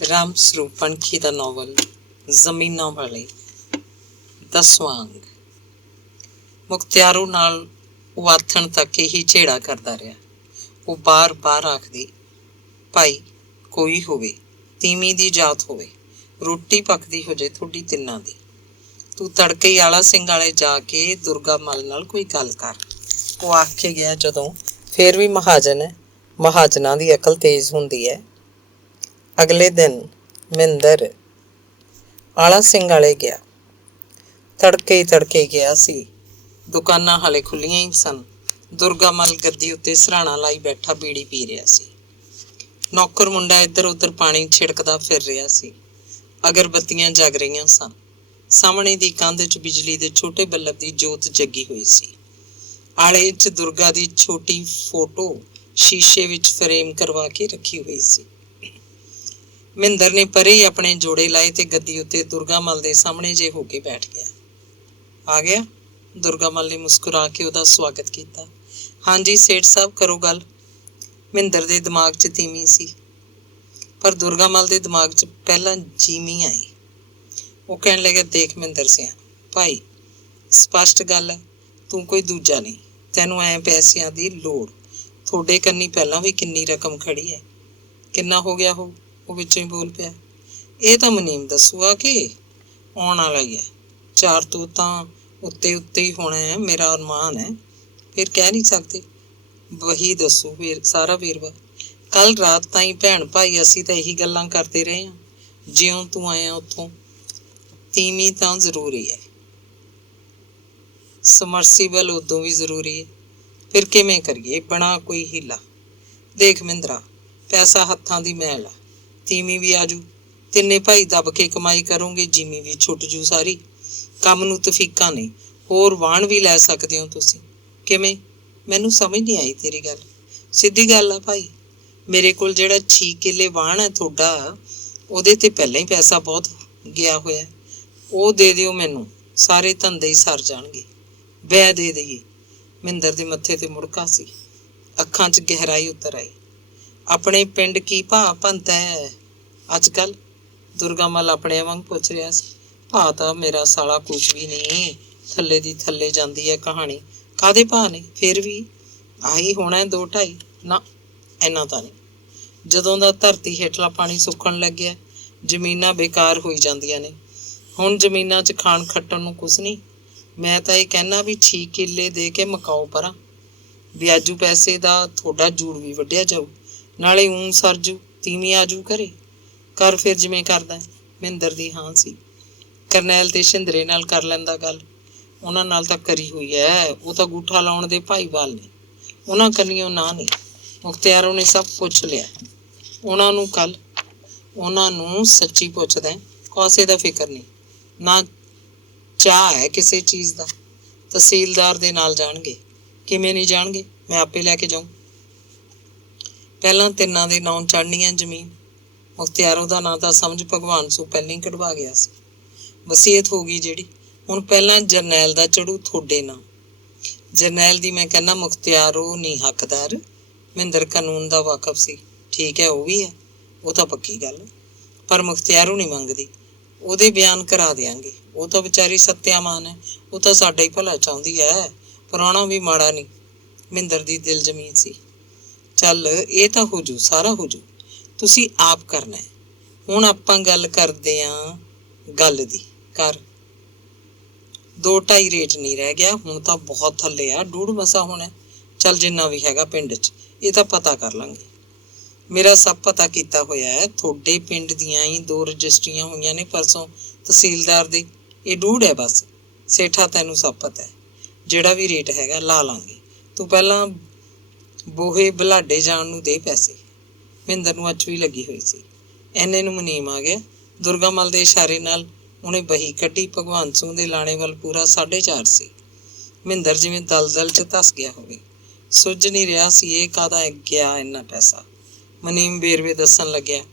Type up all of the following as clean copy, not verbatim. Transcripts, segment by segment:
ਰਾਮ ਸਰੂਪ ਪਣਖੀ ਦਾ novel ਜ਼ਮੀਨਾਂ ਵਾਲੇ 10ਵਾਂ ਅੰਗ। ਮੁਖਤਿਆਰੋ ਨਾਲ ਉਹ ਆਥਣ ਤੱਕ ਇਹੀ ਝੇੜਾ ਕਰਦਾ ਰਿਹਾ। ਉਹ ਬਾਰ-ਬਾਰ ਆਖਦੀ, ਭਾਈ ਕੋਈ ਹੋਵੇ, ਤੀਵੀਂ ਦੀ ਜਾਤ ਹੋਵੇ, ਰੋਟੀ ਪੱਕਦੀ ਹੋ ਜੇ ਤੁਹਾਡੀ ਤਿੰਨਾਂ ਦੀ, ਤੂੰ ਤੜਕੇ ਹੀ ਆਲਾ ਸਿੰਘ ਵਾਲੇ ਜਾ ਕੇ ਦੁਰਗਾ ਮੱਲ ਨਾਲ ਕੋਈ ਗੱਲ ਕਰ। ਉਹ ਆਖ ਕੇ ਗਿਆ ਜਦੋਂ ਫੇਰ ਵੀ ਮਹਾਜਨ ਹੈ, ਮਹਾਜਨਾਂ ਦੀ ਅਕਲ ਤੇਜ਼ ਹੁੰਦੀ ਹੈ। ਅਗਲੇ ਦਿਨ ਮਹਿੰਦਰ ਆਲਾ ਸਿੰਘ ਵਾਲੇ ਗਿਆ। ਤੜਕੇ ਗਿਆ ਸੀ। ਦੁਕਾਨਾਂ ਹਾਲੇ ਖੁੱਲੀਆਂ ਹੀ ਸਨ। ਦੁਰਗਾ ਮੱਲ ਗੱਦੀ ਉੱਤੇ ਸਿਰਹਾਣਾ ਲਾਈ ਬੈਠਾ ਬੀੜੀ ਪੀ ਰਿਹਾ ਸੀ। ਨੌਕਰ ਮੁੰਡਾ ਇੱਧਰ ਉੱਧਰ ਪਾਣੀ ਛਿੜਕਦਾ ਫਿਰ ਰਿਹਾ ਸੀ। ਅਗਰਬੱਤੀਆਂ ਜਗ ਰਹੀਆਂ ਸਨ। ਸਾਹਮਣੇ ਦੀ ਕੰਧ 'ਚ ਬਿਜਲੀ ਦੇ ਛੋਟੇ ਬੱਲਬ ਦੀ ਜੋਤ ਜੱਗੀ ਹੋਈ ਸੀ। ਆਲੇ 'ਚ ਦੁਰਗਾ ਦੀ ਛੋਟੀ ਫੋਟੋ ਸ਼ੀਸ਼ੇ ਵਿੱਚ ਫਰੇਮ ਕਰਵਾ ਕੇ ਰੱਖੀ ਹੋਈ ਸੀ। ਮਹਿੰਦਰ ਨੇ ਪਰੇ ਹੀ ਆਪਣੇ ਜੋੜੇ ਲਾਏ ਤੇ ਗੱਦੀ ਉੱਤੇ ਦੁਰਗਾ ਮੱਲ ਦੇ ਸਾਹਮਣੇ ਜੇ ਹੋ ਕੇ ਬੈਠ ਗਿਆ। ਆ ਗਿਆ? ਦੁਰਗਾ ਮੱਲ ਨੇ ਮੁਸਕਰਾ ਕੇ ਉਹਦਾ ਸਵਾਗਤ ਕੀਤਾ। ਹਾਂਜੀ ਸੇਠ ਸਾਹਿਬ, ਕਰੋ ਗੱਲ। ਮਹਿੰਦਰ ਦੇ ਦਿਮਾਗ 'ਚ ਤੀਵੀਂ ਸੀ, ਪਰ ਦੁਰਗਾ ਮੱਲ ਦੇ ਦਿਮਾਗ 'ਚ ਪਹਿਲਾਂ ਜੀਵੀਂ ਆਈ। ਉਹ ਕਹਿਣ ਲੱਗਾ, ਦੇਖ ਮਹਿੰਦਰ ਸਿਆਂ ਭਾਈ, ਸਪਸ਼ਟ ਗੱਲ ਹੈ, ਤੂੰ ਕੋਈ ਦੂਜਾ ਨਹੀਂ। ਤੈਨੂੰ ਐਂ ਪੈਸਿਆਂ ਦੀ ਲੋੜ। ਤੁਹਾਡੇ ਕੰਨੀ ਪਹਿਲਾਂ ਵੀ ਕਿੰਨੀ ਰਕਮ ਖੜੀ ਹੈ। ਕਿੰਨਾ ਹੋ ਗਿਆ ਉਹ ਵਿੱਚੋਂ ਹੀ ਬੋਲ ਪਿਆ। ਇਹ ਤਾਂ ਮੁਨੀਮ ਦੱਸੂਗਾ ਕਿ ਆਉਣ ਵਾਲਾ ਹੀ ਹੈ। 4 ਤੋਂ ਤਾਂ ਉੱਤੇ ਹੀ ਹੋਣਾ ਹੈ, ਮੇਰਾ ਅਰਮਾਨ ਹੈ। ਫਿਰ ਕਹਿ ਨਹੀਂ ਸਕਦੇ। ਵਹੀ ਦੱਸੂ ਫਿਰ ਸਾਰਾ ਵੇਰਵਾ। ਕੱਲ ਰਾਤ ਤਾਈਂ ਭੈਣ ਭਾਈ ਅਸੀਂ ਤਾਂ ਇਹੀ ਗੱਲਾਂ ਕਰਦੇ ਰਹੇ ਹਾਂ। ਜਿਉਂ ਤੂੰ ਆਇਆ ਉੱਥੋਂ ਤੀਵੀਂ ਤਾਂ ਜ਼ਰੂਰੀ ਹੈ, ਸਮਰਸੀਬਲ ਉਦੋਂ ਵੀ ਜ਼ਰੂਰੀ ਹੈ। ਫਿਰ ਕਿਵੇਂ ਕਰੀਏ? ਬਣਾ ਕੋਈ ਹੀਲਾ। ਦੇਖ ਮਹਿੰਦਰਾ, ਪੈਸਾ ਹੱਥਾਂ ਦੀ ਮੈਲ ਆ। ਤੀਵੀਂ ਵੀ ਆਜੂ, ਤਿੰਨੇ ਭਾਈ ਦੱਬ ਕੇ ਕਮਾਈ ਕਰੋਗੇ, ਜਿਮੀ ਵੀ ਛੁੱਟ ਜੂ ਸਾਰੀ। ਕੰਮ ਨੂੰ ਤਫੀਕਾਂ ਨਹੀਂ, ਹੋਰ ਵਾਹਣ ਵੀ ਲੈ ਸਕਦੇ ਹੋ ਤੁਸੀਂ। ਕਿਵੇਂ? ਮੈਨੂੰ ਸਮਝ ਨਹੀਂ ਆਈ ਤੇਰੀ ਗੱਲ। ਸਿੱਧੀ ਗੱਲ ਆ ਭਾਈ, ਮੇਰੇ ਕੋਲ ਜਿਹੜਾ 6 ਕਿੱਲੇ ਵਾਹਣ ਹੈ ਤੁਹਾਡਾ, ਉਹਦੇ ਤੇ ਪਹਿਲਾਂ ਹੀ ਪੈਸਾ ਬਹੁਤ ਗਿਆ ਹੋਇਆ। ਉਹ ਦੇ ਦਿਓ ਮੈਨੂੰ, ਸਾਰੇ ਧੰਦੇ ਹੀ ਸਰ ਜਾਣਗੇ। ਵਹਿ ਦੇ ਦੇਈਏ। ਮਹਿੰਦਰ ਦੇ ਮੱਥੇ ਤੇ ਮੁੜਕਾ ਸੀ। ਅੱਖਾਂ 'ਚ ਗਹਿਰਾਈ ਉਤਰ ਆਈ। ਆਪਣੇ ਪਿੰਡ ਕੀ ਭਾਅ ਭੰਤਾ ਹੈ ਅੱਜ ਕੱਲ? ਦੁਰਗਾ ਮੱਲ ਆਪਣੇ ਵਾਂਗ ਪੁੱਛ ਰਿਹਾ ਸੀ। ਭਾਅ ਤਾਂ ਮੇਰਾ ਸਾਲਾ ਕੁਛ ਵੀ ਨਹੀਂ, ਥੱਲੇ ਦੀ ਥੱਲੇ ਜਾਂਦੀ ਹੈ ਕਹਾਣੀ। ਕਾਹਦੇ ਭਾਅ ਨੇ? ਫਿਰ ਵੀ ਆਹੀ ਹੋਣਾ 2-2.5। ਨਾ, ਇੰਨਾ ਤਾਂ ਨਹੀਂ। ਜਦੋਂ ਦਾ ਧਰਤੀ ਹੇਠਲਾ ਪਾਣੀ ਸੁੱਕਣ ਲੱਗਿਆ, ਜ਼ਮੀਨਾਂ ਬੇਕਾਰ ਹੋਈ ਜਾਂਦੀਆਂ ਨੇ। ਹੁਣ ਜ਼ਮੀਨਾਂ 'ਚ ਖਾਣ ਖੱਟਣ ਨੂੰ ਕੁਛ ਨਹੀਂ। ਮੈਂ ਤਾਂ ਇਹ ਕਹਿਣਾ ਵੀ 6 ਕਿੱਲੇ ਦੇ ਕੇ ਮਕਾਓ ਪਰਾਂ। ਵਿਆਜੂ ਪੈਸੇ ਦਾ ਤੁਹਾਡਾ ਜੂੜ ਵੀ ਵੱਢਿਆ ਜਾਊ, ਨਾਲੇ ਊਂ ਸਰਜੂ, ਤੀਵੀਂ ਆਜੂ ਘਰੇ। ਕਰ ਫਿਰ ਜਿਵੇਂ ਕਰਦਾ। ਮਹਿੰਦਰ ਦੀ ਹਾਂ ਸੀ। ਕਰਨੈਲ ਤੇ ਸ਼ਿੰਦਰੇ ਨਾਲ ਕਰ ਲੈਂਦਾ ਗੱਲ। ਉਹਨਾਂ ਨਾਲ ਤਾਂ ਕਰੀ ਹੋਈ ਹੈ। ਉਹ ਤਾਂ ਗੂਠਾ ਲਾਉਣ ਦੇ ਭਾਈਵਾਲ ਨੇ। ਉਹਨਾਂ ਕੰਨੀਓ ਨਾ ਨਹੀਂ। ਮੁਖਤਿਆਰੋ ਨੇ ਸਭ ਪੁੱਛ ਲਿਆ। ਉਹਨਾਂ ਨੂੰ ਸੱਚੀ ਪੁੱਛਦਾ, ਕਾਸੇ ਦਾ ਫਿਕਰ ਨਹੀਂ। ਨਾ ਚਾਹ ਹੈ ਕਿਸੇ ਚੀਜ਼ ਦਾ। ਤਹਿਸੀਲਦਾਰ ਦੇ ਨਾਲ ਜਾਣਗੇ। ਕਿਵੇਂ ਨਹੀਂ ਜਾਣਗੇ? ਮੈਂ ਆਪੇ ਲੈ ਕੇ ਜਾਊਂ। ਪਹਿਲਾਂ ਤਿੰਨਾਂ ਦੇ ਨਾਂ ਚੜ੍ਹਨੀ ਹੈ ਜ਼ਮੀਨ। ਮੁਖਤਿਆਰੋ ਦਾ ਨਾਂ ਤਾਂ ਸਮਝ ਭਗਵਾਨ ਸੂ ਪਹਿਲਾਂ ਹੀ ਕਢਵਾ ਗਿਆ ਸੀ। ਵਸੀਅਤ ਹੋ ਗਈ ਜਿਹੜੀ। ਹੁਣ ਪਹਿਲਾਂ ਜਰਨੈਲ ਦਾ ਚੜੂ ਤੁਹਾਡੇ ਨਾਂ। ਜਰਨੈਲ ਦੀ ਮੈਂ ਕਹਿੰਦਾ ਮੁਖਤਿਆਰੋ ਨਹੀਂ ਹੱਕਦਾਰ। ਮਹਿੰਦਰ ਕਾਨੂੰਨ ਦਾ ਵਾਕਫ ਸੀ। ਠੀਕ ਹੈ, ਉਹ ਵੀ ਹੈ, ਉਹ ਤਾਂ ਪੱਕੀ ਗੱਲ। ਪਰ ਮੁਖਤਿਆਰੋ ਨਹੀਂ ਮੰਗਦੀ। ਉਹਦੇ ਬਿਆਨ ਕਰਾ ਦਿਆਂਗੇ। ਉਹ ਤਾਂ ਵਿਚਾਰੀ ਸੱਤਿਆਮਾਨ ਹੈ। ਉਹ ਤਾਂ ਸਾਡਾ ਹੀ ਭਲਾ ਚਾਹੁੰਦੀ ਹੈ। ਪ੍ਰਾਹੁਣਾ ਵੀ ਮਾੜਾ ਨਹੀਂ। ਮਹਿੰਦਰ ਦੀ ਦਿਲ ਜ਼ਮੀਨ ਸੀ। ਚੱਲ ਇਹ ਤਾਂ ਹੋ ਜੂ, ਸਾਰਾ ਹੋ ਜੂ। ਤੁਸੀਂ ਆਪ ਕਰਨਾ ਹੈ। ਹੁਣ ਆਪਾਂ ਗੱਲ ਕਰਦੇ ਹਾਂ ਗੱਲ ਦੀ। ਕਰ 2-2.5 ਰੇਟ ਨਹੀਂ ਰਹਿ ਗਿਆ। ਹੁਣ ਤਾਂ ਬਹੁਤ ਥੱਲੇ ਆ, 1.5 ਮਸਾ ਹੋਣਾ। ਚੱਲ ਜਿੰਨਾ ਵੀ ਹੈਗਾ ਪਿੰਡ 'ਚ, ਇਹ ਤਾਂ ਪਤਾ ਕਰ ਲਾਂਗੇ। ਮੇਰਾ ਸਭ ਪਤਾ ਕੀਤਾ ਹੋਇਆ ਹੈ। ਤੁਹਾਡੇ ਪਿੰਡ ਦੀਆਂ ਹੀ 2 ਰਜਿਸਟਰੀਆਂ ਹੋਈਆਂ ਨੇ ਪਰਸੋਂ ਤਹਿਸੀਲਦਾਰ ਦੇ। ਇਹ 1.5 ਹੈ ਬਸ। ਸੇਠਾ ਤੈਨੂੰ ਸਭ ਪਤਾ ਹੈ। ਜਿਹੜਾ ਵੀ ਰੇਟ ਹੈਗਾ ਲਾ ਲਾਂਗੇ। ਤੂੰ ਪਹਿਲਾਂ ਬੋਹੇ ਬਲਾਡੇ ਜਾਣ ਨੂੰ ਦੇ ਪੈਸੇ। ਮਹਿੰਦਰ ਨੂੰ ਅੱਚ ਵੀ ਲੱਗੀ ਹੋਈ ਸੀ। ਇੰਨੇ ਨੂੰ ਮੁਨੀਮ ਆ ਗਿਆ। ਦੁਰਗਾ ਮੱਲ ਦੇ ਇਸ਼ਾਰੇ ਨਾਲ ਉਹਨੇ ਬਹੀ ਕੱਢੀ। ਭਗਵਾਨ ਸੂ ਦੇ ਲਾਣੇ ਵੱਲ ਪੂਰਾ 4.5 ਸੀ। ਮਹਿੰਦਰ ਜਿਵੇਂ ਦਲਦਲ 'ਚ ਧਸ ਗਿਆ ਹੋਵੇ। ਸੁੱਝ ਨਹੀਂ ਰਿਹਾ ਸੀ ਇਹ ਕਾਹਦਾ ਗਿਆ ਇੰਨਾ ਪੈਸਾ। ਮੁਨੀਮ ਵੇਰਵੇ ਦੱਸਣ ਲੱਗਿਆ।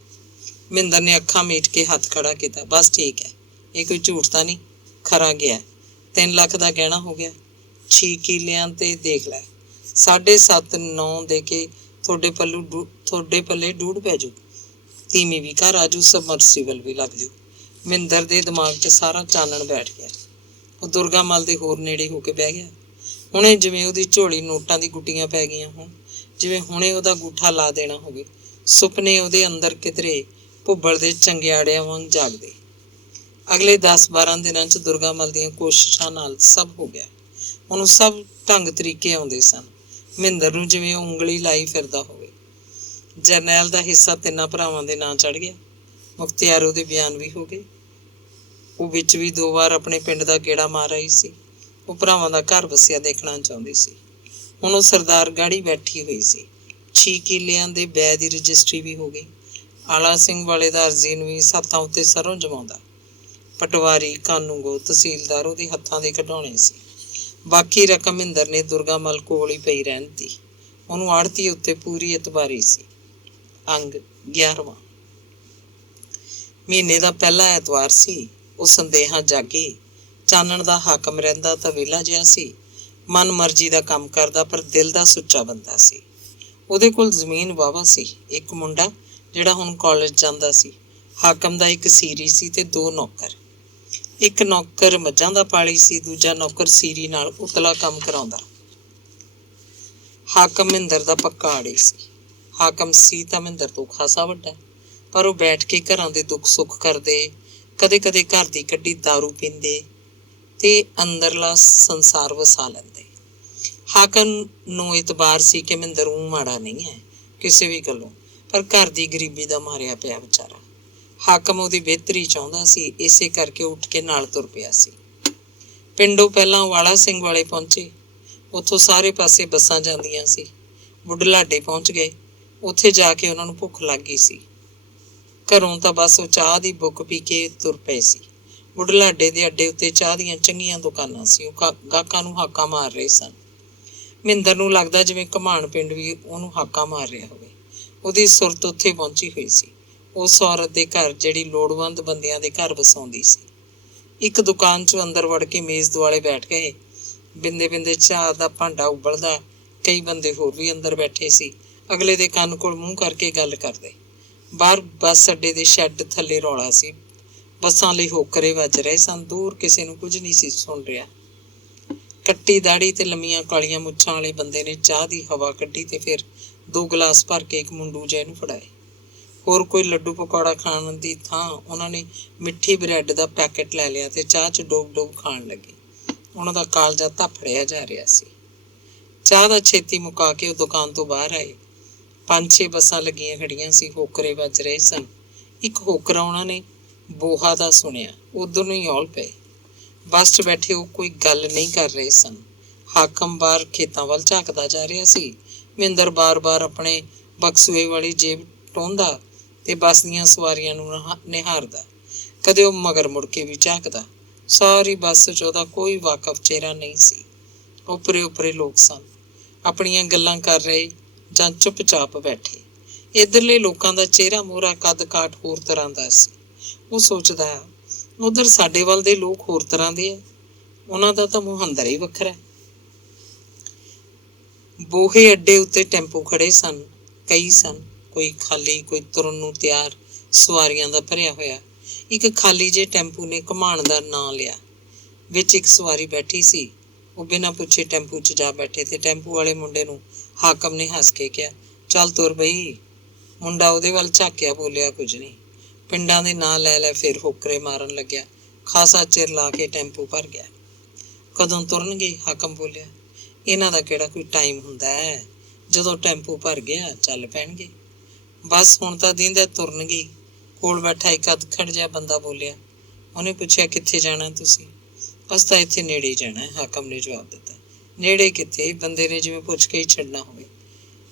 ਮਹਿੰਦਰ ਨੇ ਅੱਖਾਂ ਮੀਟ ਕੇ ਹੱਥ ਖੜਾ ਕੀਤਾ। ਬਸ ਠੀਕ ਹੈ, ਇਹ ਕੋਈ ਝੂਠ ਤਾਂ ਨਹੀਂ। ਖਰਾ ਗਿਆ। 3 ਲੱਖ ਦਾ ਗਹਿਣਾ ਹੋ ਗਿਆ। 6 ਕਿੱਲਿਆਂ ਤੇ ਦੇਖ ਲੈ। 7.5-9 ਦੇ ਕੇ ਤੁਹਾਡੇ ਪੱਲੇ 1.5 ਪੈ ਜੂ। ਤੀਵੀਂ ਵੀ ਘਰ ਆਜੂ, ਸਬਮਰਸੀਬਲ ਵੀ ਲੱਗ ਜੂ। ਮਿੰਦਰ ਦੇ ਦਿਮਾਗ 'ਚ ਸਾਰਾ ਚਾਨਣ ਬੈਠ ਗਿਆ। ਉਹ ਦੁਰਗਾ ਮੱਲ ਦੇ ਹੋਰ ਨੇੜੇ ਹੋ ਕੇ ਬਹਿ ਗਿਆ। ਹੁਣੇ ਜਿਵੇਂ ਉਹਦੀ ਝੋਲੀ ਨੋਟਾਂ ਦੀ ਗੁੱਟੀਆਂ ਪੈ ਗਈਆਂ ਹੋਣ, ਜਿਵੇਂ ਹੁਣੇ ਉਹਦਾ ਗੂਠਾ ਲਾ ਦੇਣਾ ਹੋਵੇ। ਸੁਪਨੇ ਉਹਦੇ ਅੰਦਰ ਕਿਧਰੇ ਭੁੱਬਲ ਦੇ ਚੰਗਿਆੜਿਆਂ ਵਾਂਗ ਜਾਗਦੇ। ਅਗਲੇ 10-12 ਦਿਨਾਂ 'ਚ ਦੁਰਗਾ ਮੱਲ ਦੀਆਂ ਕੋਸ਼ਿਸ਼ਾਂ ਨਾਲ ਸਭ ਹੋ ਗਿਆ। ਉਹਨੂੰ ਸਭ ਢੰਗ ਤਰੀਕੇ ਆਉਂਦੇ ਸਨ। ਮਹਿੰਦਰ ਨੂੰ ਜਿਵੇਂ ਉਹ ਉਂਗਲੀ ਲਾਈ ਫਿਰਦਾ ਹੋਵੇ। ਜਰਨੈਲ ਦਾ ਹਿੱਸਾ 3 ਭਰਾਵਾਂ ਦੇ ਨਾਂ ਚੜ੍ਹ ਗਿਆ। ਮੁਖਤਿਆਰ ਉਹਦੇ ਬਿਆਨ ਵੀ ਹੋ ਗਏ। ਉਹ ਵਿੱਚ ਵੀ 2 ਵਾਰ ਆਪਣੇ ਪਿੰਡ ਦਾ ਗੇੜਾ ਮਾਰ ਆਈ ਸੀ। ਉਹ ਭਰਾਵਾਂ ਦਾ ਘਰ ਵਸਿਆ ਦੇਖਣਾ ਚਾਹੁੰਦੀ ਸੀ। ਹੁਣ ਉਹ ਸਰਦਾਰ ਗਾੜੀ ਬੈਠੀ ਹੋਈ ਸੀ। 6 ਕਿੱਲਿਆਂ ਦੇ ਬੈ ਦੀ ਰਜਿਸਟਰੀ ਵੀ ਹੋ ਗਈ। ਆਲਾ ਸਿੰਘ ਵਾਲੇ ਦਾ ਅਰਜ਼ੀਨ ਵੀ ਸੱਥਾਂ ਉੱਤੇ ਸਰੋਂ ਜਮਾਉਂਦਾ। ਪਟਵਾਰੀ, ਕਾਨੂੰਗੋ, ਤਹਿਸੀਲਦਾਰ ਉਹਦੇ ਹੱਥਾਂ ਦੇ ਕਢਾਉਣੇ ਸੀ। ਬਾਕੀ ਰਕਮ ਮਹਿੰਦਰ ਨੇ ਦੁਰਗਾ ਮੱਲ ਕੋਲ ਹੀ ਪਈ ਰਹਿਣ ਤੀ। ਉਹਨੂੰ ਆੜਤੀ ਉੱਤੇ ਪੂਰੀ ਇਤਬਾਰੀ ਸੀ। ਅੰਗ 11ਵਾਂ। ਮਹੀਨੇ ਦਾ ਪਹਿਲਾ ਐਤਵਾਰ ਸੀ। ਉਹ ਸੰਦੇਹਾਂ ਜਾਗੀ। ਚਾਨਣ ਦਾ ਹਾਕਮ ਰਹਿੰਦਾ ਤਾਂ ਵਿਹਲਾ ਜਿਹਾ ਸੀ। ਮਨ ਮਰਜ਼ੀ ਦਾ ਕੰਮ ਕਰਦਾ, ਪਰ ਦਿਲ ਦਾ ਸੁੱਚਾ ਬੰਦਾ ਸੀ। ਉਹਦੇ ਕੋਲ ਜ਼ਮੀਨ ਵਾਹਵਾ ਸੀ। ਇੱਕ ਮੁੰਡਾ ਜਿਹੜਾ ਹੁਣ ਕਾਲਜ ਜਾਂਦਾ ਸੀ। ਹਾਕਮ ਦਾ ਇੱਕ ਸੀਰੀ ਸੀ ਤੇ 2 ਨੌਕਰ। ਇੱਕ ਨੌਕਰ ਮੱਝਾਂ ਦਾ ਪਾਲੀ ਸੀ, ਦੂਜਾ ਨੌਕਰ ਸੀਰੀ ਨਾਲ ਉਤਲਾ ਕੰਮ ਕਰਾਉਂਦਾ। ਹਾਕਮ ਮਹਿੰਦਰ ਦਾ ਪੱਕਾ ਆੜੀ ਸੀ। ਹਾਕਮ ਸੀ ਤਾਂ ਮਹਿੰਦਰ ਤੋਂ ਖਾਸਾ ਵੱਡਾ, ਪਰ ਉਹ ਬੈਠ ਕੇ ਘਰਾਂ ਦੇ ਦੁੱਖ ਸੁੱਖ ਕਰਦੇ, ਕਦੇ ਕਦੇ ਘਰ ਦੀ ਕੱਢੀ ਦਾਰੂ ਪੀਂਦੇ ਤੇ ਅੰਦਰਲਾ ਸੰਸਾਰ ਵਸਾ ਲੈਂਦੇ। ਹਾਕਮ ਨੂੰ ਇਤਬਾਰ ਸੀ ਕਿ ਮਹਿੰਦਰ ਊਂ ਮਾੜਾ ਨਹੀਂ ਹੈ ਕਿਸੇ ਵੀ ਗੱਲੋਂ, ਪਰ ਘਰ ਦੀ ਗਰੀਬੀ ਦਾ ਮਾਰਿਆ ਪਿਆ ਵਿਚਾਰਾ। ਹਾਕਮ ਉਹਦੀ ਬਿਹਤਰੀ ਚਾਹੁੰਦਾ ਸੀ, ਇਸੇ ਕਰਕੇ ਉੱਠ ਕੇ ਨਾਲ ਤੁਰ ਪਿਆ ਸੀ। ਪਿੰਡੋਂ ਪਹਿਲਾਂ ਵਾਲਾ ਸਿੰਘ ਵਾਲੇ ਪਹੁੰਚੇ। ਉੱਥੋਂ ਸਾਰੇ ਪਾਸੇ ਬੱਸਾਂ ਜਾਂਦੀਆਂ ਸੀ। ਬੁਢਲਾਡੇ ਪਹੁੰਚ ਗਏ। ਉੱਥੇ ਜਾ ਕੇ ਉਹਨਾਂ ਨੂੰ ਭੁੱਖ ਲੱਗ ਗਈ ਸੀ। ਘਰੋਂ ਤਾਂ ਬਸ ਉਹ ਚਾਹ ਦੀ ਬੁੱਕ ਪੀ ਕੇ ਤੁਰ ਪਏ ਸੀ। ਬੁਢਲਾਡੇ ਦੇ ਅੱਡੇ ਉੱਤੇ ਚਾਹ ਦੀਆਂ ਚੰਗੀਆਂ ਦੁਕਾਨਾਂ ਸੀ। ਉਹ ਗਾਹਕਾਂ ਨੂੰ ਹਾਕਾਂ ਮਾਰ ਰਹੇ ਸਨ। ਮਹਿੰਦਰ ਨੂੰ ਲੱਗਦਾ ਜਿਵੇਂ ਘਮਾਣ ਪਿੰਡ ਵੀ ਉਹਨੂੰ ਹਾਕਾਂ ਮਾਰ ਰਿਹਾ ਹੋਵੇ। ਉਹਦੀ ਸੁਰਤ ਉੱਥੇ ਪਹੁੰਚੀ ਹੋਈ ਸੀ, ਉਸ ਔਰਤ ਦੇ ਘਰ ਜਿਹੜੀ ਲੋੜਵੰਦ ਬੰਦਿਆਂ ਦੇ ਘਰ ਵਸਾਉਂਦੀ ਸੀ। ਇੱਕ ਦੁਕਾਨ 'ਚੋਂ ਅੰਦਰ ਵੜ ਕੇ ਮੇਜ਼ ਦੁਆਲੇ ਬੈਠ ਗਏ। ਬਿੰਦੇ ਬਿੰਦੇ ਚਾਹ ਦਾ ਭਾਂਡਾ ਉਬਲਦਾ। ਕਈ ਬੰਦੇ ਹੋਰ ਵੀ ਅੰਦਰ ਬੈਠੇ ਸੀ, ਅਗਲੇ ਦੇ ਕੰਨ ਕੋਲ ਮੂੰਹ ਕਰਕੇ ਗੱਲ ਕਰਦੇ। ਬਾਹਰ ਬੱਸ ਅੱਡੇ ਦੇ ਸ਼ੈੱਡ ਥੱਲੇ ਰੌਲਾ ਸੀ। ਬੱਸਾਂ ਲਈ ਹੋਕਰੇ ਵੱਜ ਰਹੇ ਸਨ। ਦੂਰ ਕਿਸੇ ਨੂੰ ਕੁਝ ਨਹੀਂ ਸੀ ਸੁਣ ਰਿਹਾ। ਕੱਟੀ ਦਾੜੀ ਤੇ ਲੰਮੀਆਂ ਕਾਲੀਆਂ ਮੁੱਛਾਂ ਵਾਲੇ ਬੰਦੇ ਨੇ ਚਾਹ ਦੀ ਹਵਾ ਕੱਢੀ ਤੇ ਫਿਰ 2 ਗਲਾਸ ਭਰ ਕੇ ਇੱਕ ਮੁੰਡੂ ਜਿਹੇ ਨੂੰ ਫੜਾਏ। ਹੋਰ ਕੋਈ ਲੱਡੂ ਪਕੌੜਾ ਖਾਣ ਦੀ ਥਾਂ ਉਹਨਾਂ ਨੇ ਮਿੱਠੀ ਬ੍ਰੈਡ ਦਾ ਪੈਕੇਟ ਲੈ ਲਿਆ ਤੇ ਚਾਹ 'ਚ ਡੋਬ ਡੋਬ ਖਾਣ ਲੱਗੇ। ਉਹਨਾਂ ਦਾ ਕਾਲਜਾ ਧੱਫੜਿਆ ਜਾ ਰਿਹਾ ਸੀ। ਚਾਹ ਦਾ ਛੇਤੀ ਮੁਕਾ ਕੇ ਉਹ ਦੁਕਾਨ ਤੋਂ ਬਾਹਰ ਆਏ। 5-6 ਬੱਸਾਂ ਲੱਗੀਆਂ ਖੜੀਆਂ ਸੀ। ਹੋਕਰੇ ਵੱਜ ਰਹੇ ਸਨ। ਇੱਕ ਹੋਕਰਾ ਉਹਨਾਂ ਨੇ ਬੋਹਾ ਦਾ ਸੁਣਿਆ। ਉਧਰ ਨੂੰ ਹੀ ਔਲ ਪਏ। ਬੱਸ 'ਚ ਬੈਠੇ ਉਹ ਕੋਈ ਗੱਲ ਨਹੀਂ ਕਰ ਰਹੇ ਸਨ। ਹਾਕਮ ਬਾਹਰ ਖੇਤਾਂ ਵੱਲ ਝਾਕਦਾ ਜਾ ਰਿਹਾ ਸੀ। ਮਹਿੰਦਰ ਬਾਰ-ਬਾਰ ਆਪਣੇ ਬਕਸੂਏ ਵਾਲੀ ਜੇਬ ਟੋਹਦਾ ਤੇ ਬੱਸ ਦੀਆਂ ਸਵਾਰੀਆਂ ਨੂੰ ਨਿਹਾਰਦਾ। ਕਦੇ ਉਹ ਮਗਰ ਮੁੜ ਕੇ ਵੀ ਝਾਕਦਾ। ਸਾਰੀ ਬੱਸ 'ਚ ਉਹਦਾ ਕੋਈ ਵਾਕਫ ਚਿਹਰਾ ਨਹੀਂ ਸੀ। ਉੱਪਰੇ ਲੋਕ ਸਨ, ਆਪਣੀਆਂ ਗੱਲਾਂ ਕਰ ਰਹੇ ਜਾਂ ਚੁੱਪ-ਚਾਪ ਬੈਠੇ। ਇੱਧਰਲੇ ਲੋਕਾਂ ਦਾ ਚਿਹਰਾ ਮੋਹਰਾ ਕੱਦ ਕਾਠ ਹੋਰ ਤਰ੍ਹਾਂ ਦਾ ਸੀ। ਉਹ ਸੋਚਦਾ, ਉਧਰ ਸਾਡੇ ਵੱਲ ਦੇ ਲੋਕ ਹੋਰ ਤਰ੍ਹਾਂ ਦੇ ਆ। ਉਹਨਾਂ ਦਾ ਤਾਂ ਮੁਹੰਦਰ ਹੀ ਵੱਖਰਾ। ਬੋਹੇ ਅੱਡੇ ਉੱਤੇ ਟੈਂਪੂ ਖੜੇ ਸਨ। ਕਈ ਸਨ, ਕੋਈ ਖਾਲੀ, ਕੋਈ ਤੁਰਨ ਨੂੰ ਤਿਆਰ, ਸਵਾਰੀਆਂ ਦਾ ਭਰਿਆ ਹੋਇਆ। ਇੱਕ ਖਾਲੀ ਜਿਹੇ ਟੈਂਪੂ ਨੇ ਘਮਾਣ ਦਾ ਨਾਂ ਲਿਆ। ਵਿੱਚ ਇੱਕ ਸਵਾਰੀ ਬੈਠੀ ਸੀ। ਉਹ ਬਿਨਾਂ ਪੁੱਛੇ ਟੈਂਪੂ 'ਚ ਜਾ ਬੈਠੇ ਤੇ ਟੈਂਪੂ ਵਾਲੇ ਮੁੰਡੇ ਨੂੰ ਹਾਕਮ ਨੇ ਹੱਸ ਕੇ ਕਿਹਾ, ਚੱਲ ਤੁਰ ਬਈ। ਮੁੰਡਾ ਉਹਦੇ ਵੱਲ ਝਾਕਿਆ, ਬੋਲਿਆ ਕੁਝ ਨਹੀਂ। ਪਿੰਡਾਂ ਦੇ ਨਾਂ ਲੈ ਲੈ ਫਿਰ ਹੋਕਰੇ ਮਾਰਨ ਲੱਗਿਆ। ਖਾਸਾ ਚਿਰ ਲਾ ਕੇ ਟੈਂਪੂ ਭਰ ਗਿਆ। ਕਦੋਂ ਤੁਰਨਗੇ? ਹਾਕਮ ਬੋਲਿਆ। ਇਹਨਾਂ ਦਾ ਕਿਹੜਾ ਕੋਈ ਟਾਈਮ ਹੁੰਦਾ ਹੈ? ਜਦੋਂ ਟੈਂਪੂ ਭਰ ਗਿਆ ਚੱਲ ਪੈਣਗੇ। ਬਸ ਹੁਣ ਤਾਂ ਦੀਂਦਾ ਤੁਰਨਗੇ। ਕੋਲ ਬੈਠਾ ਇੱਕ ਅਧਖੜ ਜਿਹਾ ਬੰਦਾ ਬੋਲਿਆ। ਉਹਨੇ ਪੁੱਛਿਆ, ਕਿੱਥੇ ਜਾਣਾ ਤੁਸੀਂ? ਅਸੀਂ ਤਾਂ ਇੱਥੇ ਨੇੜੇ ਹੀ ਜਾਣਾ, ਹਾਕਮ ਨੇ ਜਵਾਬ ਦਿੱਤਾ। ਨੇੜੇ ਕਿੱਥੇ? ਬੰਦੇ ਨੇ ਜਿਵੇਂ ਪੁੱਛ ਕੇ ਹੀ ਛੱਡਣਾ ਹੋਵੇ।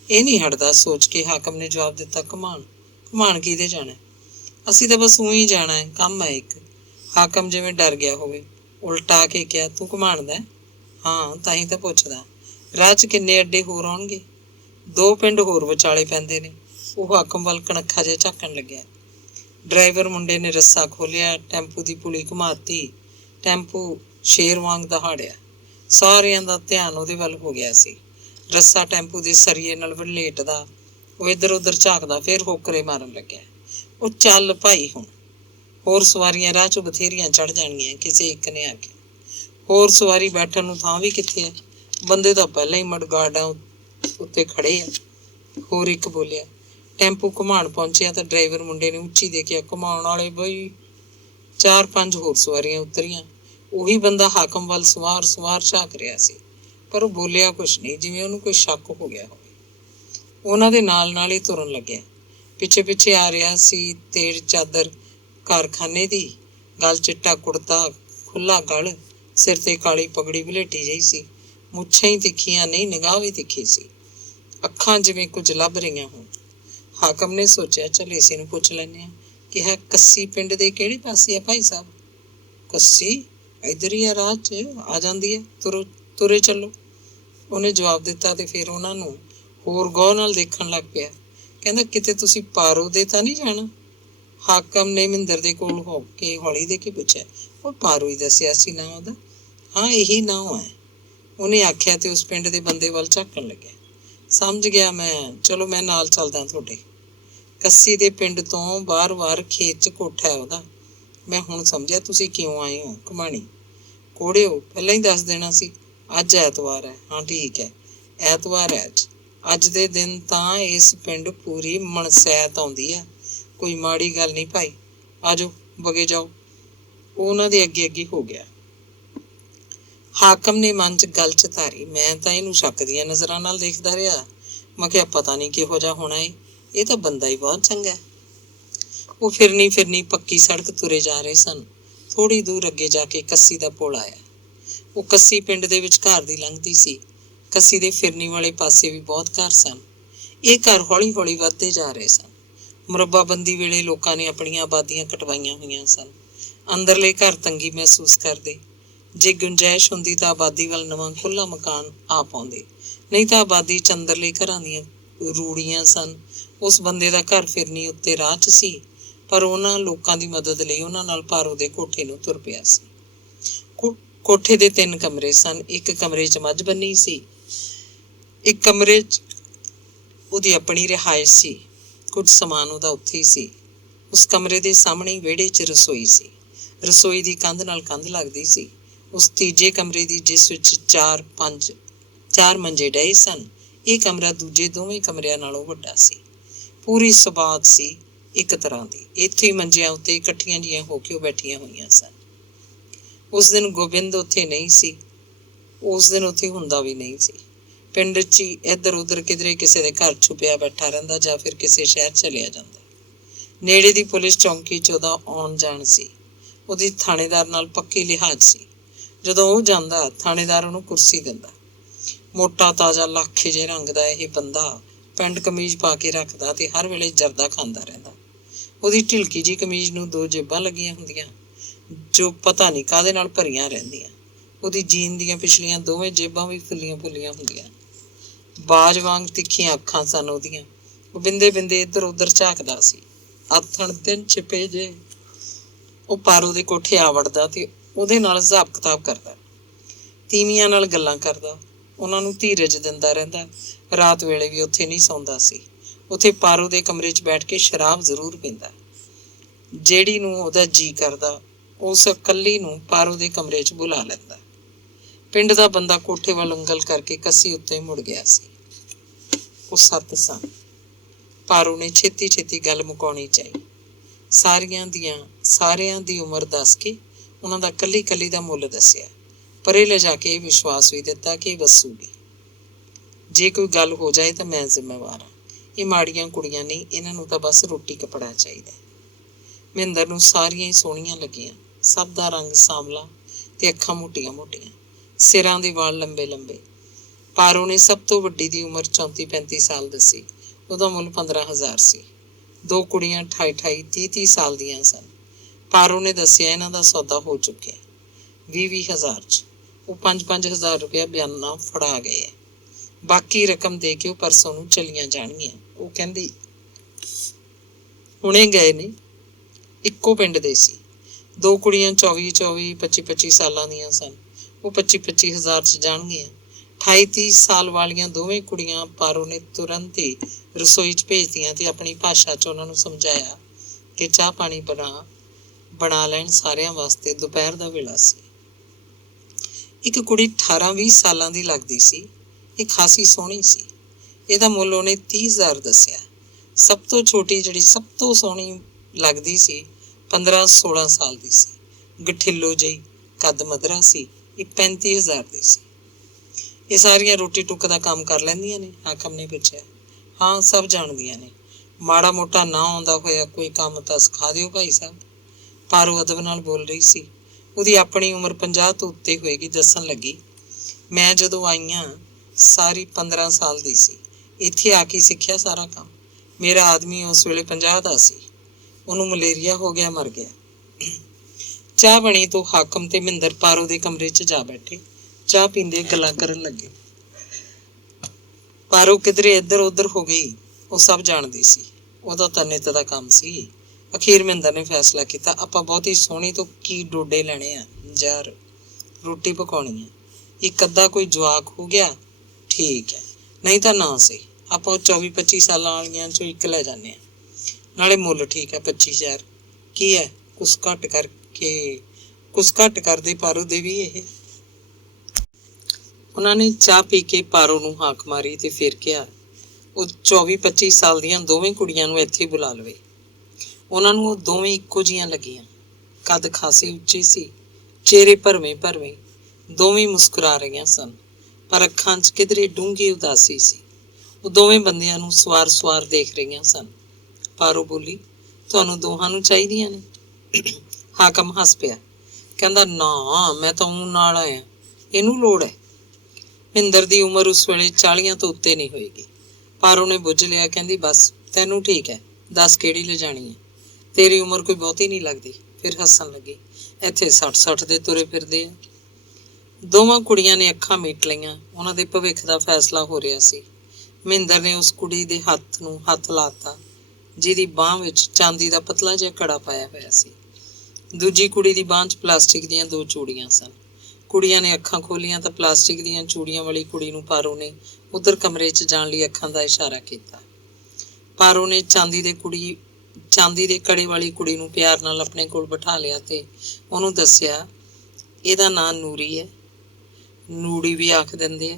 ਇਹ ਨਹੀਂ ਹਟਦਾ ਸੋਚ ਕੇ ਹਾਕਮ ਨੇ ਜਵਾਬ ਦਿੱਤਾ, ਘਮਾਣ ਕਿਹਦੇ ਜਾਣਾ? ਅਸੀਂ ਤਾਂ ਬਸ ਊਂ ਹੀ ਜਾਣਾ ਹੈ, ਕੰਮ ਹੈ ਇੱਕ। ਹਾਕਮ ਜਿਵੇਂ ਡਰ ਗਿਆ ਹੋਵੇ, ਉਲਟਾ ਕੇ ਕਿਹਾ, ਤੂੰ ਘਮਾਣਦਾ? ਹਾਂ, ਤਾਂ ਹੀ ਤਾਂ ਪੁੱਛਦਾ। ਰਾਹ 'ਚ ਕਿੰਨੇ ਅੱਡੇ ਹੋਰ ਆਉਣਗੇ? 2 ਪਿੰਡ ਹੋਰ ਵਿਚਾਲੇ ਪੈਂਦੇ ਨੇ। ਉਹ ਹਾਕਮ ਵੱਲ ਕਣਖਾ ਜਿਹਾ ਝਾਕਣ ਲੱਗਿਆ। ਡਰਾਈਵਰ ਮੁੰਡੇ ਨੇ ਰੱਸਾ ਖੋਲ੍ਹਿਆ, ਟੈਂਪੂ ਦੀ ਪੁਲੀ ਘੁਮਾਤੀ। ਟੈਂਪੂ ਸ਼ੇਰ ਵਾਂਗ ਦਹਾੜਿਆ। ਸਾਰਿਆਂ ਦਾ ਧਿਆਨ ਉਹਦੇ ਵੱਲ ਹੋ ਗਿਆ ਸੀ। ਰੱਸਾ ਟੈਂਪੂ ਦੇ ਸਰੀਏ ਨਾਲ ਵਲੇਟਦਾ। ਉਹ ਇੱਧਰ ਉੱਧਰ ਝਾਕਦਾ, ਫਿਰ ਹੋਕਰੇ ਮਾਰਨ ਲੱਗਿਆ। ਉਹ ਚੱਲ ਭਾਈ ਹੁਣ, ਹੋਰ ਸਵਾਰੀਆਂ ਰਾਹ 'ਚੋਂ ਬਥੇਰੀਆਂ ਚੜ੍ਹ ਜਾਣਗੀਆਂ, ਕਿਸੇ ਇੱਕ ਨੇ ਆਖਿਆ। ਹੋਰ ਸਵਾਰੀ ਬੈਠਣ ਨੂੰ ਥਾਂ ਵੀ ਕਿੱਥੇ ਹੈ, ਬੰਦੇ ਤਾਂ ਪਹਿਲਾਂ ਹੀ ਮਡਗਾਰਡਾਂ ਉੱਤੇ ਖੜੇ ਆ। ਹੋਰ ਇੱਕ ਬੋਲਿਆ। ਟੈਂਪੂ ਘੁਮਾਉਣ ਪਹੁੰਚਿਆ ਤਾਂ ਡਰਾਈਵਰ ਮੁੰਡੇ ਨੇ ਉੱਚੀ ਦੇਖਿਆ, ਘੁਮਾਉਣ ਵਾਲੇ ਬਈ। 4-5 ਹੋਰ ਸਵਾਰੀਆਂ ਉਤਰੀਆਂ। ਉਹੀ ਬੰਦਾ ਹਾਕਮ ਵੱਲ ਸਵਾਰ ਝਾਕ ਰਿਹਾ ਸੀ, ਪਰ ਉਹ ਬੋਲਿਆ ਕੁਛ ਨਹੀਂ, ਜਿਵੇਂ ਉਹਨੂੰ ਕੋਈ ਸ਼ੱਕ ਹੋ ਗਿਆ ਹੋਵੇ। ਉਹਨਾਂ ਦੇ ਨਾਲ ਹੀ ਤੁਰਨ ਲੱਗਿਆ। ਪਿੱਛੇ ਆ ਰਿਹਾ ਸੀ ਤੇੜ ਚਾਦਰ ਕਾਰਖਾਨੇ ਦੀ, ਗਲ ਚਿੱਟਾ ਕੁੜਤਾ, ਖੁੱਲਾ ਗਲ, ਸਿਰ ਤੇ ਕਾਲੀ ਪਗੜੀ ਵਲੇਟੀ ਜਿਹੀ ਸੀ। ਮੁੱਛਾਂ ਹੀ ਤਿੱਖੀਆਂ ਨਹੀਂ, ਨਿਗਾਹ ਵੀ ਤਿੱਖੀ ਸੀ, ਅੱਖਾਂ ਜਿਵੇਂ ਕੁਝ ਲੱਭ ਰਹੀਆਂ ਹੋਣ। ਹਾਕਮ ਨੇ ਸੋਚਿਆ, ਚੱਲ ਇਸੇ ਨੂੰ ਪੁੱਛ ਲੈਂਦੇ ਹਾਂ। ਕਿਹਾ, ਕੱਸੀ ਪਿੰਡ ਦੇ ਕਿਹੜੇ ਪਾਸੇ ਆ ਭਾਈ ਸਾਹਿਬ? ਕੱਸੀ ਇੱਧਰ ਹੀ ਆ, ਰਾਹ 'ਚ ਆ ਜਾਂਦੀ ਹੈ, ਤੁਰੇ ਚੱਲੋ। ਉਹਨੇ ਜਵਾਬ ਦਿੱਤਾ ਤੇ ਫਿਰ ਉਹਨਾਂ ਨੂੰ ਹੋਰ ਗੌਰ ਨਾਲ ਦੇਖਣ ਲੱਗ ਪਿਆ। ਕਹਿੰਦਾ, ਕਿਤੇ ਤੁਸੀਂ ਪਾਰੋ ਦੇ ਤਾਂ ਨਹੀਂ ਜਾਣਾ? ਹਾਕਮ ਨੇ ਮਹਿੰਦਰ ਦੇ ਕੋਲ ਹੋ ਕੇ ਹੌਲੀ ਦੇ ਕੇ ਪੁੱਛਿਆ। ਉਹ ਪਾਰੋ ਹੀ ਦੱਸਿਆ ਸੀ ਨਾ ਉਹਦਾ। ਹਾਂ, ਇਹੀ ਨਾਂ ਹੈ, ਉਹਨੇ ਆਖਿਆ ਤੇ ਉਸ ਪਿੰਡ ਦੇ ਬੰਦੇ ਵੱਲ ਝਾਕਣ ਲੱਗਿਆ। ਸਮਝ ਗਿਆ ਮੈਂ, ਚਲੋ ਮੈਂ ਨਾਲ ਚੱਲਦਾ ਤੁਹਾਡੇ। ਕੱਸੀ ਦੇ ਪਿੰਡ ਤੋਂ ਬਾਹਰ ਖੇਤ 'ਚ ਕੋਠਾ ਹੈ ਉਹਦਾ। ਮੈਂ ਹੁਣ ਸਮਝਿਆ ਤੁਸੀਂ ਕਿਉਂ ਆਏ ਹੋ ਘੁਮਾਣੀ। ਕੋੜਿਓ, ਪਹਿਲਾਂ ਹੀ ਦੱਸ ਦੇਣਾ ਸੀ। ਅੱਜ ਐਤਵਾਰ ਹੈ। ਹਾਂ ਠੀਕ ਹੈ, ਐਤਵਾਰ ਹੈ ਅੱਜ ਦੇ ਦਿਨ ਤਾਂ ਇਸ ਪਿੰਡ ਪੂਰੀ ਮਨਸੈਤ ਆਉਂਦੀ ਹੈ, ਕੋਈ ਮਾੜੀ ਗੱਲ ਨਹੀਂ ਭਾਈ। ਆ ਜਾਓ, ਵਗੇ ਜਾਓ। ਉਹ ਉਹਨਾਂ ਦੇ ਅੱਗੇ ਹੋ ਗਿਆ। ਹਾਕਮ ਨੇ ਮਨ 'ਚ ਗੱਲ 'ਚ ਧਾਰੀ। ਮੈਂ ਤਾਂ ਇਹਨੂੰ ਸ਼ੱਕ ਦੀਆਂ ਨਜ਼ਰਾਂ ਨਾਲ ਦੇਖਦਾ ਰਿਹਾ। ਮੈਂ ਕਿਹਾ, ਪਤਾ ਨਹੀਂ ਕਿਹੋ ਜਿਹਾ ਹੋਣਾ ਏ, ਇਹ ਤਾਂ ਬੰਦਾ ਹੀ ਬਹੁਤ ਚੰਗਾ। ਉਹ ਫਿਰਨੀ ਪੱਕੀ ਸੜਕ ਤੁਰੇ ਜਾ ਰਹੇ ਸਨ। ਥੋੜ੍ਹੀ ਦੂਰ ਅੱਗੇ ਜਾ ਕੇ ਕੱਸੀ ਦਾ ਪੁਲ ਆਇਆ। ਉਹ ਕੱਸੀ ਪਿੰਡ ਦੇ ਵਿਚਕਾਰ ਦੀ ਲੰਘਦੀ ਸੀ। ਕੱਸੀ ਦੇ ਫਿਰਨੀ ਵਾਲੇ ਪਾਸੇ ਵੀ ਬਹੁਤ ਘਰ ਸਨ। ਇਹ ਘਰ ਹੌਲੀ ਵੱਧਦੇ ਜਾ ਰਹੇ ਸਨ। ਮੁਰੱਬਾਬੰਦੀ ਵੇਲੇ ਲੋਕਾਂ ਨੇ ਆਪਣੀਆਂ ਆਬਾਦੀਆਂ ਕਟਵਾਈਆਂ ਹੋਈਆਂ ਸਨ। ਅੰਦਰਲੇ ਘਰ ਤੰਗੀ ਮਹਿਸੂਸ ਕਰਦੇ। ਜੇ ਗੁੰਜਾਇਸ਼ ਹੁੰਦੀ ਤਾਂ ਆਬਾਦੀ ਵੱਲ ਨਵਾਂ ਖੁੱਲ੍ਹਾ ਮਕਾਨ ਆ ਪਾਉਂਦੇ, ਨਹੀਂ ਤਾਂ ਆਬਾਦੀ 'ਚ ਅੰਦਰਲੇ ਘਰਾਂ ਦੀਆਂ ਰੂੜੀਆਂ ਸਨ। ਉਸ ਬੰਦੇ ਦਾ ਘਰ ਫਿਰਨੀ ਉੱਤੇ ਰਾਹ 'ਚ ਸੀ, ਪਰ ਉਹਨਾਂ ਲੋਕਾਂ ਦੀ ਮਦਦ ਲਈ ਉਹਨਾਂ ਨਾਲ ਪਾਰੋ ਦੇ ਕੋਠੇ ਨੂੰ ਤੁਰ ਪਿਆ ਸੀ। ਕੋਠੇ ਦੇ 3 ਕਮਰੇ ਸਨ। ਇੱਕ ਕਮਰੇ 'ਚ ਮੱਝ ਬੰਨੀ ਸੀ, ਇੱਕ ਕਮਰੇ 'ਚ ਉਹਦੀ ਆਪਣੀ ਰਿਹਾਇਸ਼ ਸੀ। ਕੁਝ ਸਮਾਨ ਉਹਦਾ ਉੱਥੇ ਹੀ ਸੀ। ਉਸ ਕਮਰੇ ਦੇ ਸਾਹਮਣੇ ਵਿਹੜੇ 'ਚ ਰਸੋਈ ਸੀ। ਰਸੋਈ ਦੀ ਕੰਧ ਨਾਲ ਕੰਧ ਲੱਗਦੀ ਸੀ। ਉਸ ਤੀਜੇ ਕਮਰੇ ਦੀ, ਜਿਸ ਵਿੱਚ 4 ਮੰਜੇ ਡਏ ਸਨ, ਇਹ ਕਮਰਾ ਦੂਜੇ ਦੋਵੇਂ ਕਮਰਿਆਂ ਨਾਲੋਂ ਵੱਡਾ ਸੀ। ਪੂਰੀ ਸਬਾਤ ਸੀ ਇੱਕ ਤਰ੍ਹਾਂ ਦੀ। ਇੱਥੇ ਹੀ ਮੰਜਿਆਂ ਉੱਤੇ ਇਕੱਠੀਆਂ ਜਿਹੀਆਂ ਹੋ ਕੇ ਉਹ ਬੈਠੀਆਂ ਹੋਈਆਂ ਸਨ। ਉਸ ਦਿਨ ਗੋਬਿੰਦ ਉੱਥੇ ਨਹੀਂ ਸੀ। ਉਸ ਦਿਨ ਉੱਥੇ ਹੁੰਦਾ ਵੀ ਨਹੀਂ ਸੀ। ਪਿੰਡ 'ਚ ਹੀ ਇੱਧਰ ਉੱਧਰ ਕਿਧਰੇ ਕਿਸੇ ਦੇ ਘਰ ਛੁਪਿਆ ਬੈਠਾ ਰਹਿੰਦਾ, ਜਾਂ ਫਿਰ ਕਿਸੇ ਸ਼ਹਿਰ ਚਲਿਆ ਜਾਂਦਾ। ਨੇੜੇ ਦੀ ਪੁਲਿਸ ਚੌਂਕੀ 'ਚ ਉਹਦਾ ਆਉਣ ਜਾਣ ਸੀ। ਉਹਦੀ ਥਾਣੇਦਾਰ ਨਾਲ ਪੱਕੀ ਲਿਹਾਜ਼ ਸੀ। ਜਦੋਂ ਉਹ ਜਾਂਦਾ, ਥਾਣੇਦਾਰ ਉਹਨੂੰ ਕੁਰਸੀ ਦਿੰਦਾ। ਮੋਟਾ ਤਾਜ਼ਾ ਲਾਖੇ ਜਿਹੇ ਰੰਗ ਦਾ ਇਹ ਬੰਦਾ ਪੈਂਟ ਕਮੀਜ਼ ਪਾ ਕੇ ਰੱਖਦਾ ਤੇ ਹਰ ਵੇਲੇ ਜਰਦਾ ਖਾਂਦਾ ਰਹਿੰਦਾ। ਉਹਦੀ ਢਿਲਕੀ ਜਿਹੀ ਕਮੀਜ਼ ਨੂੰ 2 ਜੇਬਾਂ ਲੱਗੀਆਂ ਹੁੰਦੀਆਂ, ਜੋ ਪਤਾ ਨਹੀਂ ਕਾਹਦੇ ਨਾਲ ਭਰੀਆਂ ਰਹਿੰਦੀਆਂ। ਉਹਦੀ ਜੀਨ ਦੀਆਂ ਪਿਛਲੀਆਂ ਦੋਵੇਂ ਜੇਬਾਂ ਵੀ ਫੁੱਲੀਆਂ ਹੁੰਦੀਆਂ। ਬਾਜ ਵਾਂਗ ਤਿੱਖੀਆਂ ਅੱਖਾਂ ਸਨ ਉਹਦੀਆਂ। ਉਹ ਬਿੰਦੇ ਇੱਧਰ ਉੱਧਰ ਝਾਕਦਾ ਸੀ। ਆਥਣ ਦਿਨ ਛਿਪੇ ਜੇ ਉਹ ਪਾਰੋ ਦੇ ਕੋਠੇ ਆ ਵੜਦਾ ਤੇ ਉਹਦੇ ਨਾਲ ਹਿਸਾਬ ਕਿਤਾਬ ਕਰਦਾ, ਤੀਵੀਆਂ ਨਾਲ ਗੱਲਾਂ ਕਰਦਾ, ਉਹਨਾਂ ਨੂੰ ਧੀਰਜ ਦਿੰਦਾ ਰਹਿੰਦਾ। ਰਾਤ ਵੇਲੇ ਵੀ ਉੱਥੇ ਨਹੀਂ ਸੌਂਦਾ ਸੀ। ਉੱਥੇ ਪਾਰੋ ਦੇ ਕਮਰੇ 'ਚ ਬੈਠ ਕੇ ਸ਼ਰਾਬ ਜ਼ਰੂਰ ਪੀਂਦਾ। ਜਿਹੜੀ ਨੂੰ ਉਹਦਾ ਜੀਅ ਕਰਦਾ, ਉਸ ਇਕੱਲੀ ਨੂੰ ਪਾਰੋ ਦੇ ਕਮਰੇ 'ਚ ਬੁਲਾ ਲੈਂਦਾ। ਪਿੰਡ ਦਾ ਬੰਦਾ ਕੋਠੇ ਵੱਲ ਉਂਗਲ ਕਰਕੇ ਕੱਸੀ ਉੱਤੇ ਮੁੜ ਗਿਆ ਸੀ। ਉਹ 7 ਸਨ। ਪਾਰੋ ਨੇ ਛੇਤੀ ਗੱਲ ਮੁਕਾਉਣੀ ਚਾਹੀ। ਸਾਰਿਆਂ ਦੀ ਉਮਰ ਦੱਸ ਕੇ ਉਹਨਾਂ ਦਾ ਕੱਲੀ ਦਾ ਮੁੱਲ ਦੱਸਿਆ। ਪਰੇ ਲਿਜਾ ਕੇ ਇਹ ਵਿਸ਼ਵਾਸ ਵੀ ਦਿੱਤਾ ਕਿ ਇਹ ਵਸੂਗੀ। ਜੇ ਕੋਈ ਗੱਲ ਹੋ ਜਾਏ ਤਾਂ ਮੈਂ ਜ਼ਿੰਮੇਵਾਰ ਹਾਂ। ਇਹ ਮਾੜੀਆਂ ਕੁੜੀਆਂ ਨਹੀਂ, ਇਹਨਾਂ ਨੂੰ ਤਾਂ ਬਸ ਰੋਟੀ ਕੱਪੜਾ ਚਾਹੀਦਾ। ਮਹਿੰਦਰ ਨੂੰ ਸਾਰੀਆਂ ਹੀ ਸੋਹਣੀਆਂ ਲੱਗੀਆਂ। ਸਭ ਦਾ ਰੰਗ ਸਾਂਵਲਾ ਤੇ ਅੱਖਾਂ ਮੋਟੀਆਂ, ਸਿਰਾਂ ਦੇ ਵਾਲ ਲੰਬੇ। ਪਾਰੋ ਨੇ ਸਭ ਤੋਂ ਵੱਡੀ ਦੀ ਉਮਰ 34-35 ਸਾਲ ਦੱਸੀ। ਉਹਦਾ ਮੁੱਲ 15,000 ਸੀ। 2 ਕੁੜੀਆਂ 28-28, 30-30 ਸਾਲ ਦੀਆਂ ਸਨ। ਪਾਰੋ ਨੇ ਦੱਸਿਆ, ਇਹਨਾਂ ਦਾ ਸੌਦਾ ਹੋ ਚੁੱਕਿਆ 20,000 'ਚ। ਉਹ 5,000 ਰੁਪਇਆ ਬਿਆਨਾ ਫੜਾ ਗਏ ਹੈ। ਬਾਕੀ ਰਕਮ ਦੇ ਕੇ ਉਹ ਪਰਸੋਂ ਨੂੰ ਚਲੀਆਂ ਜਾਣਗੀਆਂ। ਉਹ ਕਹਿੰਦੀ ਹੁਣੇ ਗਏ ਨੇ। ਇੱਕੋ ਪਿੰਡ ਦੇ ਸੀ। 2 ਕੁੜੀਆਂ 24-24, 25-25 ਸਾਲਾਂ ਦੀਆਂ ਸਨ। ਉਹ 25,000 'ਚ ਜਾਣਗੀਆਂ। 28-30 ਸਾਲ ਵਾਲੀਆਂ ਦੋਵੇਂ ਕੁੜੀਆਂ ਪਾਰੋ ਨੇ ਤੁਰੰਤ ਹੀ ਰਸੋਈ 'ਚ ਭੇਜਤੀਆਂ ਤੇ ਆਪਣੀ ਭਾਸ਼ਾ 'ਚ ਉਹਨਾਂ ਨੂੰ ਸਮਝਾਇਆ ਕੇ ਚਾਹ ਪਾਣੀ ਬਣਾ ਲੈਣ ਸਾਰਿਆਂ ਵਾਸਤੇ। ਦੁਪਹਿਰ ਦਾ ਵੇਲਾ ਸੀ। ਇੱਕ ਕੁੜੀ 18-20 ਸਾਲਾਂ ਦੀ ਲੱਗਦੀ ਸੀ। ਇਹ ਖਾਸੀ ਸੋਹਣੀ ਸੀ। ਇਹਦਾ ਮੁੱਲ ਉਹਨੇ 30,000 ਦੱਸਿਆ। ਸਭ ਤੋਂ ਛੋਟੀ ਜਿਹੜੀ ਸਭ ਤੋਂ ਸੋਹਣੀ ਲੱਗਦੀ ਸੀ 15-16 ਸਾਲ ਦੀ ਸੀ। ਗਠਿੱਲੋ ਜਿਹੀ, ਕੱਦ ਮਧਰਾ ਸੀ। ਇਹ 35,000 ਦੀ ਸੀ। ਇਹ ਸਾਰੀਆਂ ਰੋਟੀ ਟੁੱਕ ਦਾ ਕੰਮ ਕਰ ਲੈਂਦੀਆਂ ਨੇ? ਹਾਕਮ ਨੇ ਪੁੱਛਿਆ। ਹਾਂ, ਸਭ ਜਾਣਦੀਆਂ ਨੇ। ਮਾੜਾ ਮੋਟਾ ਨਾ ਆਉਂਦਾ ਹੋਇਆ ਕੋਈ ਕੰਮ ਤਾਂ ਸਿਖਾ ਦਿਓ ਭਾਈ ਸਾਹਿਬ। ਪਾਰੋ ਅਦਬ ਨਾਲ ਬੋਲ ਰਹੀ ਸੀ। ਉਹਦੀ ਆਪਣੀ ਉਮਰ 50 ਤੋਂ ਉੱਤੇ ਹੋਏਗੀ। ਦੱਸਣ ਲੱਗੀ, ਮੈਂ ਜਦੋਂ ਆਈਆਂ ਸਾਰੀ 15 ਸਾਲ ਦੀ ਸੀ। ਇੱਥੇ ਆ ਕੇ ਸਿੱਖਿਆ ਸਾਰਾ ਕੰਮ। ਮੇਰਾ ਆਦਮੀ ਉਸ ਵੇਲੇ 50 ਦਾ ਸੀ। ਉਹਨੂੰ ਮਲੇਰੀਆ ਹੋ ਗਿਆ, ਮਰ ਗਿਆ। ਚਾਹ ਬਣੀ ਤੋਂ ਹਾਕਮ ਤੇ ਮਹਿੰਦਰ ਪਾਰੋ ਦੇ ਕਮਰੇ 'ਚ ਜਾ ਬੈਠੇ। ਚਾਹ ਪੀਂਦੇ ਗੱਲਾਂ ਕਰਨ ਲੱਗੇ। ਪਾਰੋ ਕਿਧਰੇ ਇੱਧਰ ਉੱਧਰ ਹੋ ਗਈ। ਉਹ ਸਭ ਜਾਣਦੀ ਸੀ। ਉਹਦਾ ਤਾਂ ਨਿੱਤ ਦਾ ਕੰਮ ਸੀ। ਅਖੀਰ ਮਹਿੰਦਰ ਨੇ ਫੈਸਲਾ ਕੀਤਾ, ਆਪਾਂ ਬਹੁਤੀ ਸੋਹਣੀ ਤੋਂ ਕੀ ਡੋਡੇ ਲੈਣੇ ਆ ਯਾਰ, ਰੋਟੀ ਪਕਾਉਣੀ ਹੈ। ਇੱਕ ਅੱਧਾ ਕੋਈ ਜਵਾਕ ਹੋ ਗਿਆ ਠੀਕ ਹੈ, ਨਹੀਂ ਤਾਂ ਨਾ ਸਹੀ। ਆਪਾਂ 24-25 ਸਾਲਾਂ ਵਾਲੀਆਂ 'ਚੋਂ ਇੱਕ ਲੈ ਜਾਂਦੇ ਹਾਂ। ਨਾਲੇ ਮੁੱਲ ਠੀਕ ਹੈ, 25,000 ਕੀ ਹੈ? ਕੁਛ ਘੱਟ ਕਰਦੇ ਪਾਰੋ ਦੇ ਵੀ ਇਹ। ਉਹਨਾਂ ਨੇ ਚਾਹ ਪੀ ਕੇ ਪਾਰੋ ਨੂੰ ਹਾਕ ਮਾਰੀ ਤੇ ਫਿਰ ਕਿਹਾ, ਉਹ 24-25 ਸਾਲ ਦੀਆਂ ਦੋਵੇਂ ਕੁੜੀਆਂ ਨੂੰ ਇੱਥੇ ਬੁਲਾ ਲਵੇ। ਉਹਨਾਂ ਨੂੰ ਉਹ ਦੋਵੇਂ ਇੱਕੋ ਜਿਹੀਆਂ ਲੱਗੀਆਂ। ਕੱਦ ਖਾਸੇ ਉੱਚੇ ਸੀ, ਚਿਹਰੇ ਭਰਵੇਂ ਭਰਵੇਂ। ਦੋਵੇਂ ਮੁਸਕਰਾ ਰਹੀਆਂ ਸਨ, ਪਰ ਅੱਖਾਂ 'ਚ ਕਿਧਰੇ ਡੂੰਘੀ ਉਦਾਸੀ ਸੀ। ਉਹ ਦੋਵੇਂ ਬੰਦਿਆਂ ਨੂੰ ਸਵਾਰ ਦੇਖ ਰਹੀਆਂ ਸਨ। ਪਾਰੋ ਬੋਲੀ, ਤੁਹਾਨੂੰ ਦੋਹਾਂ ਨੂੰ ਚਾਹੀਦੀਆਂ ਨੇ? ਹਾਕਮ ਹੱਸ ਪਿਆ, ਕਹਿੰਦਾ, ਨਾ, ਮੈਂ ਤਾਂ ਊਂ ਨਾਲ ਆਇਆ, ਇਹਨੂੰ ਲੋੜ ਹੈ। ਮਹਿੰਦਰ ਦੀ ਉਮਰ ਉਸ ਵੇਲੇ 40 ਤੋਂ ਉੱਤੇ ਨਹੀਂ ਹੋਏਗੀ। ਪਾਰੋ ਨੇ ਬੁੱਝ ਲਿਆ। ਕਹਿੰਦੀ, ਬਸ ਤੈਨੂੰ ਠੀਕ ਹੈ, ਦੱਸ ਕਿਹੜੀ ਲਿਜਾਣੀ ਹੈ? ਤੇਰੀ ਉਮਰ ਕੋਈ ਬਹੁਤੀ ਨਹੀਂ ਲੱਗਦੀ। ਫਿਰ ਹੱਸਣ ਲੱਗੀ, ਇੱਥੇ 60 ਦੇ ਤੁਰੇ ਫਿਰਦੇ ਆ। ਦੋਵਾਂ ਕੁੜੀਆਂ ਨੇ ਅੱਖਾਂ ਮੀਟ ਲਈਆਂ। ਉਹਨਾਂ ਦੇ ਭਵਿੱਖ ਦਾ ਫੈਸਲਾ ਹੋ ਰਿਹਾ ਸੀ। ਮਹਿੰਦਰ ਨੇ ਉਸ ਕੁੜੀ ਦੇ ਹੱਥ ਨੂੰ ਹੱਥ ਲਾਤਾ ਜਿਹਦੀ ਬਾਂਹ ਵਿੱਚ ਚਾਂਦੀ ਦਾ ਪਤਲਾ ਜਿਹਾ ਕੜਾ ਪਾਇਆ ਹੋਇਆ ਸੀ। ਦੂਜੀ ਕੁੜੀ ਦੀ ਬਾਂਹ 'ਚ ਪਲਾਸਟਿਕ ਦੀਆਂ 2 ਚੂੜੀਆਂ ਸਨ। ਕੁੜੀਆਂ ਨੇ ਅੱਖਾਂ ਖੋਲੀਆਂ ਤਾਂ ਪਲਾਸਟਿਕ ਦੀਆਂ ਚੂੜੀਆਂ ਵਾਲੀ ਕੁੜੀ ਨੂੰ ਪਾਰੋ ਨੇ ਉੱਧਰ ਕਮਰੇ 'ਚ ਜਾਣ ਲਈ ਅੱਖਾਂ ਦਾ ਇਸ਼ਾਰਾ ਕੀਤਾ। ਪਾਰੋ ਨੇ ਚਾਂਦੀ ਦੇ ਕੜੇ ਵਾਲੀ ਕੁੜੀ ਨੂੰ ਪਿਆਰ ਨਾਲ ਆਪਣੇ ਕੋਲ ਬਿਠਾ ਲਿਆ ਤੇ ਉਹਨੂੰ ਦੱਸਿਆ, ਇਹਦਾ ਨਾਂ ਨੂਰੀ ਹੈ, ਨੂੜੀ ਵੀ ਆਖ ਦਿੰਦੇ ਆ।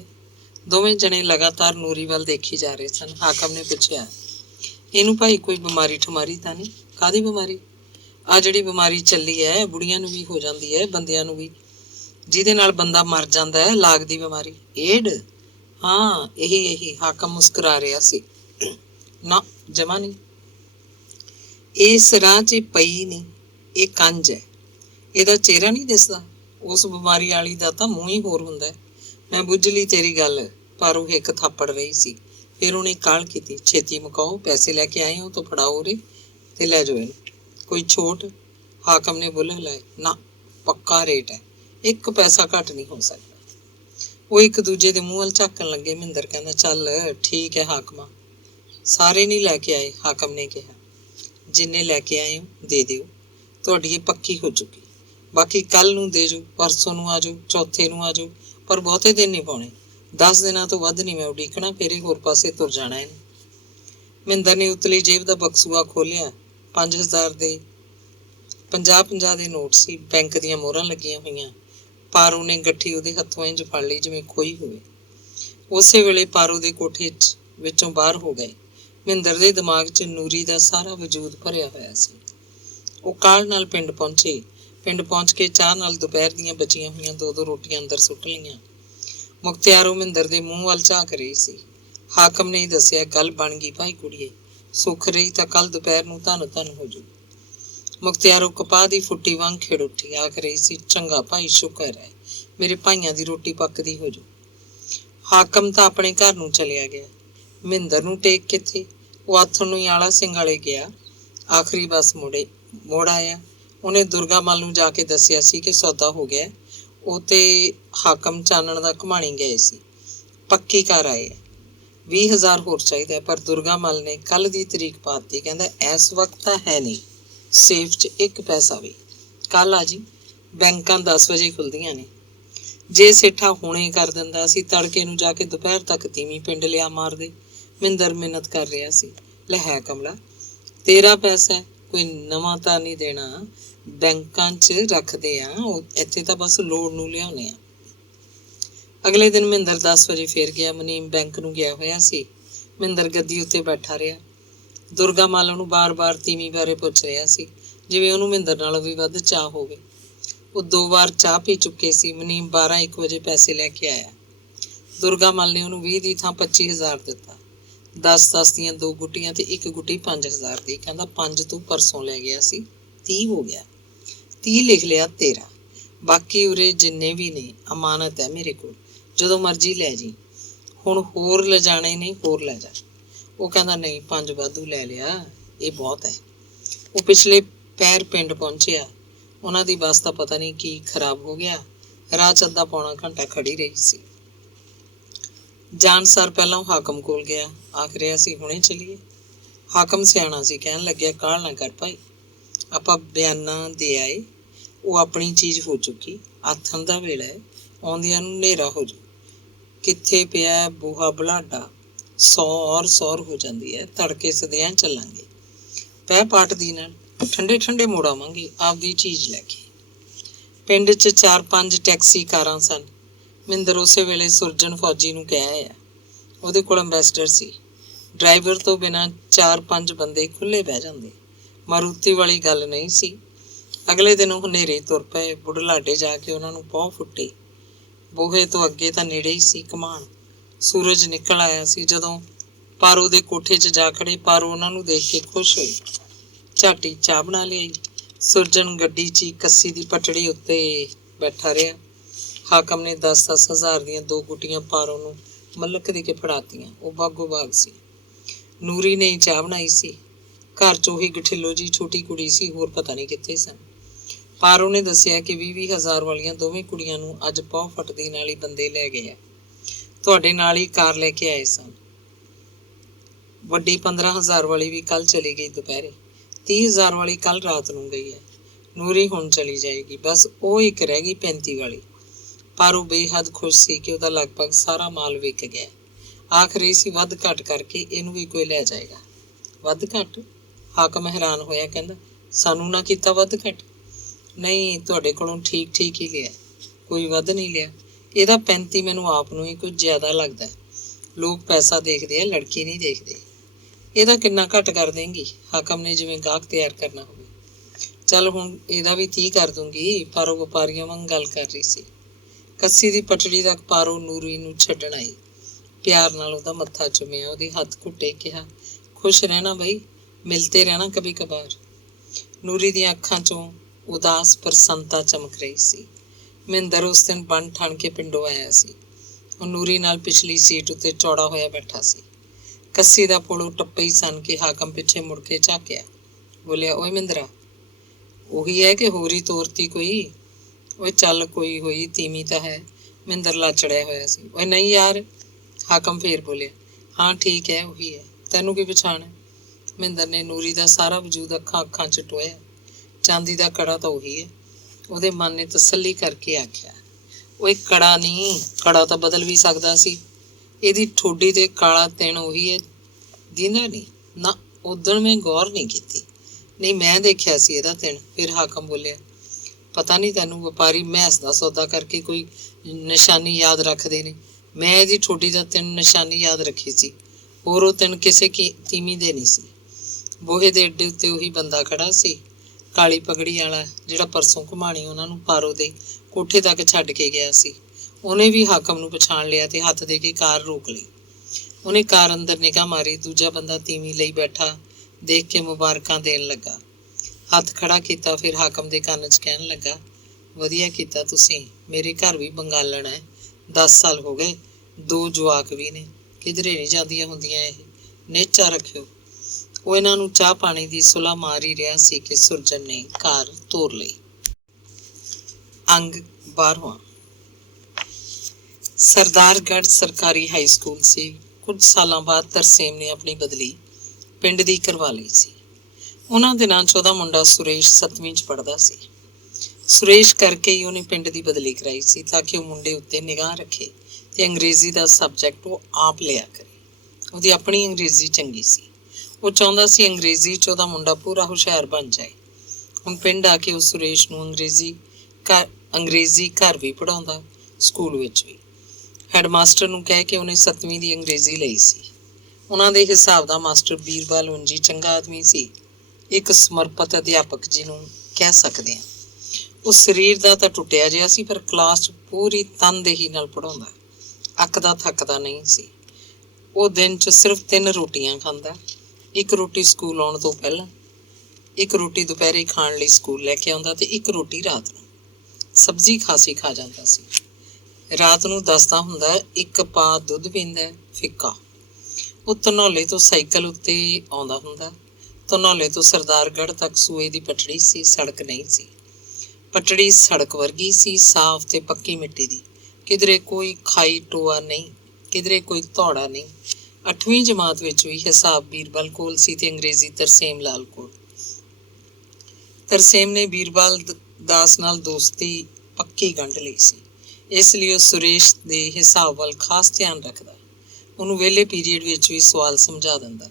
ਦੋਵੇਂ ਜਣੇ ਲਗਾਤਾਰ ਨੂਰੀ ਵੱਲ ਦੇਖੀ ਜਾ ਰਹੇ ਸਨ। ਹਾਕਮ ਨੇ ਪੁੱਛਿਆ, ਇਹਨੂੰ ਭਾਈ ਕੋਈ ਬਿਮਾਰੀ ਠਮਾਰੀ ਤਾਂ ਨਹੀਂ? ਕਾਹਦੀ ਬਿਮਾਰੀ? ਆ ਜਿਹੜੀ ਬਿਮਾਰੀ ਚੱਲੀ ਹੈ, ਬੁੜੀਆਂ ਨੂੰ ਵੀ ਹੋ ਜਾਂਦੀ ਹੈ, ਬੰਦਿਆਂ ਨੂੰ ਵੀ, ਜਿਹਦੇ ਨਾਲ ਬੰਦਾ ਮਰ ਜਾਂਦਾ ਹੈ, ਲਾਗ ਦੀ ਬਿਮਾਰੀ, ਏਡ? ਹਾਂ, ਇਹੀ। ਹਾਕਮ ਮੁਸਕਰਾ ਰਿਹਾ ਸੀ। ਨਾ, ਜਮਾ ਨਹੀਂ। ਇਸ ਰਾਹ 'ਚ ਪਈ ਨਹੀਂ, ਇਹ ਕੰਜ ਹੈ। ਇਹਦਾ ਚਿਹਰਾ ਨਹੀਂ ਦਿਸਦਾ? ਉਸ ਬਿਮਾਰੀ ਵਾਲੀ ਦਾ ਤਾਂ ਮੂੰਹ ਹੀ ਹੋਰ ਹੁੰਦਾ ਹੈ। ਮੈਂ ਬੁੱਝ ਲਈ ਤੇਰੀ ਗੱਲ। ਪਾਰੋ ਹਿੱਕ ਥਾਪੜ ਰਹੀ ਸੀ। ਫਿਰ ਉਹਨੇ ਕਾਹਲ ਕੀਤੀ, ਛੇਤੀ ਮੁਕਾਓ, ਪੈਸੇ ਲੈ ਕੇ ਆਏ ਹੋ ਤਾਂ ਫੜਾਓ ਰੇ ਤੇ ਲੈ ਜਾਓ ਇਹਨੂੰ। ਕੋਈ ਛੋਟ? ਹਾਕਮ ਨੇ ਬੁੱਲ੍ਹ ਹਿਲਾਏ। ਨਾ, ਪੱਕਾ ਰੇਟ ਹੈ, 1 ਪੈਸਾ ਘੱਟ ਨਹੀਂ ਹੋ ਸਕਦਾ। ਉਹ ਇੱਕ ਦੂਜੇ ਦੇ ਮੂੰਹ ਵੱਲ ਝਾਕਣ ਲੱਗੇ। ਮਹਿੰਦਰ ਕਹਿੰਦਾ, ਚੱਲ ਠੀਕ ਹੈ ਹਾਕਮਾ, ਸਾਰੇ ਨਹੀਂ ਲੈ ਕੇ ਆਏ। ਹਾਕਮ ਨੇ ਕਿਹਾ, ਜਿੰਨੇ ਲੈ ਕੇ ਆਏ ਹੋ ਦੇ ਦਿਓ, ਤੁਹਾਡੀ ਇਹ ਪੱਕੀ ਹੋ ਚੁੱਕੀ। ਬਾਕੀ ਕੱਲ ਨੂੰ ਦੇ ਜਾਓ, ਪਰਸੋਂ ਨੂੰ ਆ ਜਾਓ, ਚੌਥੇ ਨੂੰ ਆ ਜਾਓ, ਪਰ ਬਹੁਤੇ ਦਿਨ ਨਹੀਂ ਪਾਉਣੇ। 10 ਦਿਨਾਂ ਤੋਂ ਵੱਧ ਨਹੀਂ ਮੈਂ ਉਡੀਕਣਾ, ਫਿਰ ਹੋਰ ਪਾਸੇ ਤੁਰ ਜਾਣਾ ਇਹਨੇ। ਮਹਿੰਦਰ ਨੇ ਉਤਲੀ ਜੇਬ ਦਾ ਬਕਸੂਆ ਖੋਲ੍ਹਿਆ। 5,000 ਦੇ 50 ਦੇ ਨੋਟ ਸੀ। ਬੈਂਕ ਦੀਆਂ ਮੋਹਰਾਂ ਲੱਗੀਆਂ ਹੋਈਆਂ। ਪਾਰੋ ਨੇ ਗੱਠੀ ਉਹਦੇ ਹੱਥੋਂ ਇੰਝ ਫੜ ਲਈ ਜਿਵੇਂ ਖੋਈ ਹੋਵੇ। ਉਸੇ ਵੇਲੇ ਪਾਰੋ ਦੇ ਕੋਠੇ ਵਿੱਚੋਂ ਬਾਹਰ ਹੋ ਗਏ। ਮਹਿੰਦਰ ਦੇ ਦਿਮਾਗ 'ਚ ਨੂਰੀ ਦਾ ਸਾਰਾ ਵਜੂਦ ਭਰਿਆ ਹੋਇਆ ਸੀ। ਉਹ ਕਾਹਲ ਨਾਲ ਪਿੰਡ ਪਹੁੰਚੇ। ਪਿੰਡ ਪਹੁੰਚ ਕੇ ਚਾਹ ਨਾਲ ਦੁਪਹਿਰ ਦੀਆਂ ਬਚੀਆਂ ਹੋਈਆਂ 2 ਰੋਟੀਆਂ ਅੰਦਰ ਸੁੱਟ ਲਈਆਂ। ਮੁਖਤਿਆਰੋ ਮਹਿੰਦਰ ਦੇ ਮੂੰਹ ਵੱਲ ਝਾਕ ਰਹੀ ਸੀ। ਹਾਕਮ ਨੇ ਦੱਸਿਆ, ਗੱਲ ਬਣ ਗਈ ਭਾਈ ਕੁੜੀਏ, ਸੁੱਖ ਰਹੀ ਤਾਂ ਕੱਲ ਦੁਪਹਿਰ ਨੂੰ ਧੰਨ ਹੋ ਜੂ। ਮੁਖਤਿਆਰੋ ਕਪਾਹ ਦੀ ਫੁੱਟੀ ਵਾਂਗ ਖਿੜ ਉੱਠੀ। ਆਖ ਰਹੀ ਸੀ, ਚੰਗਾ ਭਾਈ, ਸ਼ੁਕਰ ਹੈ, ਮੇਰੇ ਭਾਈਆਂ ਦੀ ਰੋਟੀ ਪੱਕਦੀ ਹੋ ਜੂ। ਹਾਕਮ ਤਾਂ ਆਪਣੇ ਘਰ ਨੂੰ ਚਲਿਆ ਗਿਆ। ਮਹਿੰਦਰ ਨੂੰ ਟੇਕ ਕਿੱਥੇ? ਉਹ ਆਥਣ ਨੂੰ ਆਲਾ ਸਿੰਘ ਵਾਲੇ ਗਿਆ। ਆਖਰੀ ਬੱਸ ਮੋੜ ਆਇਆ। ਉਹਨੇ ਦੁਰਗਾ ਮੱਲ ਨੂੰ ਜਾ ਕੇ ਦੱਸਿਆ ਸੀ ਕਿ ਸੌਦਾ ਹੋ ਗਿਆ। ਉਹ ਤੇ ਹਾਕਮ ਚਾਨਣ ਦਾ ਘੁਮਾਣੀ ਗਏ ਸੀ, ਪੱਕੀ ਕਰ ਆਏ। 20,000 ਹੋਰ ਚਾਹੀਦਾ, ਪਰ ਦੁਰਗਾ ਮੱਲ ਨੇ ਕੱਲ ਦੀ ਤਰੀਕ ਪਾ ਦਿੱਤੀ। ਕਹਿੰਦਾ, ਇਸ ਵਕਤ ਤਾਂ ਹੈ ਨਹੀਂ ਸੇਫ 'ਚ 1 ਪੈਸਾ ਵੀ, ਕੱਲ ਆ ਜੀ, ਬੈਂਕਾਂ 10 ਵਜੇ ਖੁੱਲਦੀਆਂ ਨੇ। ਜੇ ਸੇਠਾ ਹੁਣੇ ਕਰ ਦਿੰਦਾ, ਅਸੀਂ ਤੜਕੇ ਨੂੰ ਜਾ ਕੇ ਦੁਪਹਿਰ ਤੱਕ ਤੀਵੀਂ ਪਿੰਡ ਲਿਆ ਮਾਰਦੇ। ਮਹਿੰਦਰ ਮਿੰਨਤ ਕਰ ਰਿਹਾ ਸੀ, ਲੈ ਹੈ ਕਮਲਾ, ਤੇਰਾ ਪੈਸਾ ਹੈ, ਕੋਈ ਨਵਾਂ ਤਾਂ ਨਹੀਂ ਦੇਣਾ, ਬੈਂਕਾਂ 'ਚ ਰੱਖਦੇ ਆ, ਇੱਥੇ ਤਾਂ ਬਸ ਲੋੜ ਨੂੰ ਲਿਆਉਂਦੇ ਆ। ਅਗਲੇ ਦਿਨ ਮਹਿੰਦਰ 10 ਵਜੇ ਫੇਰ ਗਿਆ। ਮੁਨੀਮ ਬੈਂਕ ਨੂੰ ਗਿਆ ਹੋਇਆ ਸੀ। ਮਹਿੰਦਰ ਗੱਦੀ ਉੱਤੇ ਬੈਠਾ ਰਿਹਾ। ਦੁਰਗਾ ਮਾਲ ਉਹਨੂੰ ਬਾਰ-ਬਾਰ ਤੀਵੀਂ ਬਾਰੇ ਪੁੱਛ ਰਿਹਾ ਸੀ, ਜਿਵੇਂ ਉਹਨੂੰ ਮਹਿੰਦਰ ਨਾਲੋਂ ਵੀ ਵੱਧ ਚਾਅ ਹੋਵੇ। ਉਹ 2 ਵਾਰ ਚਾਹ ਪੀ ਚੁੱਕੇ ਸੀ। ਮੁਨੀਮ 12-1 ਵਜੇ ਪੈਸੇ ਲੈ ਕੇ ਆਇਆ। ਦੁਰਗਾ ਮੱਲ ਨੇ ਉਹਨੂੰ 20 ਦੀ ਥਾਂ 25,000 ਦਿੱਤਾ। 10-10 ਦੀਆਂ 2 ਗੁੱਟੀਆਂ ਤੇ 1 ਗੁੱਟੀ 5,000 ਦੀ। ਕਹਿੰਦਾ 5 ਤੂੰ ਪਰਸੋਂ ਲੈ ਗਿਆ ਸੀ, 30 ਹੋ ਗਿਆ। 30 ਲਿਖ ਲਿਆ ਤੇਰਾ, ਬਾਕੀ ਉਰੇ ਜਿੰਨੇ ਵੀ ਨੇ ਅਮਾਨਤ ਹੈ ਮੇਰੇ ਕੋਲ, ਜਦੋਂ ਮਰਜ਼ੀ ਲੈ ਜੀ। ਹੁਣ ਹੋਰ ਲਿਜਾਣੇ ਨੇ, ਹੋਰ ਲੈ ਜਾ। ਉਹ ਕਹਿੰਦਾ ਨਹੀਂ, 5 ਵਾਧੂ ਲੈ ਲਿਆ, ਇਹ ਬਹੁਤ ਹੈ। ਉਹ ਪਿਛਲੇ ਪੈਰ ਪਿੰਡ ਪਹੁੰਚਿਆ। ਉਹਨਾਂ ਦੀ ਬੱਸ ਤਾਂ ਪਤਾ ਨਹੀਂ ਕੀ ਖਰਾਬ ਹੋ ਗਿਆ। ਰਾਹ 'ਚ ਅੱਧਾ ਪੌਣਾ ਘੰਟਾ ਖੜੀ ਰਹੀ ਸੀ। ਜਾਣ ਸਾਰ ਪਹਿਲਾਂ ਉਹ ਹਾਕਮ ਕੋਲ ਗਿਆ। ਆਖ ਰਿਹਾ ਸੀ ਹੁਣੇ ਚੱਲੀਏ। ਹਾਕਮ ਸਿਆਣਾ ਸੀ, ਕਹਿਣ ਲੱਗਿਆ ਕਾਹਲ ਨਾ ਕਰ ਭਾਈ, ਆਪਾਂ ਬਿਆਨਾ ਦੇ ਆਏ, ਉਹ ਆਪਣੀ ਚੀਜ਼ ਹੋ ਚੁੱਕੀ, ਆਥਣ ਦਾ ਵੇਲਾ ਹੈ, ਆਉਂਦਿਆਂ ਨੂੰ ਹਨੇਰਾ ਹੋ ਜੂ। ਕਿੱਥੇ ਪਿਆ ਬੂਹਾ ਬਲਾਡਾ, ਸੌਰ ਹੋ ਜਾਂਦੀ ਹੈ, ਤੜਕੇ ਸਦਿਆਂ ਚੱਲਾਂਗੇ। ਪੈ ਪਾਟਦੀ ਨਾਲ ਠੰਡੇ ਠੰਡੇ ਮੁੜ ਆਵਾਂਗੇ ਆਪਦੀ ਚੀਜ਼ ਲੈ ਕੇ। ਪਿੰਡ 'ਚ 4-5 ਟੈਕਸੀ ਕਾਰਾਂ ਸਨ। ਮਹਿੰਦਰ ਉਸੇ ਵੇਲੇ ਸੁਰਜਨ ਫੌਜੀ ਨੂੰ ਕਹਿ ਆਇਆ। ਉਹਦੇ ਕੋਲ ਅੰਬੈਸਡਰ ਸੀ। ਡਰਾਈਵਰ ਤੋਂ ਬਿਨਾਂ 4-5 ਬੰਦੇ ਖੁੱਲ੍ਹੇ ਬਹਿ ਜਾਂਦੇ। ਮਾਰੂਤੀ ਵਾਲੀ ਗੱਲ ਨਹੀਂ ਸੀ। ਅਗਲੇ ਦਿਨ ਉਹ ਹਨੇਰੇ ਤੁਰ ਪਏ। ਬੁਢਲਾਡੇ ਜਾ ਕੇ ਉਹਨਾਂ ਨੂੰ ਪਹੁ ਫੁੱਟੀ। ਬੂਹੇ ਤੋਂ ਅੱਗੇ ਤਾਂ ਨੇੜੇ ਹੀ ਸੀ ਕਮਾਨ। ਸੂਰਜ ਨਿਕਲ ਆਇਆ ਸੀ ਜਦੋਂ ਪਾਰੋ ਦੇ ਕੋਠੇ 'ਚ ਜਾ ਖੜੇ। ਪਾਰੋ ਉਹਨਾਂ ਨੂੰ ਦੇਖ ਕੇ ਖੁਸ਼ ਹੋਈ। ਝਾਟੀ ਚਾਹ ਬਣਾ ਲਿਆਈ। ਸੁਰਜਨ ਗੱਡੀ 'ਚ ਕੱਸੀ ਦੀ ਪਟੜੀ ਉੱਤੇ ਬੈਠਾ ਰਿਹਾ। ਹਾਕਮ ਨੇ 10-10 ਹਜ਼ਾਰ ਦੀਆਂ 2 ਗੁੱਟੀਆਂ ਪਾਰੋ ਨੂੰ ਮਲਕ ਦੇ ਕੇ ਫੜਾਤੀਆਂ। ਉਹ ਬਾਗੋ ਬਾਗ ਸੀ। ਨੂਰੀ ਨੇ ਚਾਹ ਬਣਾਈ ਸੀ। ਘਰ 'ਚ ਉਹੀ ਗਠਿੱਲੋ ਜੀ ਛੋਟੀ ਕੁੜੀ ਸੀ, ਹੋਰ ਪਤਾ ਨਹੀਂ ਕਿੱਥੇ ਸਨ। ਪਾਰੋ ਨੇ ਦੱਸਿਆ ਕਿ 20-20 ਹਜ਼ਾਰ ਵਾਲੀਆਂ ਦੋਵੇਂ ਕੁੜੀਆਂ ਨੂੰ ਅੱਜ ਪਹੁ ਫਟਦੀ ਨਾਲ ਹੀ ਬੰਦੇ ਲੈ ਗਏ ਆ। ਤੁਹਾਡੇ ਨਾਲ ਹੀ ਕਾਰ ਲੈ ਕੇ ਆਏ ਸਨ। ਵੱਡੀ 15,000 ਵਾਲੀ ਵੀ ਕੱਲ ਚਲੀ ਗਈ ਦੁਪਹਿਰੇ। 30,000 ਵਾਲੀ ਕੱਲ ਰਾਤ ਨੂੰ ਗਈ ਹੈ। ਨੂਰੀ ਹੁਣ ਚਲੀ ਜਾਏਗੀ। ਬਸ ਉਹ ਇੱਕ ਰਹਿ ਗਈ 35 ਵਾਲੀ। ਪਾਰੋ ਬੇਹੱਦ ਖੁਸ਼ ਸੀ ਕਿ ਉਹਦਾ ਲਗਭਗ ਸਾਰਾ ਮਾਲ ਵਿਕ ਗਿਆ। ਆਖ ਰਹੀ ਸੀ ਵੱਧ ਘੱਟ ਕਰਕੇ ਇਹਨੂੰ ਵੀ ਕੋਈ ਲੈ ਜਾਏਗਾ। ਵੱਧ ਘੱਟ? ਹਾਕਮ ਹੈਰਾਨ ਹੋਇਆ। ਕਹਿੰਦਾ ਸਾਨੂੰ ਨਾ ਕੀਤਾ ਵੱਧ ਘੱਟ? ਨਹੀਂ, ਤੁਹਾਡੇ ਕੋਲੋਂ ਠੀਕ ਠੀਕ ਹੀ ਲਿਆ, ਕੋਈ ਵੱਧ ਨਹੀਂ ਲਿਆ। ਇਹਦਾ 35 ਮੈਨੂੰ ਆਪ ਨੂੰ ਹੀ ਕੁਝ ਜ਼ਿਆਦਾ ਲੱਗਦਾ। ਲੋਕ ਪੈਸਾ ਦੇਖਦੇ ਆ, ਲੜਕੀ ਨਹੀਂ ਦੇਖਦੇ। ਇਹਦਾ ਕਿੰਨਾ ਘੱਟ ਕਰ ਦੇਂਗੀ? ਹਾਕਮ ਨੇ ਜਿਵੇਂ ਗਾਹਕ ਤਿਆਰ ਕਰਨਾ ਹੋਵੇ। ਚੱਲ ਹੁਣ ਇਹਦਾ ਵੀ 30 ਕਰ ਦੂੰਗੀ। ਪਾਰੋ ਵਪਾਰੀਆਂ ਵਾਂਗ ਗੱਲ ਕਰ ਰਹੀ ਸੀ। ਕੱਸੀ ਦੀ ਪਟੜੀ ਤੱਕ ਪਾਰੋ ਨੂਰੀ ਨੂੰ ਛੱਡਣ ਆਈ। ਪਿਆਰ ਨਾਲ ਉਹਦਾ ਮੱਥਾ ਚੁੰਮਿਆ, ਉਹਦੇ ਹੱਥ ਘੁੱਟੇ, ਕਿਹਾ ਖੁਸ਼ ਰਹਿਣਾ ਬਈ, ਮਿਲਤੇ ਰਹਿਣਾ ਕभी ਕਭਾਰ। ਨੂਰੀ ਦੀਆਂ ਅੱਖਾਂ 'ਚੋਂ ਉਦਾਸ ਪ੍ਰਸੰਨਤਾ ਚਮਕ ਰਹੀ ਸੀ। ਮਹਿੰਦਰ ਉਸ ਦਿਨ ਬਣ ਠਣ ਕੇ ਪਿੰਡੋਂ ਆਇਆ ਸੀ। ਉਹ ਨੂਰੀ ਨਾਲ ਪਿਛਲੀ ਸੀਟ ਉੱਤੇ ਚੌੜਾ ਹੋਇਆ ਬੈਠਾ ਸੀ। ਕੱਸੀ ਦਾ ਪੁਲ ਟੱਪੇ ਹੀ ਸਨ ਕਿ ਹਾਕਮ ਪਿੱਛੇ ਮੁੜ ਕੇ ਝਾਕਿਆ। ਬੋਲਿਆ ਓਏ ਮਹਿੰਦਰਾ, ਉਹੀ ਹੈ ਕਿ ਹੋਰੀ ਤੋਰਤੀ ਕੋਈ? ਓਏ ਚੱਲ ਕੋਈ ਹੋਈ, ਤੀਵੀਂ ਤਾਂ ਹੈ। ਮਹਿੰਦਰ ਲਾਚੜਿਆ ਹੋਇਆ ਸੀ। ਓਏ ਨਹੀਂ ਯਾਰ। ਹਾਕਮ ਫੇਰ ਬੋਲਿਆ ਹਾਂ ਠੀਕ ਹੈ, ਉਹੀ ਹੈ, ਤੈਨੂੰ ਕੀ ਪਛਾਣ ਹੈ? ਮਹਿੰਦਰ ਨੇ ਨੂਰੀ ਦਾ ਸਾਰਾ ਵਜੂਦ ਅੱਖਾਂ 'ਚ ਟੋਇਆ। ਚਾਂਦੀ ਦਾ ਕੜਾ ਤਾਂ ਉਹੀ ਹੈ। ਉਹਦੇ ਮਨ ਨੇ ਤਸੱਲੀ ਕਰਕੇ ਆਖਿਆ ਓਏ ਕੜਾ ਨਹੀਂ, ਕੜਾ ਤਾਂ ਬਦਲ ਵੀ ਸਕਦਾ ਸੀ। ਇਹਦੀ ਠੋਡੀ ਤੇ ਕਾਲਾ ਤਿਣ ਉਹੀ ਹੈ, ਦਿੰਦਾ ਨਹੀਂ ਨਾ। ਉਦਣ ਮੈਂ ਗੌਰ ਨਹੀਂ ਕੀਤੀ। ਨਹੀਂ, ਮੈਂ ਦੇਖਿਆ ਸੀ ਇਹਦਾ ਤਿਣ। ਫਿਰ ਹਾਕਮ ਬੋਲਿਆ ਪਤਾ ਨਹੀਂ ਤੈਨੂੰ ਵਪਾਰੀ ਮਹਿਸ ਦਾ ਸੌਦਾ ਕਰਕੇ ਕੋਈ ਨਿਸ਼ਾਨੀ ਯਾਦ ਰੱਖਦੇ ਨੇ। ਮੈਂ ਇਹਦੀ ਠੋਡੀ ਦਾ ਤਿਣ ਨਿਸ਼ਾਨੀ ਯਾਦ ਰੱਖੀ ਸੀ। ਹੋਰ ਉਹ ਤਿਣ ਕਿਸੇ ਤੀਵੀਂ ਦੇ ਨਹੀਂ ਸੀ। ਬੋਹੇ ਦੇ ਅੱਡੇ ਉੱਤੇ ਉਹੀ ਬੰਦਾ ਖੜਾ ਸੀ, ਕਾਲੀ ਪਗੜੀ ਵਾਲਾ, ਜਿਹੜਾ ਪਰਸੋਂ ਘੁਮਾਣੀ ਉਹਨਾਂ ਨੂੰ ਪਾਰੋ ਦੇ ਕੋਠੇ ਤੱਕ ਛੱਡ ਕੇ ਗਿਆ ਸੀ। ਉਹਨੇ ਵੀ ਹਾਕਮ ਨੂੰ ਪਛਾਣ ਲਿਆ ਤੇ ਹੱਥ ਦੇ ਕੇ ਕਾਰ ਰੋਕ ਲਈ। ਉਹਨੇ ਕਾਰ ਅੰਦਰ ਨਿਗਾਹ ਮਾਰੀ। ਦੂਜਾ ਬੰਦਾ ਤੀਵੀਂ ਲਈ ਬੈਠਾ ਦੇਖ ਕੇ ਮੁਬਾਰਕਾਂ ਦੇਣ ਲੱਗਾ, ਹੱਥ ਖੜਾ ਕੀਤਾ। ਫਿਰ ਹਾਕਮ ਦੇ ਕੰਨ 'ਚ ਕਹਿਣ ਲੱਗਾ ਵਧੀਆ ਕੀਤਾ ਤੁਸੀਂ, ਮੇਰੇ ਘਰ ਵੀ ਬੰਗਾਲਣ ਹੈ, 10 ਸਾਲ ਹੋ ਗਏ, 2 ਜਵਾਕ ਵੀ ਨੇ, ਕਿਧਰੇ ਨਹੀਂ ਜਾਂਦੀਆਂ ਹੁੰਦੀਆਂ ਇਹ, ਨੇਚਾ ਰੱਖਿਓ। ਉਹ ਇਹਨਾਂ ਨੂੰ ਚਾਹ ਪਾਣੀ ਦੀ ਸੁਲਾ ਮਾਰ ਹੀ ਰਿਹਾ ਸੀ ਕਿ ਸੁਰਜਨ ਨੇ ਕਾਰ ਤੋਰ ਲਈ। ਅੰਗ 12ਵਾਂ। ਸਰਦਾਰਗੜ੍ਹ ਸਰਕਾਰੀ ਹਾਈ ਸਕੂਲ ਸੀ। ਕੁਝ ਸਾਲਾਂ ਬਾਅਦ ਤਰਸੇਮ ਨੇ ਆਪਣੀ ਬਦਲੀ ਪਿੰਡ ਦੀ ਕਰਵਾ ਲਈ ਸੀ। ਉਹਨਾਂ ਦਿਨਾਂ 'ਚ ਉਹਦਾ ਮੁੰਡਾ ਸੁਰੇਸ਼ 7ਵੀਂ 'ਚ ਪੜ੍ਹਦਾ ਸੀ। ਸੁਰੇਸ਼ ਕਰਕੇ ਹੀ ਉਹਨੇ ਪਿੰਡ ਦੀ ਬਦਲੀ ਕਰਾਈ ਸੀ ਤਾਂ ਕਿ ਉਹ ਮੁੰਡੇ ਉੱਤੇ ਨਿਗਾਹ ਰੱਖੇ ਤੇ ਅੰਗਰੇਜ਼ੀ ਦਾ ਸਬਜੈਕਟ ਉਹ ਆਪ ਲਿਆ ਕਰੇ। ਉਹਦੀ ਆਪਣੀ ਅੰਗਰੇਜ਼ੀ ਚੰਗੀ ਸੀ। ਉਹ ਚਾਹੁੰਦਾ ਸੀ ਅੰਗਰੇਜ਼ੀ 'ਚ ਉਹਦਾ ਮੁੰਡਾ ਪੂਰਾ ਹੁਸ਼ਿਆਰ ਬਣ ਜਾਏ। ਹੁਣ ਪਿੰਡ ਆ ਕੇ ਉਹ ਸੁਰੇਸ਼ ਨੂੰ ਅੰਗਰੇਜ਼ੀ ਘਰ ਵੀ ਪੜ੍ਹਾਉਂਦਾ, ਸਕੂਲ ਵਿੱਚ ਵੀ। ਹੈਡਮਾਸਟਰ ਨੂੰ ਕਹਿ ਕੇ ਉਹਨੇ 7ਵੀਂ ਦੀ ਅੰਗਰੇਜ਼ੀ ਲਈ ਸੀ। ਉਹਨਾਂ ਦੇ ਹਿਸਾਬ ਦਾ ਮਾਸਟਰ ਬੀਰਬਲ ਉਂਝ ਹੀ ਚੰਗਾ ਆਦਮੀ ਸੀ, ਇੱਕ ਸਮਰਪਿਤ ਅਧਿਆਪਕ ਜਿਹਨੂੰ ਕਹਿ ਸਕਦੇ ਹਾਂ। ਉਹ ਸਰੀਰ ਦਾ ਤਾਂ ਟੁੱਟਿਆ ਜਿਹਾ ਸੀ, ਪਰ ਕਲਾਸ 'ਚ ਪੂਰੀ ਤਨਦੇਹੀ ਨਾਲ ਪੜ੍ਹਾਉਂਦਾ, ਅੱਕਦਾ ਥੱਕਦਾ ਨਹੀਂ ਸੀ। ਉਹ ਦਿਨ 'ਚ ਸਿਰਫ 3 ਰੋਟੀਆਂ ਖਾਂਦਾ, 1 ਰੋਟੀ ਸਕੂਲ ਆਉਣ ਤੋਂ ਪਹਿਲਾਂ, 1 ਰੋਟੀ ਦੁਪਹਿਰੇ ਖਾਣ ਲਈ ਸਕੂਲ ਲੈ ਕੇ ਆਉਂਦਾ ਤੇ 1 ਰੋਟੀ ਰਾਤ ਨੂੰ। ਸਬਜ਼ੀ ਖਾਸੀ ਖਾ ਜਾਂਦਾ ਸੀ। ਰਾਤ ਨੂੰ ਦੱਸਦਾ ਹੁੰਦਾ 1 ਪਾ ਦੁੱਧ ਪੀਂਦਾ, ਫਿੱਕਾ। ਉਹ ਧਨੌਲੇ ਤੋਂ ਸਾਈਕਲ ਉੱਤੇ ਆਉਂਦਾ ਹੁੰਦਾ। ਧਨੌਲੇ ਤੋਂ ਸਰਦਾਰਗੜ੍ਹ ਤੱਕ ਸੂਏ ਦੀ ਪਟੜੀ ਸੀ, ਸੜਕ ਨਹੀਂ ਸੀ। ਪਟੜੀ ਸੜਕ ਵਰਗੀ ਸੀ, ਸਾਫ਼ ਤੇ ਪੱਕੀ ਮਿੱਟੀ ਦੀ। ਕਿਧਰੇ ਕੋਈ ਖਾਈ ਟੋਆ ਨਹੀਂ, ਕਿਧਰੇ ਕੋਈ ਧੌੜਾ ਨਹੀਂ। 8ਵੀਂ ਜਮਾਤ ਵਿੱਚ ਵੀ ਹਿਸਾਬ ਬੀਰਬਲ ਕੋਲ ਸੀ ਤੇ ਅੰਗਰੇਜ਼ੀ ਤਰਸੇਮ ਲਾਲ ਕੋਲ। ਤਰਸੇਮ ਨੇ ਬੀਰਬਲ ਦਾਸ ਨਾਲ ਦੋਸਤੀ ਪੱਕੀ ਗੰਢ ਲਈ ਸੀ, ਇਸ ਲਈ ਉਹ ਸੁਰੇਸ਼ ਦੇ ਹਿਸਾਬ ਵੱਲ ਖਾਸ ਧਿਆਨ ਰੱਖਦਾ। ਉਹਨੂੰ ਵਿਹਲੇ ਪੀਰੀਅਡ ਵਿੱਚ ਵੀ ਸਵਾਲ ਸਮਝਾ ਦਿੰਦਾ।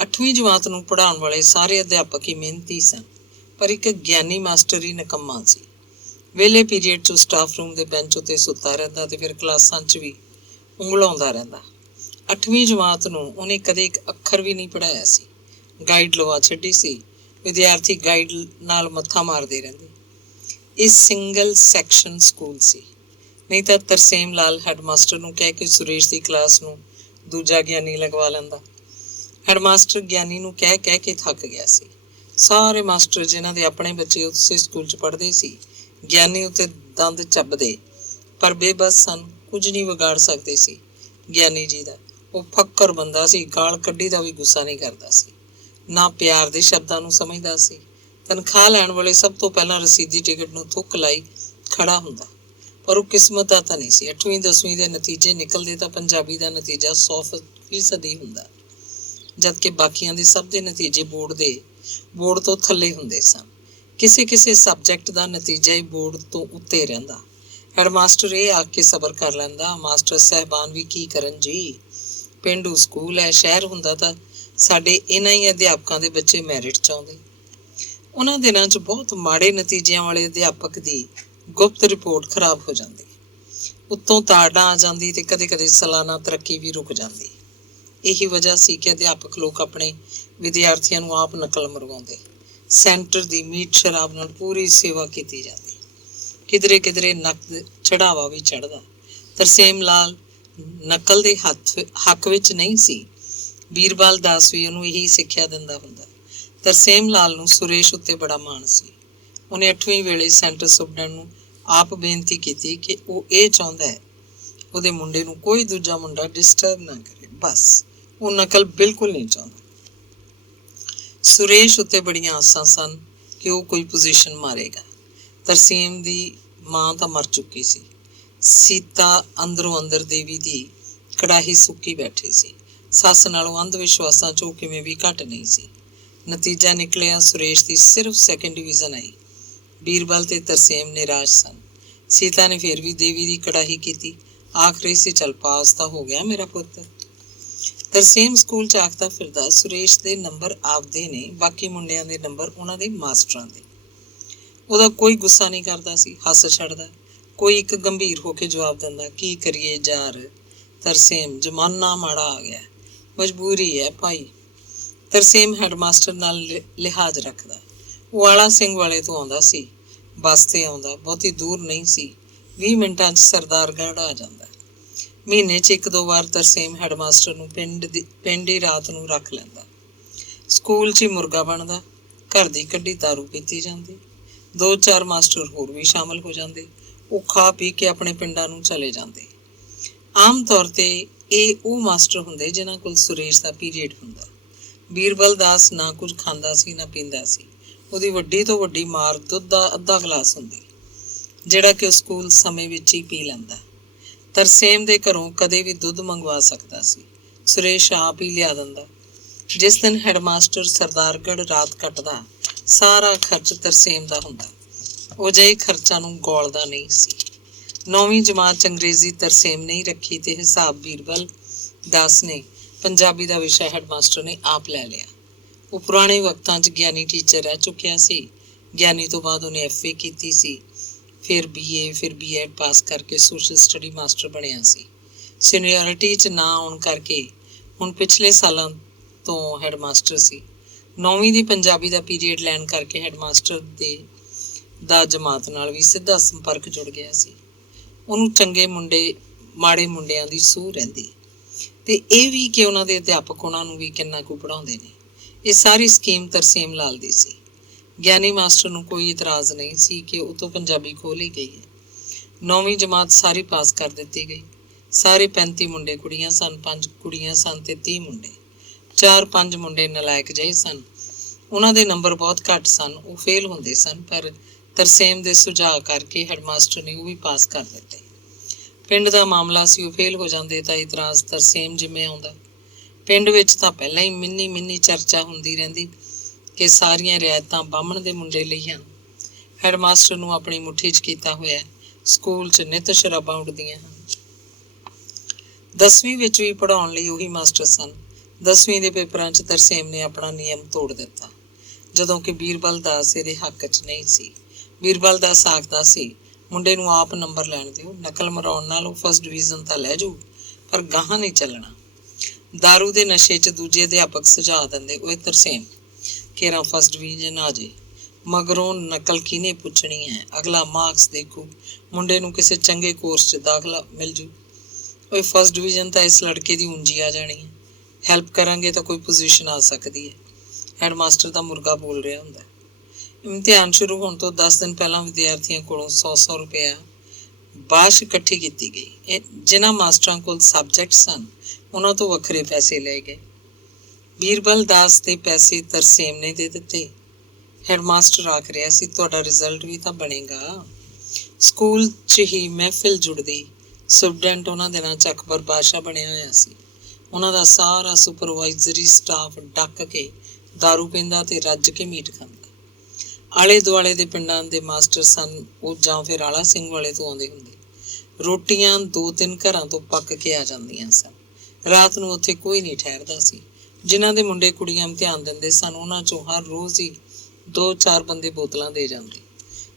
8ਵੀਂ ਜਮਾਤ ਨੂੰ ਪੜ੍ਹਾਉਣ ਵਾਲੇ ਸਾਰੇ ਅਧਿਆਪਕ ਹੀ ਮਿਹਨਤੀ ਸਨ, ਪਰ ਇੱਕ ਗਿਆਨੀ ਮਾਸਟਰ ਹੀ ਨਿਕੰਮਾ ਸੀ। ਵਿਹਲੇ ਪੀਰੀਅਡ 'ਚ ਸਟਾਫ ਰੂਮ ਦੇ ਬੈਂਚ ਉੱਤੇ ਸੁੱਤਾ ਰਹਿੰਦਾ ਤੇ ਫਿਰ ਕਲਾਸਾਂ 'ਚ ਵੀ ਉਂਗਲਾਉਂਦਾ ਰਹਿੰਦਾ। 8ਵੀਂ ਜਮਾਤ ਨੂੰ ਉਹਨੇ ਕਦੇ ਇੱਕ ਅੱਖਰ ਵੀ ਨਹੀਂ ਪੜ੍ਹਾਇਆ ਸੀ। ਗਾਈਡ ਲਵਾ ਛੱਡੀ ਸੀ, ਵਿਦਿਆਰਥੀ ਗਾਈਡ ਨਾਲ ਮੱਥਾ ਮਾਰਦੇ ਰਹਿੰਦੇ। ਇਹ ਸਿੰਗਲ ਸੈਕਸ਼ਨ ਸਕੂਲ ਸੀ, ਨਹੀਂ ਤਾਂ ਤਰਸੇਮ ਲਾਲ ਹੈਡਮਾਸਟਰ ਨੂੰ ਕਹਿ ਕੇ ਸੁਰੇਸ਼ ਦੀ ਕਲਾਸ ਨੂੰ ਦੂਜਾ ਗਿਆਨੀ ਲਗਵਾ ਲੈਂਦਾ। ਹੈਡਮਾਸਟਰ ਗਿਆਨੀ ਨੂੰ ਕਹਿ ਕੇ ਥੱਕ ਗਿਆ ਸੀ। ਸਾਰੇ ਮਾਸਟਰ ਜਿਨ੍ਹਾਂ ਦੇ ਆਪਣੇ ਬੱਚੇ ਉਸੇ ਸਕੂਲ 'ਚ ਪੜ੍ਹਦੇ ਸੀ, ਗਿਆਨੀ ਉੱਤੇ ਦੰਦ ਚੱਬਦੇ, ਪਰ ਬੇਬਸ ਸਨ, ਕੁਝ ਨਹੀਂ ਵਿਗਾੜ ਸਕਦੇ ਸੀ ਗਿਆਨੀ ਜੀ ਦਾ। ਉਹ ਫੱਕਰ ਬੰਦਾ ਸੀ, ਗਾਲ ਕੱਢੀ ਦਾ ਵੀ ਗੁੱਸਾ ਨਹੀਂ ਕਰਦਾ ਸੀ, ਨਾ ਪਿਆਰ ਦੇ ਸ਼ਬਦਾਂ ਨੂੰ ਸਮਝਦਾ ਸੀ। ਤਨਖਾਹ ਲੈਣ ਵੇਲੇ ਸਭ ਤੋਂ ਪਹਿਲਾਂ ਰਸੀਦੀ ਟਿਕਟ ਨੂੰ ਥੁੱਕ ਲਾਈ ਖੜਾ ਹੁੰਦਾ, ਪਰ ਉਹ ਕਿਸਮਤ ਦਾ ਤਾਂ ਨਹੀਂ ਸੀ। 8ਵੀਂ 10ਵੀਂ ਦੇ ਨਤੀਜੇ ਨਿਕਲਦੇ ਤਾਂ ਪੰਜਾਬੀ ਦਾ ਨਤੀਜਾ 100% ਹੀ ਹੁੰਦਾ, ਜਦਕਿ ਬਾਕੀਆਂ ਦੇ ਸਭ ਦੇ ਨਤੀਜੇ ਬੋਰਡ ਤੋਂ ਥੱਲੇ ਹੁੰਦੇ ਸਨ। ਕਿਸੇ ਸਬਜੈਕਟ ਦਾ ਨਤੀਜਾ ਹੀ ਬੋਰਡ ਤੋਂ ਉੱਤੇ ਰਹਿੰਦਾ। ਹੈਡਮਾਸਟਰ ਇਹ ਆ ਕੇ ਸਬਰ ਕਰ ਲੈਂਦਾ, ਮਾਸਟਰ ਸਾਹਿਬਾਨ ਵੀ ਕੀ ਕਰਨ ਜੀ, ਪੇਂਡੂ ਸਕੂਲ ਹੈ, ਸ਼ਹਿਰ ਹੁੰਦਾ ਤਾਂ ਸਾਡੇ ਇਹਨਾਂ ਹੀ ਅਧਿਆਪਕਾਂ ਦੇ ਬੱਚੇ ਮੈਰਿਟ 'ਚ ਆਉਂਦੇ। ਉਹਨਾਂ ਦਿਨਾਂ 'ਚ ਬਹੁਤ ਮਾੜੇ ਨਤੀਜਿਆਂ ਵਾਲੇ ਅਧਿਆਪਕ ਦੀ ਗੁਪਤ ਰਿਪੋਰਟ ਖਰਾਬ ਹੋ ਜਾਂਦੀ, ਉੱਤੋਂ ਤਾੜਾਂ ਆ ਜਾਂਦੀ ਤੇ ਕਦੇ ਸਾਲਾਨਾ ਤਰੱਕੀ ਵੀ ਰੁਕ ਜਾਂਦੀ। ਇਹੀ ਵਜ੍ਹਾ ਸੀ ਕਿ ਅਧਿਆਪਕ ਲੋਕ ਆਪਣੇ ਵਿਦਿਆਰਥੀਆਂ ਨੂੰ ਆਪ ਨਕਲ ਮਰਵਾਉਂਦੇ। ਸੈਂਟਰ ਦੀ ਮੀਟ ਸ਼ਰਾਬ ਨਾਲ ਪੂਰੀ ਸੇਵਾ ਕੀਤੀ ਜਾਂਦੀ। ਕਿਧਰੇ ਨਕਦ ਚੜਾਵਾ ਵੀ ਚੜ੍ਹਦਾ। ਤਰਸੇਮ ਲਾਲ ਨਕਲ ਦੇ ਹੱਕ ਵਿੱਚ ਨਹੀਂ ਸੀ। ਬੀਰਬਲ ਦਾਸ ਵੀ ਉਹਨੂੰ ਇਹੀ ਸਿੱਖਿਆ ਦਿੰਦਾ ਹੁੰਦਾ। ਤਰਸੇਮ ਲਾਲ ਨੂੰ ਸੁਰੇਸ਼ ਉੱਤੇ ਬੜਾ ਮਾਣ ਸੀ। ਉਹਨੇ 8ਵੀਂ ਵੇਲੇ ਸੈਂਟਰ ਸੁਪਰਡੈਂਟ ਨੂੰ ਆਪ ਬੇਨਤੀ ਕੀਤੀ ਕਿ ਉਹ ਇਹ ਚਾਹੁੰਦਾ ਹੈ ਉਹਦੇ ਮੁੰਡੇ ਨੂੰ ਕੋਈ ਦੂਜਾ ਮੁੰਡਾ ਡਿਸਟਰਬ ਨਾ ਕਰੇ, ਬਸ। ਉਹ ਨਕਲ ਬਿਲਕੁਲ ਨਹੀਂ ਚਾਹੁੰਦਾ। ਸੁਰੇਸ਼ ਉੱਤੇ ਬੜੀਆਂ ਆਸਾਂ ਸਨ ਕਿ ਉਹ ਕੋਈ ਪੋਜੀਸ਼ਨ ਮਾਰੇਗਾ। ਤਰਸੇਮ ਦੀ ਮਾਂ ਤਾਂ ਮਰ ਚੁੱਕੀ ਸੀ। ਸੀਤਾ ਅੰਦਰੋਂ ਅੰਦਰ ਦੇਵੀ ਦੀ ਕੜਾਹੀ ਸੁੱਕੀ ਬੈਠੀ ਸੀ। ਸੱਸ ਨਾਲੋਂ ਅੰਧ ਵਿਸ਼ਵਾਸਾਂ 'ਚ ਉਹ ਕਿਵੇਂ ਵੀ ਘੱਟ ਨਹੀਂ ਸੀ। ਨਤੀਜਾ ਨਿਕਲਿਆ, ਸੁਰੇਸ਼ ਦੀ ਸਿਰਫ 2nd ਡਿਵੀਜ਼ਨ ਆਈ। ਬੀਰਬਲ ਤੇ ਤਰਸੇਮ ਨਿਰਾਸ਼ ਸਨ। ਸੀਤਾ ਨੇ ਫਿਰ ਵੀ ਦੇਵੀ ਦੀ ਕੜਾਹੀ ਕੀਤੀ, ਆਖ ਰਹੀ ਸੀ, ਚੱਲ ਪਾਸ ਤਾਂ ਹੋ ਗਿਆ ਮੇਰਾ ਪੁੱਤ। ਤਰਸੇਮ ਸਕੂਲ 'ਚ ਆਖਦਾ ਫਿਰਦਾ, ਸੁਰੇਸ਼ ਦੇ ਨੰਬਰ ਆਪਦੇ ਨੇ, ਬਾਕੀ ਮੁੰਡਿਆਂ ਦੇ ਨੰਬਰ ਉਹਨਾਂ ਦੇ ਮਾਸਟਰਾਂ ਦੇ। ਉਹਦਾ ਕੋਈ ਗੁੱਸਾ ਨਹੀਂ ਕਰਦਾ ਸੀ, ਹੱਸ ਛੱਡਦਾ। ਕੋਈ ਇੱਕ ਗੰਭੀਰ ਹੋ ਕੇ ਜਵਾਬ ਦਿੰਦਾ, ਕੀ ਕਰੀਏ ਯਾਰ ਤਰਸੇਮ, ਜ਼ਮਾਨਾ ਮਾੜਾ ਆ ਗਿਆ, ਮਜਬੂਰੀ ਹੈ ਭਾਈ। ਤਰਸੇਮ ਹੈਡਮਾਸਟਰ ਨਾਲ ਲਿਹਾਜ਼ ਰੱਖਦਾ। ਉਹ ਆਲਾ ਸਿੰਘ ਵਾਲੇ ਤੋਂ ਆਉਂਦਾ ਸੀ, ਬੱਸ ਤੇ ਆਉਂਦਾ, ਬਹੁਤੀ ਦੂਰ ਨਹੀਂ ਸੀ, 20 ਮਿੰਟਾਂ 'ਚ ਸਰਦਾਰਗੜ੍ਹ ਆ ਜਾਂਦਾ। ਮਹੀਨੇ 'ਚ 1-2 ਵਾਰ ਤਰਸੇਮ ਹੈਡਮਾਸਟਰ ਨੂੰ ਪਿੰਡ ਹੀ ਰਾਤ ਨੂੰ ਰੱਖ ਲੈਂਦਾ। ਸਕੂਲ 'ਚ ਹੀ ਮੁਰਗਾ ਬਣਦਾ, ਘਰ ਦੀ ਕੱਢੀ ਦਾਰੂ ਪੀਤੀ ਜਾਂਦੀ। 2-4 ਮਾਸਟਰ ਹੋਰ ਵੀ ਸ਼ਾਮਲ ਹੋ ਜਾਂਦੇ। ਉਹ ਖਾ ਪੀ ਕੇ ਆਪਣੇ ਪਿੰਡਾਂ ਨੂੰ ਚਲੇ ਜਾਂਦੇ। ਆਮ ਤੌਰ ਤੇ ਇਹ ਉਹ ਮਾਸਟਰ ਹੁੰਦੇ ਜਿਨ੍ਹਾਂ ਕੋਲ ਸੁਰੇਸ਼ ਦਾ ਪੀਰੀਅਡ ਹੁੰਦਾ। ਬੀਰਬਲ ਦਾਸ ਨਾ ਕੁਝ ਖਾਂਦਾ ਸੀ ਨਾ ਪੀਂਦਾ ਸੀ। ਉਹਦੀ ਵੱਡੀ ਤੋਂ ਵੱਡੀ ਮਾਰ ਦੁੱਧ ਦਾ ਅੱਧਾ ਗਲਾਸ ਹੁੰਦੀ, ਜਿਹੜਾ ਕਿ ਉਹ ਸਕੂਲ ਸਮੇਂ ਵਿੱਚ ਹੀ ਪੀ ਲੈਂਦਾ। ਤਰਸੇਮ ਦੇ ਘਰੋਂ ਕਦੇ ਵੀ ਦੁੱਧ ਮੰਗਵਾ ਸਕਦਾ ਸੀ, ਸੁਰੇਸ਼ ਆਪ ਹੀ ਲਿਆ ਦਿੰਦਾ। ਜਿਸ ਦਿਨ ਹੈਡਮਾਸਟਰ ਸਰਦਾਰਗੜ੍ਹ ਰਾਤ ਕੱਟਦਾ, ਸਾਰਾ ਖਰਚ ਤਰਸੇਮ ਦਾ ਹੁੰਦਾ। ਉਹ ਜਿਹੇ ਖਰਚਾਂ ਨੂੰ ਗੌਲਦਾ ਨਹੀਂ ਸੀ। 9ਵੀਂ ਜਮਾਤ 'ਚ ਅੰਗਰੇਜ਼ੀ ਤਰਸੇਮ ਨਹੀਂ ਰੱਖੀ ਤੇ ਹਿਸਾਬ ਬੀਰਬਲ ਦਾਸ ਨੇ। ਪੰਜਾਬੀ ਦਾ ਵਿਸ਼ਾ ਹੈਡਮਾਸਟਰ ਨੇ ਆਪ ਲੈ ਲਿਆ। ਉਹ ਪੁਰਾਣੇ ਵਕਤਾਂ 'ਚ ਗਿਆਨੀ ਟੀਚਰ ਰਹਿ ਚੁੱਕਿਆ ਸੀ। ਗਿਆਨੀ ਤੋਂ ਬਾਅਦ ਉਹਨੇ FA ਕੀਤੀ ਸੀ, ਫਿਰ BA, ਫਿਰ B.Ed ਪਾਸ ਕਰਕੇ ਸੋਸ਼ਲ ਸਟੱਡੀ ਮਾਸਟਰ ਬਣਿਆ ਸੀ। ਸੀਨੀਅਰਿਟੀ 'ਚ ਨਾ ਆਉਣ ਕਰਕੇ ਹੁਣ ਪਿਛਲੇ ਸਾਲਾਂ ਤੋਂ ਹੈਡਮਾਸਟਰ ਸੀ। 9ਵੀਂ ਦੀ ਪੰਜਾਬੀ ਦਾ ਪੀਰੀਅਡ ਲੈਣ ਕਰਕੇ ਹੈਡਮਾਸਟਰ ਦਾ ਜਮਾਤ ਨਾਲ ਵੀ ਸਿੱਧਾ ਸੰਪਰਕ ਜੁੜ ਗਿਆ ਸੀ। ਉਹਨੂੰ ਚੰਗੇ ਮੁੰਡੇ ਮਾੜੇ ਮੁੰਡਿਆਂ ਦੀ ਸੂਹ ਰਹਿੰਦੀ, ਤੇ ਇਹ ਵੀ ਕਿ ਉਹਨਾਂ ਦੇ ਅਧਿਆਪਕ ਉਹਨਾਂ ਨੂੰ ਵੀ ਕਿੰਨਾ ਕੁ ਪੜ੍ਹਾਉਂਦੇ ਨੇ। ਇਹ ਸਾਰੀ ਸਕੀਮ ਤਰਸੇਮ ਲਾਲ ਦੀ ਸੀ। ਗਿਆਨੀ ਮਾਸਟਰ ਨੂੰ ਕੋਈ ਇਤਰਾਜ਼ ਨਹੀਂ ਸੀ ਕਿ ਉਹ ਤੋਂ ਪੰਜਾਬੀ ਖੋਹ ਲਈ ਗਈ ਹੈ। 9ਵੀਂ ਜਮਾਤ ਸਾਰੀ ਪਾਸ ਕਰ ਦਿੱਤੀ ਗਈ। ਸਾਰੇ 35 ਮੁੰਡੇ ਕੁੜੀਆਂ ਸਨ, 5 ਕੁੜੀਆਂ ਸਨ ਤੇ 30 ਮੁੰਡੇ। 4-5 ਮੁੰਡੇ ਨਲਾਇਕ ਜਿਹੇ ਸਨ। ਉਹਨਾਂ ਦੇ ਨੰਬਰ ਬਹੁਤ ਘੱਟ ਸਨ, ਉਹ ਫੇਲ ਹੁੰਦੇ ਸਨ, ਪਰ ਤਰਸੇਮ ਦੇ ਸੁਝਾਅ ਕਰਕੇ ਹੈਡਮਾਸਟਰ ਨੇ ਉਹ ਵੀ ਪਾਸ ਕਰ ਦਿੱਤੇ। ਪਿੰਡ ਦਾ ਮਾਮਲਾ ਸੀ, ਉਹ ਫੇਲ ਹੋ ਜਾਂਦੇ ਤਾਂ ਇਤਰਾਜ਼ ਤਰਸੇਮ ਜਿੰਮੇ ਆਉਂਦਾ। ਪਿੰਡ ਵਿੱਚ ਤਾਂ ਪਹਿਲਾਂ ਹੀ ਮਿੰਨੀ ਚਰਚਾ ਹੁੰਦੀ ਰਹਿੰਦੀ ਕਿ ਸਾਰੀਆਂ ਰਿਆਇਤਾਂ ਬਾਹਮਣ ਦੇ ਮੁੰਡੇ ਲਈ ਹਨ। ਹੈਡਮਾਸਟਰ ਨੂੰ ਆਪਣੀ ਮੁੱਠੀ 'ਚ ਕੀਤਾ ਹੋਇਆ। ਸਕੂਲ 'ਚ ਨਿੱਤ ਸ਼ਰਾਬਾਂ ਉੱਡਦੀਆਂ ਹਨ। 10ਵੀਂ ਵਿੱਚ ਵੀ ਪੜ੍ਹਾਉਣ ਲਈ ਉਹੀ ਮਾਸਟਰ ਸਨ। 10ਵੀਂ ਦੇ ਪੇਪਰਾਂ 'ਚ ਤਰਸੇਮ ਨੇ ਆਪਣਾ ਨਿਯਮ ਤੋੜ ਦਿੱਤਾ, ਜਦੋਂ ਕਿ ਬੀਰਬਲ ਦਾਸ ਇਹਦੇ ਹੱਕ 'ਚ ਨਹੀਂ ਸੀ। ਬੀਰਬਲ ਦਾਸ ਆਖਦਾ ਸੀ, ਮੁੰਡੇ ਨੂੰ ਆਪ ਨੰਬਰ ਲੈਣ ਦਿਓ, ਨਕਲ ਮਰਾਉਣ ਨਾਲ ਉਹ ਫਸਟ ਡਿਵੀਜ਼ਨ ਤਾਂ ਲੈ ਜਾਊ, ਪਰ ਗਾਹਾਂ ਨਹੀਂ ਚੱਲਣਾ। ਦਾਰੂ ਦੇ ਨਸ਼ੇ 'ਚ ਦੂਜੇ ਅਧਿਆਪਕ ਸੁਝਾਅ ਦਿੰਦੇ, ਉਹ ਤਰਸੇਮ ਕੇਰਾਂ ਫਸਟ ਡਿਵੀਜ਼ਨ ਆ ਜੇ, ਮਗਰੋਂ ਨਕਲ ਕਿਹਨੇ ਪੁੱਛਣੀ ਹੈ, ਅਗਲਾ ਮਾਰਕਸ ਦੇਖੂ, ਮੁੰਡੇ ਨੂੰ ਕਿਸੇ ਚੰਗੇ ਕੋਰਸ 'ਚ ਦਾਖਲਾ ਮਿਲ ਜੂ। ਉਹ ਫਸਟ ਡਿਵੀਜ਼ਨ ਤਾਂ ਇਸ ਲੜਕੇ ਦੀ ਉਂਜੀ ਆ ਜਾਣੀ ਹੈ, ਹੈਲਪ ਕਰਾਂਗੇ ਤਾਂ ਕੋਈ ਪੋਜੀਸ਼ਨ ਆ ਸਕਦੀ ਹੈ। ਹੈਡਮਾਸਟਰ ਦਾ ਮੁਰਗਾ ਬੋਲ ਰਿਹਾ ਹੁੰਦਾ। ਇਮਤਿਹਾਨ ਸ਼ੁਰੂ ਹੋਣ ਤੋਂ 10 ਦਿਨ ਪਹਿਲਾਂ ਵਿਦਿਆਰਥੀਆਂ ਕੋਲੋਂ 100 ਰੁਪਇਆ ਬਾਸ਼ ਇਕੱਠੀ ਕੀਤੀ ਗਈ। ਜਿਨ੍ਹਾਂ ਮਾਸਟਰਾਂ ਕੋਲ ਸਬਜੈਕਟ ਸਨ, ਉਹਨਾਂ ਤੋਂ ਵੱਖਰੇ ਪੈਸੇ ਲਏ ਗਏ। ਬੀਰਬਲ ਦਾਸ ਦੇ ਪੈਸੇ ਤਰਸੇਮ ਨੇ ਦੇ ਦਿੱਤੇ। ਹੈਡਮਾਸਟਰ ਆਖ ਰਿਹਾ ਸੀ, ਤੁਹਾਡਾ ਰਿਜ਼ਲਟ ਵੀ ਤਾਂ ਬਣੇਗਾ। ਸਕੂਲ 'ਚ ਹੀ ਮਹਿਫਿਲ ਜੁੜਦੀ। ਸੁਪਰਡੈਂਟ ਉਹਨਾਂ ਦਿਨਾਂ 'ਚ ਅਕਬਰ ਬਾਦਸ਼ਾਹ ਬਣਿਆ ਹੋਇਆ ਸੀ। ਉਹਨਾਂ ਦਾ ਸਾਰਾ ਸੁਪਰਵਾਈਜ਼ਰੀ ਸਟਾਫ ਡੱਕ ਕੇ ਦਾਰੂ ਪੀਂਦਾ ਤੇ ਰੱਜ ਕੇ ਮੀਟ ਖਾਂਦਾ। ਆਲੇ ਦੁਆਲੇ ਦੇ ਪਿੰਡਾਂ ਦੇ ਮਾਸਟਰ ਸਨ, ਉਹ ਜਾਂ ਫਿਰ ਆਲਾ ਸਿੰਘ ਵਾਲੇ ਤੋਂ ਆਉਂਦੇ ਹੁੰਦੇ। ਰੋਟੀਆਂ 2-3 ਘਰਾਂ ਤੋਂ ਪੱਕ ਕੇ ਆ ਜਾਂਦੀਆਂ ਸਨ। ਰਾਤ ਨੂੰ ਉੱਥੇ ਕੋਈ ਨਹੀਂ ਠਹਿਰਦਾ ਸੀ। ਜਿਨ੍ਹਾਂ ਦੇ ਮੁੰਡੇ ਕੁੜੀਆਂ ਇਮਤਿਹਾਨ ਦਿੰਦੇ ਸਨ, ਉਹਨਾਂ 'ਚੋਂ ਹਰ ਰੋਜ਼ ਹੀ 2-4 ਬੰਦੇ ਬੋਤਲਾਂ ਦੇ ਜਾਂਦੇ।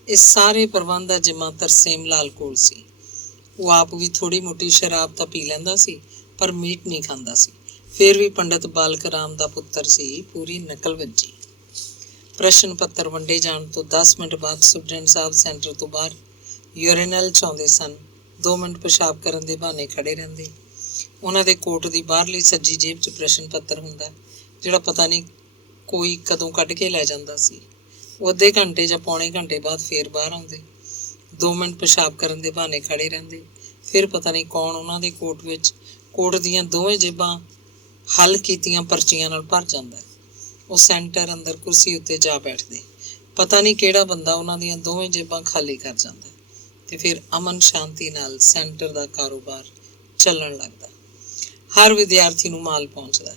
ਇਸ ਸਾਰੇ ਪ੍ਰਬੰਧ ਦਾ ਜਿੰਮਾ ਤਰਸੇਮ ਲਾਲ ਕੋਲ ਸੀ। ਉਹ ਆਪ ਵੀ ਥੋੜ੍ਹੀ ਮੋਟੀ ਸ਼ਰਾਬ ਤਾਂ ਪੀ ਲੈਂਦਾ ਸੀ, ਪਰ ਮੀਟ ਨਹੀਂ ਖਾਂਦਾ ਸੀ। ਫਿਰ ਵੀ ਪੰਡਤ ਬਾਲਕ ਰਾਮ ਦਾ ਪੁੱਤਰ ਸੀ, ਪੂਰੀ ਨਕਲ ਵੱਜੀ। ਪ੍ਰਸ਼ਨ ਪੱਤਰ ਵੰਡੇ ਜਾਣ ਤੋਂ 10 ਮਿੰਟ ਬਾਅਦ ਸੁਪਰਡੈਂਟ ਸਾਹਿਬ ਸੈਂਟਰ ਤੋਂ ਬਾਹਰ ਯੂਰੇਨਲ 'ਚ ਆਉਂਦੇ ਸਨ। 2 ਮਿੰਟ ਪਿਸ਼ਾਬ ਕਰਨ ਦੇ ਬਹਾਨੇ ਖੜੇ ਰਹਿੰਦੇ। ਉਹਨਾਂ ਦੇ ਕੋਟ ਦੀ ਬਾਹਰਲੀ ਸੱਜੀ ਜੇਬ 'ਚ ਪ੍ਰਸ਼ਨ ਪੱਤਰ ਹੁੰਦਾ, ਜਿਹੜਾ ਪਤਾ ਨਹੀਂ ਕੋਈ ਕਦੋਂ ਕੱਢ ਕੇ ਲੈ ਜਾਂਦਾ ਸੀ। ਉਹ ਅੱਧੇ ਘੰਟੇ ਜਾਂ ਪੌਣੇ ਘੰਟੇ ਬਾਅਦ ਫੇਰ ਬਾਹਰ ਆਉਂਦੇ। 2 ਮਿੰਟ ਪਿਸ਼ਾਬ ਕਰਨ ਦੇ ਬਹਾਨੇ ਖੜੇ ਰਹਿੰਦੇ। ਫਿਰ ਪਤਾ ਨਹੀਂ ਕੌਣ ਉਹਨਾਂ ਦੇ ਕੋਟ ਦੀਆਂ ਦੋਵੇਂ ਜੇਬਾਂ ਹੱਲ ਕੀਤੀਆਂ ਪਰਚੀਆਂ ਨਾਲ ਭਰ ਜਾਂਦਾ। ਉਹ ਸੈਂਟਰ ਅੰਦਰ ਕੁਰਸੀ ਉੱਤੇ ਜਾ ਬੈਠਦੇ। ਪਤਾ ਨਹੀਂ ਕਿਹੜਾ ਬੰਦਾ ਉਹਨਾਂ ਦੀਆਂ ਦੋਵੇਂ ਜੇਬਾਂ ਖਾਲੀ ਕਰ ਜਾਂਦਾ, ਤੇ ਫਿਰ ਅਮਨ ਸ਼ਾਂਤੀ ਨਾਲ ਸੈਂਟਰ ਦਾ ਕਾਰੋਬਾਰ ਚੱਲਣ ਲੱਗਦਾ। ਹਰ ਵਿਦਿਆਰਥੀ ਨੂੰ ਮਾਲ ਪਹੁੰਚਦਾ।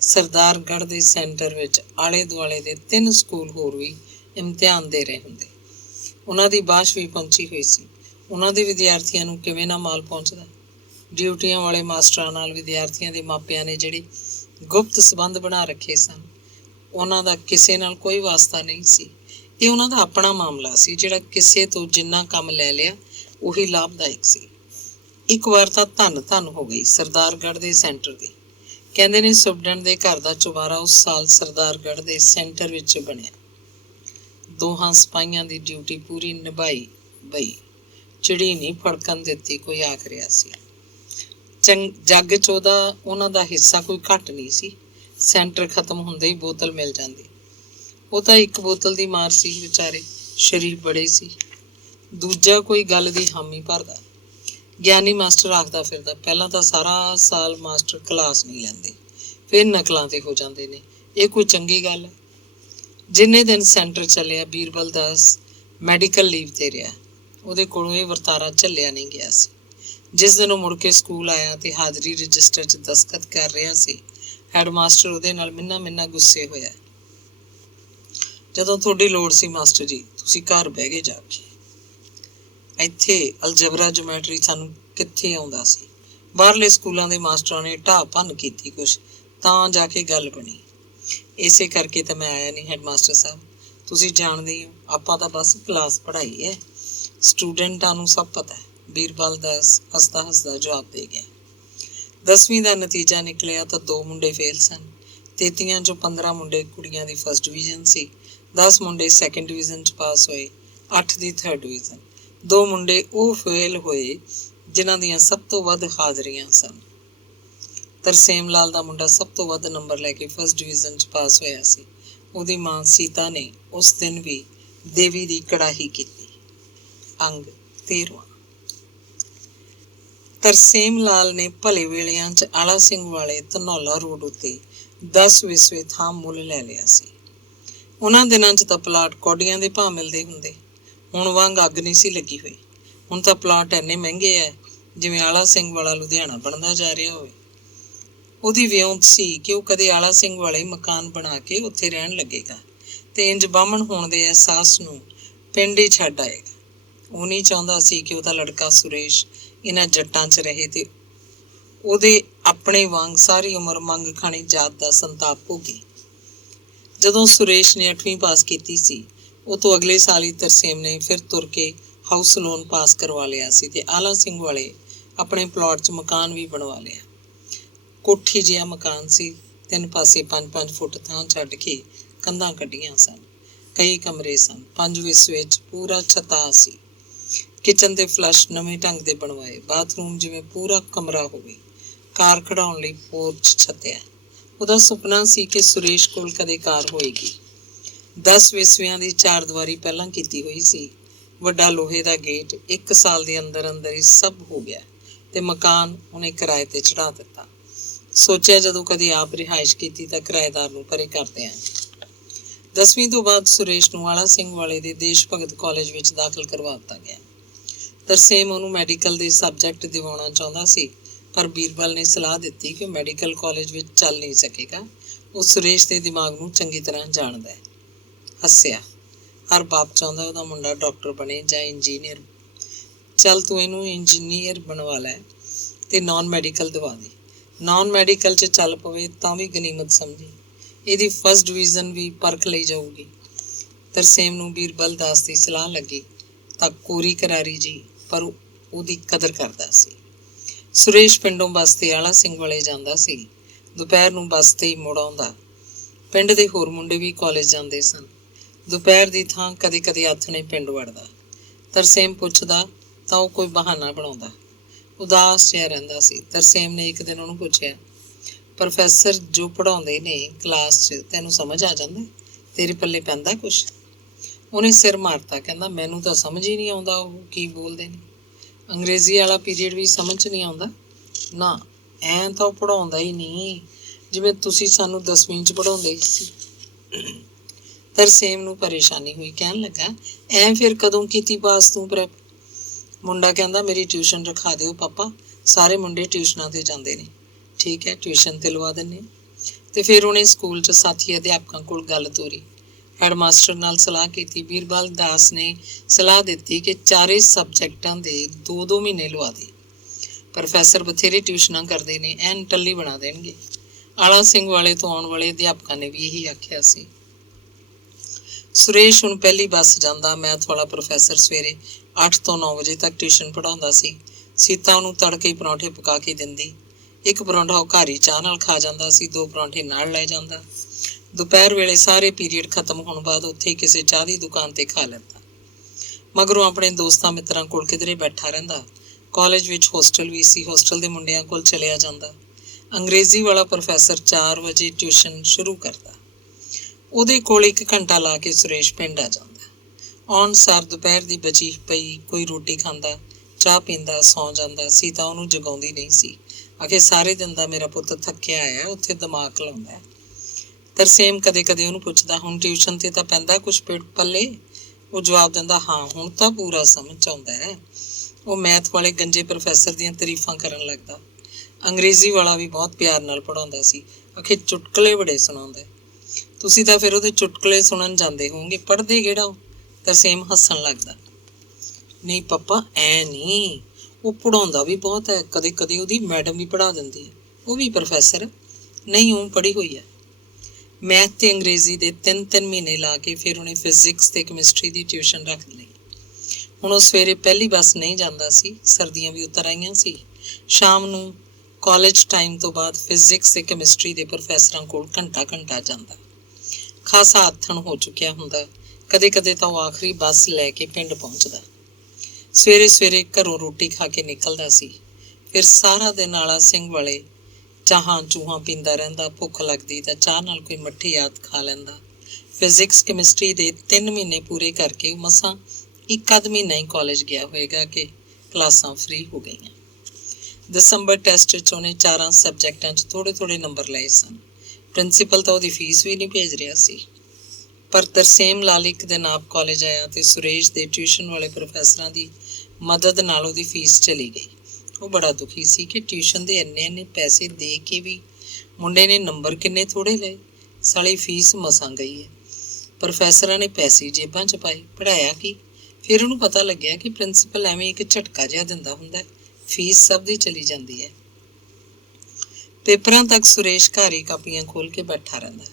ਸਰਦਾਰਗੜ੍ਹ ਦੇ ਸੈਂਟਰ ਵਿੱਚ ਆਲੇ ਦੁਆਲੇ ਦੇ 3 ਸਕੂਲ ਹੋਰ ਵੀ ਇਮਤਿਹਾਨ ਦੇ ਰਹੇ ਹੁੰਦੇ। ਉਹਨਾਂ ਦੀ ਬਾਸ਼ ਵੀ ਪਹੁੰਚੀ ਹੋਈ ਸੀ। ਉਹਨਾਂ ਦੇ ਵਿਦਿਆਰਥੀਆਂ ਨੂੰ ਕਿਵੇਂ ਨਾ ਮਾਲ ਪਹੁੰਚਦਾ। ਡਿਊਟੀਆਂ ਵਾਲੇ ਮਾਸਟਰਾਂ ਨਾਲ ਵਿਦਿਆਰਥੀਆਂ ਦੇ ਮਾਪਿਆਂ ਨੇ ਜਿਹੜੇ ਗੁਪਤ ਸੰਬੰਧ ਬਣਾ ਰੱਖੇ ਸਨ, ਉਹਨਾਂ ਦਾ ਕਿਸੇ ਨਾਲ ਕੋਈ ਵਾਸਤਾ ਨਹੀਂ ਸੀ। ਇਹ ਉਹਨਾਂ ਦਾ ਆਪਣਾ ਮਾਮਲਾ ਸੀ, ਜਿਹੜਾ ਕਿਸੇ ਤੋਂ ਜਿੰਨਾ ਕੰਮ ਲੈ ਲਿਆ ਉਹੀ ਲਾਭਦਾਇਕ ਸੀ। ਇੱਕ ਵਾਰ ਤਾਂ ਧੰਨ ਹੋ ਗਈ ਸਰਦਾਰਗੜ੍ਹ ਦੇ ਸੈਂਟਰ ਦੀ। ਕਹਿੰਦੇ ਨੇ ਸੁਪਰਡੈਂਟ ਦੇ ਘਰ ਦਾ ਚੁਬਾਰਾ ਉਸ ਸਾਲ ਸਰਦਾਰਗੜ੍ਹ ਦੇ ਸੈਂਟਰ ਵਿੱਚ ਬਣਿਆ। 2 ਸਿਪਾਹੀਆਂ ਦੀ ਡਿਊਟੀ ਪੂਰੀ ਨਿਭਾਈ ਬਈ, ਚਿੜੀ ਨਹੀਂ ਫੜਕਣ ਦਿੱਤੀ, ਕੋਈ ਆਖ ਰਿਹਾ ਸੀ। ਜੱਗ 'ਚ ਉਹਨਾਂ ਦਾ ਹਿੱਸਾ ਕੋਈ ਘੱਟ ਨਹੀਂ ਸੀ। ਸੈਂਟਰ ਖਤਮ ਹੁੰਦੇ ਹੀ ਬੋਤਲ ਮਿਲ ਜਾਂਦੀ। ਉਹ ਤਾਂ ਇੱਕ ਬੋਤਲ ਦੀ ਮਾਰ ਸੀ, ਵਿਚਾਰੇ ਸ਼ਰੀਫ ਬੜੇ ਸੀ। ਦੂਜਾ ਕੋਈ ਗੱਲ ਦੀ ਹਾਮੀ ਭਰਦਾ। ਗਿਆਨੀ ਮਾਸਟਰ ਆਖਦਾ ਫਿਰਦਾ, ਪਹਿਲਾਂ ਤਾਂ ਸਾਰਾ ਸਾਲ ਮਾਸਟਰ ਕਲਾਸ ਨਹੀਂ ਲੈਂਦੇ, ਫਿਰ ਨਕਲਾਂ ਤੇ ਹੋ ਜਾਂਦੇ ਨੇ, ਇਹ ਕੋਈ ਚੰਗੀ ਗੱਲ ਹੈ? ਜਿੰਨੇ ਦਿਨ ਸੈਂਟਰ ਚੱਲਿਆ, ਬੀਰਬਲ ਦਾਸ ਮੈਡੀਕਲ ਲੀਵ ਤੇ ਰਿਹਾ। ਉਹਦੇ ਕੋਲੋਂ ਇਹ ਵਰਤਾਰਾ ਝੱਲਿਆ ਨਹੀਂ ਗਿਆ ਸੀ। ਜਿਸ ਦਿਨ ਉਹ ਮੁੜ ਕੇ ਸਕੂਲ ਆਇਆ ਤੇ ਹਾਜ਼ਰੀ ਰਜਿਸਟਰ 'ਚ ਦਸਤਖਤ ਕਰ ਰਿਹਾ ਸੀ, ਹੈਡਮਾਸਟਰ ਉਹਦੇ ਨਾਲ ਮਿੰਨਾ ਗੁੱਸੇ ਹੋਇਆ। ਜਦੋਂ ਤੁਹਾਡੀ ਲੋੜ ਸੀ ਮਾਸਟਰ ਜੀ, ਤੁਸੀਂ ਘਰ ਬਹਿ ਗਏ ਜਾ ਕੇ। ਇੱਥੇ ਅਲਜਬਰਾ ਜਿਓਮੈਟਰੀ ਸਾਨੂੰ ਕਿੱਥੇ ਆਉਂਦਾ ਸੀ। ਬਾਹਰਲੇ ਸਕੂਲਾਂ ਦੇ ਮਾਸਟਰਾਂ ਨੇ ਢਾਹ ਭੰਨ ਕੀਤੀ ਕੁਛ, ਤਾਂ ਜਾ ਕੇ ਗੱਲ ਬਣੀ। ਇਸੇ ਕਰਕੇ ਤਾਂ ਮੈਂ ਆਇਆ ਨਹੀਂ ਹੈਡਮਾਸਟਰ ਸਾਹਿਬ। ਤੁਸੀਂ ਜਾਣਦੇ ਹੀ ਹੋ, ਆਪਾਂ ਤਾਂ ਬਸ ਕਲਾਸ ਪੜ੍ਹਾਈ ਹੈ, ਸਟੂਡੈਂਟਾਂ ਨੂੰ ਸਭ ਪਤਾ ਹੈ। ਬੀਰਬਲ ਦਾਸ ਹੱਸਦਾ ਹੱਸਦਾ ਜਵਾਬ ਦੇ ਗਿਆ। 10ਵੀਂ ਦਾ ਨਤੀਜਾ ਨਿਕਲਿਆ ਤਾਂ 2 ਮੁੰਡੇ ਫੇਲ ਸਨ। 33 ਚੋਂ 15 ਮੁੰਡੇ ਕੁੜੀਆਂ ਦੀ ਫਸਟ ਡਿਵੀਜ਼ਨ ਸੀ। 10 ਮੁੰਡੇ ਸੈਕੰਡ ਡਿਵੀਜ਼ਨ 'ਚ ਪਾਸ ਹੋਏ, 8 ਦੀ ਥਰਡ ਡਿਵੀਜ਼ਨ। 2 ਮੁੰਡੇ ਉਹ ਫੇਲ ਹੋਏ ਜਿਨ੍ਹਾਂ ਦੀਆਂ ਸਭ ਤੋਂ ਵੱਧ ਹਾਜ਼ਰੀਆਂ ਸਨ। ਤਰਸੇਮ ਲਾਲ ਦਾ ਮੁੰਡਾ ਸਭ ਤੋਂ ਵੱਧ ਨੰਬਰ ਲੈ ਕੇ ਫਸਟ ਡਿਵੀਜ਼ਨ 'ਚ ਪਾਸ ਹੋਇਆ ਸੀ। ਉਹਦੀ ਮਾਂ ਸੀਤਾ ਨੇ ਉਸ ਦਿਨ ਵੀ ਦੇਵੀ ਦੀ ਕੜਾਹੀ ਕੀਤੀ। ਅੰਗ 13। ਤਰਸੇਮ ਲਾਲ ਨੇ ਭਲੇ ਵੇਲਿਆਂ 'ਚ ਆਲਾ ਸਿੰਘ ਵਾਲੇ ਧਨੌਲਾ ਰੋਡ ਉੱਤੇ 10 ਵਿਸਵੇ ਥਾਂ ਮੁੱਲ ਲੈ ਲਿਆ ਸੀ। ਉਹਨਾਂ ਦਿਨਾਂ 'ਚ ਤਾਂ ਪਲਾਟ ਕੌਡੀਆਂ ਦੇ ਭਾਅ ਮਿਲਦੇ ਹੁੰਦੇ। ਹੁਣ ਵਾਂਗ ਅੱਗ ਨਹੀਂ ਸੀ ਲੱਗੀ ਹੋਈ। ਹੁਣ ਤਾਂ ਪਲਾਟ ਇੰਨੇ ਮਹਿੰਗੇ ਐ ਜਿਵੇਂ ਆਲਾ ਸਿੰਘ ਵਾਲਾ ਲੁਧਿਆਣਾ ਬਣਦਾ ਜਾ ਰਿਹਾ ਹੋਵੇ। ਉਹਦੀ ਵਿਉਂਤ ਸੀ ਕਿ ਉਹ ਕਦੇ ਆਲਾ ਸਿੰਘ ਵਾਲੇ ਮਕਾਨ ਬਣਾ ਕੇ ਉੱਥੇ ਰਹਿਣ ਲੱਗੇਗਾ ਤੇ ਇੰਜ ਬਾਹਮਣ ਹੋਣ ਦੇ ਅਹਿਸਾਸ ਨੂੰ ਪਿੰਡ ਹੀ ਛੱਡ ਆਏਗਾ। ਉਹ ਨਹੀਂ ਚਾਹੁੰਦਾ ਸੀ ਕਿ ਉਹਦਾ ਲੜਕਾ ਸੁਰੇਸ਼ ਇਹਨਾਂ ਜੱਟਾਂ 'ਚ ਰਹੇ ਤੇ ਉਹਦੇ ਆਪਣੇ ਵਾਂਗ ਸਾਰੀ ਉਮਰ ਮੰਗ ਖਾਣੀ ਜਾਤ ਦਾ ਸੰਤਾਪ ਭੋਗੇ। ਜਦੋਂ ਸੁਰੇਸ਼ ਨੇ 8ਵੀਂ ਪਾਸ ਕੀਤੀ ਸੀ, ਉਹ ਤੋਂ ਅਗਲੇ ਸਾਲ ਹੀ ਤਰਸੇਮ ਨੇ ਫਿਰ ਤੁਰ ਕੇ ਹਾਊਸ ਲੋਨ ਪਾਸ ਕਰਵਾ ਲਿਆ ਸੀ ਤੇ ਆਲਾ ਸਿੰਘ ਵਾਲੇ ਆਪਣੇ ਪਲਾਟ 'ਚ ਮਕਾਨ ਵੀ ਬਣਵਾ ਲਿਆ। ਕੋਠੀ ਜਿਹਾ ਮਕਾਨ ਸੀ। 3 ਪਾਸੇ 5-5 ਫੁੱਟ ਥਾਂ ਛੱਡ ਕੇ ਕੰਧਾਂ ਕੱਢੀਆਂ ਸਨ। ਕਈ ਕਮਰੇ ਸਨ। 5 ਵਿਸਵੇ 'ਚ ਪੂਰਾ ਛੱਤਾ ਸੀ। ਕਿਚਨ ਤੇ ਫਲਸ਼ ਨਵੇਂ ਢੰਗ ਦੇ ਬਣਵਾਏ। ਬਾਥਰੂਮ ਜਿਵੇਂ ਪੂਰਾ ਕਮਰਾ ਹੋਵੇ। ਕਾਰ ਖੜਾਉਣ ਲਈ ਪੋਰਚ ਛੱਤਿਆ। ਉਹਦਾ ਸੁਪਨਾ ਸੀ ਕਿ ਸੁਰੇਸ਼ ਕੋਲ ਕਦੇ ਕਾਰ ਹੋਏਗੀ। 10 ਵਿਸਵਿਆਂ ਦੀ 4 ਦੀਵਾਰੀ ਪਹਿਲਾਂ ਕੀਤੀ ਹੋਈ ਸੀ। ਵੱਡਾ ਲੋਹੇ ਦਾ ਗੇਟ। 1 ਸਾਲ ਦੇ ਅੰਦਰ ਅੰਦਰ ਹੀ ਸਭ ਹੋ ਗਿਆ ਤੇ ਮਕਾਨ ਉਹਨੇ ਕਿਰਾਏ ਤੇ ਚੜਾ ਦਿੱਤਾ। ਸੋਚਿਆ ਜਦੋਂ ਕਦੇ ਆਪ ਰਿਹਾਇਸ਼ ਕੀਤੀ ਤਾਂ ਕਿਰਾਏਦਾਰ ਨੂੰ ਪਰੇ ਕਰ ਦਿਆਂਗੇ। 10ਵੀਂ ਤੋਂ ਬਾਅਦ ਸੁਰੇਸ਼ ਨੂੰ ਆਲਾ ਸਿੰਘ ਵਾਲੇ ਦੇ ਦੇਸ਼ ਭਗਤ ਕਾਲਜ ਵਿੱਚ ਦਾਖਲ ਕਰਵਾ ਦਿੱਤਾ ਗਿਆ। ਤਰਸੇਮ ਉਹਨੂੰ ਮੈਡੀਕਲ ਦੇ ਸਬਜੈਕਟ ਦਿਵਾਉਣਾ ਚਾਹੁੰਦਾ ਸੀ, ਪਰ ਬੀਰਬਲ ਨੇ ਸਲਾਹ ਦਿੱਤੀ ਕਿ ਮੈਡੀਕਲ ਕਾਲਜ ਵਿੱਚ ਚੱਲ ਨਹੀਂ ਸਕੇਗਾ। ਉਹ ਸੁਰੇਸ਼ ਦੇ ਦਿਮਾਗ ਨੂੰ ਚੰਗੀ ਤਰ੍ਹਾਂ ਜਾਣਦਾ ਹੈ। ਹੱਸਿਆ। ਹਰ ਬਾਪ ਚਾਹੁੰਦਾ ਉਹਦਾ ਮੁੰਡਾ ਡਾਕਟਰ ਬਣੇ ਜਾਂ ਇੰਜੀਨੀਅਰ। ਚੱਲ ਤੂੰ ਇਹਨੂੰ ਇੰਜੀਨੀਅਰ ਬਣਵਾ ਲੈ ਤੇ ਨਾਨ ਮੈਡੀਕਲ ਦਵਾ ਦੇ। ਨਾਨ ਮੈਡੀਕਲ 'ਚ ਚੱਲ ਪਵੇ ਤਾਂ ਵੀ ਗਨੀਮਤ ਸਮਝੀ। ਇਹਦੀ ਫਸਟ ਡਿਵੀਜ਼ਨ ਵੀ ਪਰਖ ਲਈ ਜਾਊਗੀ। ਤਰਸੇਮ ਨੂੰ ਬੀਰਬਲ ਦਾਸ ਦੀ ਸਲਾਹ ਲੱਗੀ ਤਾਂ ਕੋਰੀ ਕਰਾਰੀ ਜੀ, ਪਰ ਉਹਦੀ ਕਦਰ ਕਰਦਾ ਸੀ। ਸੁਰੇਸ਼ ਪਿੰਡੋਂ ਬੱਸ ਤੇ ਆਲਾ ਸਿੰਘ ਵਾਲੇ ਜਾਂਦਾ ਸੀ। ਦੁਪਹਿਰ ਨੂੰ ਬੱਸ ਤੇ ਹੀ ਮੁੜ ਆਉਂਦਾ। ਪਿੰਡ ਦੇ ਹੋਰ ਮੁੰਡੇ ਵੀ ਕਾਲਜ ਜਾਂਦੇ ਸਨ। ਦੁਪਹਿਰ ਦੀ ਥਾਂ ਕਦੇ ਕਦੇ ਆਥਣੇ ਪਿੰਡ ਵੜਦਾ। ਤਰਸੇਮ ਪੁੱਛਦਾ ਤਾਂ ਉਹ ਕੋਈ ਬਹਾਨਾ ਬਣਾਉਂਦਾ। ਉਦਾਸ ਜਿਹਾ ਰਹਿੰਦਾ ਸੀ। ਤਰਸੇਮ ਨੇ ਇੱਕ ਦਿਨ ਉਹਨੂੰ ਪੁੱਛਿਆ, ਪ੍ਰੋਫੈਸਰ ਜੋ ਪੜ੍ਹਾਉਂਦੇ ਨੇ ਕਲਾਸ 'ਚ ਤੈਨੂੰ ਸਮਝ ਆ ਜਾਂਦਾ? ਤੇਰੇ ਪੱਲੇ ਪੈਂਦਾ ਕੁਛ? ਉਹਨੇ ਸਿਰ ਮਾਰਤਾ। ਕਹਿੰਦਾ ਮੈਨੂੰ ਤਾਂ ਸਮਝ ਹੀ ਨਹੀਂ ਆਉਂਦਾ ਉਹ ਕੀ ਬੋਲਦੇ ਨੇ। ਅੰਗਰੇਜ਼ੀ ਵਾਲਾ ਪੀਰੀਅਡ ਵੀ ਸਮਝ ਨਹੀਂ ਆਉਂਦਾ? ਨਾ, ਐਂ ਤਾਂ ਉਹ ਪੜ੍ਹਾਉਂਦਾ ਹੀ ਨਹੀਂ ਜਿਵੇਂ ਤੁਸੀਂ ਸਾਨੂੰ 10ਵੀਂ 'ਚ ਪੜ੍ਹਾਉਂਦੇ ਸੀ। ਤਰਸੇਮ ਨੂੰ ਪਰੇਸ਼ਾਨੀ ਹੋਈ। ਕਹਿਣ ਲੱਗਾ, ਐਂ ਫਿਰ ਕਦੋਂ ਕੀਤੀ ਪਾਸ ਤੂੰ ਪ੍ਰੈਪ? ਮੁੰਡਾ ਕਹਿੰਦਾ ਮੇਰੀ ਟਿਊਸ਼ਨ ਰਖਾ ਦਿਓ ਪਾਪਾ, ਸਾਰੇ ਮੁੰਡੇ ਟਿਊਸ਼ਨਾਂ 'ਤੇ ਜਾਂਦੇ ਨੇ। ਠੀਕ ਹੈ, ਟਿਊਸ਼ਨ 'ਤੇ ਲਵਾ ਦਿੰਦੇ। ਤੇ ਫਿਰ ਉਹਨੇ ਸਕੂਲ 'ਚ ਸਾਥੀ ਅਧਿਆਪਕਾਂ ਕੋਲ ਗੱਲ ਤੋਰੀ। ਹੈਡਮਾਸਟਰ ਨਾਲ ਸਲਾਹ ਕੀਤੀ। ਬੀਰਬਲ ਦਾਸ ਨੇ ਸਲਾਹ ਦਿੱਤੀ ਕਿ 4 ਸਬਜੈਕਟਾਂ ਦੇ 2-2 ਮਹੀਨੇ ਲਵਾ ਦੇ। ਪ੍ਰੋਫੈਸਰ ਬਥੇਰੇ ਟਿਊਸ਼ਨਾਂ ਕਰਦੇ ਨੇ, ਐਨ ਟੱਲੀ ਬਣਾ ਦੇਣਗੇ। ਆਲਾ ਸਿੰਘ ਵਾਲੇ ਤੋਂ ਆਉਣ ਵਾਲੇ ਅਧਿਆਪਕਾਂ ਨੇ ਵੀ ਇਹੀ ਆਖਿਆ ਸੀ। ਸੁਰੇਸ਼ ਹੁਣ ਪਹਿਲੀ ਬੱਸ ਜਾਂਦਾ। ਮੈਥ ਵਾਲਾ ਪ੍ਰੋਫੈਸਰ ਸਵੇਰੇ 8 ਤੋਂ 9 ਵਜੇ ਤੱਕ ਟਿਊਸ਼ਨ ਪੜ੍ਹਾਉਂਦਾ ਸੀ। ਸੀਤਾ ਉਹਨੂੰ ਤੜਕੇ ਹੀ ਪਰੌਂਠੇ ਪਕਾ ਕੇ ਦਿੰਦੀ। 1 ਪਰੌਂਠਾ ਉਹ ਘਰ ਹੀ ਚਾਹ ਨਾਲ ਖਾ ਜਾਂਦਾ ਸੀ, 2 ਪਰੌਂਠੇ ਨਾਲ ਲੈ ਜਾਂਦਾ। ਦੁਪਹਿਰ ਵੇਲੇ ਸਾਰੇ ਪੀਰੀਅਡ ਖਤਮ ਹੋਣ ਬਾਅਦ ਉੱਥੇ ਹੀ ਕਿਸੇ ਚਾਹ ਦੀ ਦੁਕਾਨ ਤੇ ਖਾ ਲੈਂਦਾ। ਮਗਰੋਂ ਆਪਣੇ ਦੋਸਤਾਂ ਮਿੱਤਰਾਂ ਕੋਲ ਕਿਧਰੇ ਬੈਠਾ ਰਹਿੰਦਾ। ਕਾਲਜ ਵਿੱਚ ਹੋਸਟਲ ਵੀ ਸੀ। ਹੋਸਟਲ ਦੇ ਮੁੰਡਿਆਂ ਕੋਲ ਚਲਿਆ ਜਾਂਦਾ। ਅੰਗਰੇਜ਼ੀ ਵਾਲਾ ਪ੍ਰੋਫੈਸਰ 4 ਵਜੇ ਟਿਊਸ਼ਨ ਸ਼ੁਰੂ ਕਰਦਾ। ਉਹਦੇ ਕੋਲ 1 ਘੰਟਾ ਲਾ ਕੇ ਸੁਰੇਸ਼ ਪਿੰਡ ਆ ਜਾਂਦਾ। ਆਉਣ ਸਾਰ ਦੁਪਹਿਰ ਦੀ ਬਚੀ ਪਈ ਕੋਈ ਰੋਟੀ ਖਾਂਦਾ, ਚਾਹ ਪੀਂਦਾ, ਸੌਂ ਜਾਂਦਾ। ਸੀਤਾ ਉਹਨੂੰ ਜਗਾਉਂਦੀ ਨਹੀਂ ਸੀ। ਆਖੇ ਸਾਰੇ ਦਿਨ ਦਾ ਮੇਰਾ ਪੁੱਤ ਥੱਕਿਆ ਆਇਆ, ਉੱਥੇ ਦਿਮਾਗ ਲਾਉਂਦਾ। ਤਰਸੇਮ ਕਦੇ ਕਦੇ ਉਹਨੂੰ ਪੁੱਛਦਾ, ਹੁਣ ਟਿਊਸ਼ਨ 'ਤੇ ਤਾਂ ਪੈਂਦਾ ਕੁਛ ਪੱਲੇ? ਉਹ ਜਵਾਬ ਦਿੰਦਾ, ਹਾਂ ਹੁਣ ਤਾਂ ਪੂਰਾ ਸਮਝ ਆਉਂਦਾ ਹੈ। ਉਹ ਮੈਥ ਵਾਲੇ ਗੰਜੇ ਪ੍ਰੋਫੈਸਰ ਦੀਆਂ ਤਾਰੀਫਾਂ ਕਰਨ ਲੱਗਦਾ। ਅੰਗਰੇਜ਼ੀ ਵਾਲਾ ਵੀ ਬਹੁਤ ਪਿਆਰ ਨਾਲ ਪੜ੍ਹਾਉਂਦਾ ਸੀ। ਆਖੇ ਚੁਟਕਲੇ ਬੜੇ ਸੁਣਾਉਂਦਾ। ਤੁਸੀਂ ਤਾਂ ਫਿਰ ਉਹਦੇ ਚੁਟਕਲੇ ਸੁਣਨ ਜਾਂਦੇ ਹੋਵੋਗੇ, ਪੜ੍ਹਦੇ ਕਿਹੜਾ? ਤਰਸੇਮ ਹੱਸਣ ਲੱਗਦਾ। ਨਹੀਂ ਪਾਪਾ, ਐ ਨਹੀਂ, ਉਹ ਪੜ੍ਹਾਉਂਦਾ ਵੀ ਬਹੁਤ ਹੈ, ਕਦੇ ਕਦੇ ਉਹਦੀ ਮੈਡਮ ਵੀ ਪੜ੍ਹਾ ਦਿੰਦੀ ਹੈ, ਉਹ ਵੀ ਪ੍ਰੋਫੈਸਰ ਨਹੀਂ, ਉਹ ਪੜ੍ਹੀ ਹੋਈ ਹੈ। ਮੈਥ ਤੇ ਅੰਗਰੇਜ਼ੀ ਦੇ 3-3 ਮਹੀਨੇ ਲਾ ਕੇ ਫਿਰ ਉਹਨੇ ਫਿਜ਼ਿਕਸ ਤੇ ਕੈਮਿਸਟਰੀ ਦੀ ਟਿਊਸ਼ਨ ਰੱਖ ਲਈ। ਹੁਣ ਉਹ ਸਵੇਰੇ ਪਹਿਲੀ ਬੱਸ ਨਹੀਂ ਜਾਂਦਾ ਸੀ, ਸਰਦੀਆਂ ਵੀ ਉਤਰ ਆਈਆਂ ਸੀ। ਸ਼ਾਮ ਨੂੰ ਕਾਲਜ ਟਾਈਮ ਤੋਂ ਬਾਅਦ ਫਿਜ਼ਿਕਸ ਤੇ ਕੈਮਿਸਟਰੀ ਦੇ ਪ੍ਰੋਫੈਸਰਾਂ ਕੋਲ ਘੰਟਾ ਜਾਂਦਾ। ਖਾਸਾ ਆਥਣ ਹੋ ਚੁੱਕਿਆ ਹੁੰਦਾ, ਕਦੇ ਕਦੇ ਤਾਂ ਉਹ ਆਖਰੀ ਬੱਸ ਲੈ ਕੇ ਪਿੰਡ ਪਹੁੰਚਦਾ। ਸਵੇਰੇ ਸਵੇਰੇ ਘਰੋਂ ਰੋਟੀ ਖਾ ਕੇ ਨਿਕਲਦਾ ਸੀ, ਫਿਰ ਸਾਰਾ ਦਿਨ ਆਲਾ ਸਿੰਘ ਵਾਲੇ ਚਾਹਾਂ ਚੂਹਾਂ ਪੀਂਦਾ ਰਹਿੰਦਾ। ਭੁੱਖ ਲੱਗਦੀ ਤਾਂ ਚਾਹ ਨਾਲ ਕੋਈ ਮੱਠੀ ਆਦਿ ਖਾ ਲੈਂਦਾ। ਫਿਜ਼ਿਕਸ ਕੈਮਿਸਟਰੀ ਦੇ 3 ਮਹੀਨੇ ਪੂਰੇ ਕਰਕੇ ਮਸਾਂ 1 ਮਹੀਨਾ ਹੀ ਕਾਲਜ ਗਿਆ ਹੋਏਗਾ ਕਿ ਕਲਾਸਾਂ ਫ੍ਰੀ ਹੋ ਗਈਆਂ। ਦਸੰਬਰ ਟੈਸਟ 'ਚ ਉਹਨੇ 4 ਸਬਜੈਕਟਾਂ 'ਚ ਥੋੜ੍ਹੇ ਨੰਬਰ ਲਏ ਸਨ। ਪ੍ਰਿੰਸੀਪਲ ਤਾਂ ਉਹਦੀ ਫੀਸ ਵੀ ਨਹੀਂ ਭੇਜ ਰਿਹਾ ਸੀ। ਪਰ ਤਰਸੇਮ ਲਾਲ ਇੱਕ ਦਿਨ ਆਪ ਕਾਲਜ ਆਇਆ ਤੇ ਸੁਰੇਸ਼ ਦੇ ਟਿਊਸ਼ਨ ਵਾਲੇ ਪ੍ਰੋਫੈਸਰਾਂ ਦੀ ਮਦਦ ਨਾਲ ਉਹਦੀ ਫੀਸ ਚਲੀ ਗਈ। ਉਹ ਬੜਾ ਦੁਖੀ ਸੀ ਕਿ ਟਿਊਸ਼ਨ ਦੇ ਇੰਨੇ ਪੈਸੇ ਦੇ ਕੇ ਵੀ ਮੁੰਡੇ ਨੇ ਨੰਬਰ ਕਿੰਨੇ ਥੋੜ੍ਹੇ ਲਏ। ਸਾਲੀ ਫੀਸ ਮਸਾਂ ਗਈ ਹੈ। ਪ੍ਰੋਫੈਸਰਾਂ ਨੇ ਪੈਸੇ ਜੇਬਾਂ 'ਚ ਪਾਏ, ਪੜ੍ਹਾਇਆ ਕੀ? ਫਿਰ ਉਹਨੂੰ ਪਤਾ ਲੱਗਿਆ ਕਿ ਪ੍ਰਿੰਸੀਪਲ ਐਵੇਂ ਇੱਕ ਝਟਕਾ ਜਿਹਾ ਦਿੰਦਾ ਹੁੰਦਾ, ਫੀਸ ਸਭ ਦੀ ਚਲੀ ਜਾਂਦੀ ਹੈ। ਪੇਪਰਾਂ ਤੱਕ ਸੁਰੇਸ਼ ਘਰ ਹੀ ਕਾਪੀਆਂ ਖੋਲ੍ਹ ਕੇ ਬੈਠਾ ਰਹਿੰਦਾ।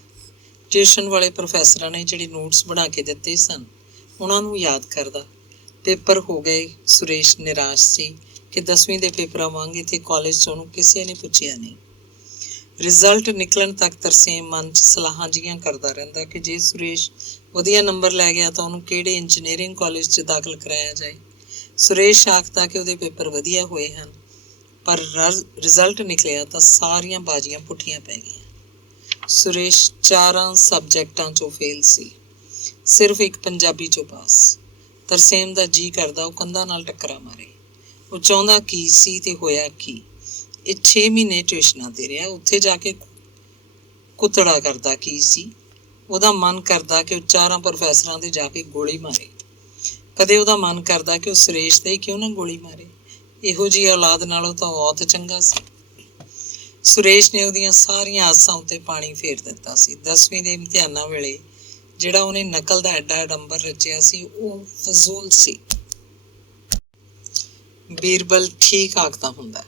ਟਿਊਸ਼ਨ ਵਾਲੇ ਪ੍ਰੋਫੈਸਰਾਂ ਨੇ ਜਿਹੜੇ ਨੋਟਸ ਬਣਾ ਕੇ ਦਿੱਤੇ ਸਨ, ਉਹਨਾਂ ਨੂੰ ਯਾਦ ਕਰਦਾ। ਪੇਪਰ ਹੋ ਗਏ। ਸੁਰੇਸ਼ ਨਿਰਾਸ਼ ਸੀ ਕਿ 10ਵੀਂ ਦੇ ਪੇਪਰਾਂ ਵਾਂਗ ਇੱਥੇ ਕਾਲਜ 'ਚ ਉਹਨੂੰ ਕਿਸੇ ਨੇ ਪੁੱਛਿਆ ਨਹੀਂ। ਰਿਜ਼ਲਟ ਨਿਕਲਣ ਤੱਕ ਤਰਸੇਮ ਮਨ 'ਚ ਸਲਾਹਾਂ ਜਿਹੀਆਂ ਕਰਦਾ ਰਹਿੰਦਾ ਕਿ ਜੇ ਸੁਰੇਸ਼ ਵਧੀਆ ਨੰਬਰ ਲੈ ਗਿਆ ਤਾਂ ਉਹਨੂੰ ਕਿਹੜੇ ਇੰਜੀਨੀਅਰਿੰਗ ਕਾਲਜ 'ਚ ਦਾਖਲ ਕਰਾਇਆ ਜਾਏ। ਸੁਰੇਸ਼ ਆਖਦਾ ਕਿ ਉਹਦੇ ਪੇਪਰ ਵਧੀਆ ਹੋਏ ਹਨ, ਪਰ ਰਿਜ਼ਲਟ ਨਿਕਲਿਆ ਤਾਂ ਸਾਰੀਆਂ ਬਾਜ਼ੀਆਂ ਪੁੱਠੀਆਂ ਪੈ ਗਈਆਂ। ਸੁਰੇਸ਼ 4 ਸਬਜੈਕਟਾਂ 'ਚੋਂ ਫੇਲ ਸੀ, ਸਿਰਫ ਇੱਕ ਪੰਜਾਬੀ 'ਚੋਂ ਪਾਸ। ਤਰਸੇਮ ਦਾ ਜੀਅ ਕਰਦਾ ਉਹ ਕੰਧਾਂ ਨਾਲ ਟੱਕਰਾਂ ਮਾਰੇ। ਉਹ ਚਾਹੁੰਦਾ ਕੀ ਸੀ ਤੇ ਹੋਇਆ ਕੀ? ਇਹ 6 ਮਹੀਨੇ ਟਿਊਸ਼ਨਾਂ ਤੇ ਰਿਹਾ, ਉੱਥੇ ਜਾ ਕੇ ਕੁੱਤੜਾ ਕਰਦਾ ਕੀ ਸੀ? ਉਹਦਾ ਮਨ ਕਰਦਾ ਕਿ ਉਹ 4 ਪ੍ਰੋਫੈਸਰਾਂ ਦੇ ਜਾ ਕੇ ਗੋਲੀ ਮਾਰੇ। ਕਦੇ ਉਹਦਾ ਮਨ ਕਰਦਾ ਕਿ ਉਹ ਸੁਰੇਸ਼ ਦੇ ਕਿਉਂ ਨਾ ਗੋਲੀ ਮਾਰੇ। ਇਹੋ ਜਿਹੀ ਔਲਾਦ ਨਾਲੋਂ ਤਾਂ ਬਹੁਤ ਚੰਗਾ ਸੀ। ਸੁਰੇਸ਼ ਨੇ ਉਹਦੀਆਂ ਸਾਰੀਆਂ ਆਸਾਂ ਉੱਤੇ ਪਾਣੀ ਫੇਰ ਦਿੱਤਾ ਸੀ। 10ਵੀਂ ਦੇ ਇਮਤਿਹਾਨਾਂ ਵੇਲੇ ਜਿਹੜਾ ਉਹਨੇ ਨਕਲ ਦਾ ਐਡਾ ਅਡੰਬਰ ਰਚਿਆ ਸੀ, ਉਹ ਫਜ਼ੂਲ ਸੀ। ਬੀਰਬਲ ਠੀਕ ਆਖਦਾ ਹੁੰਦਾ।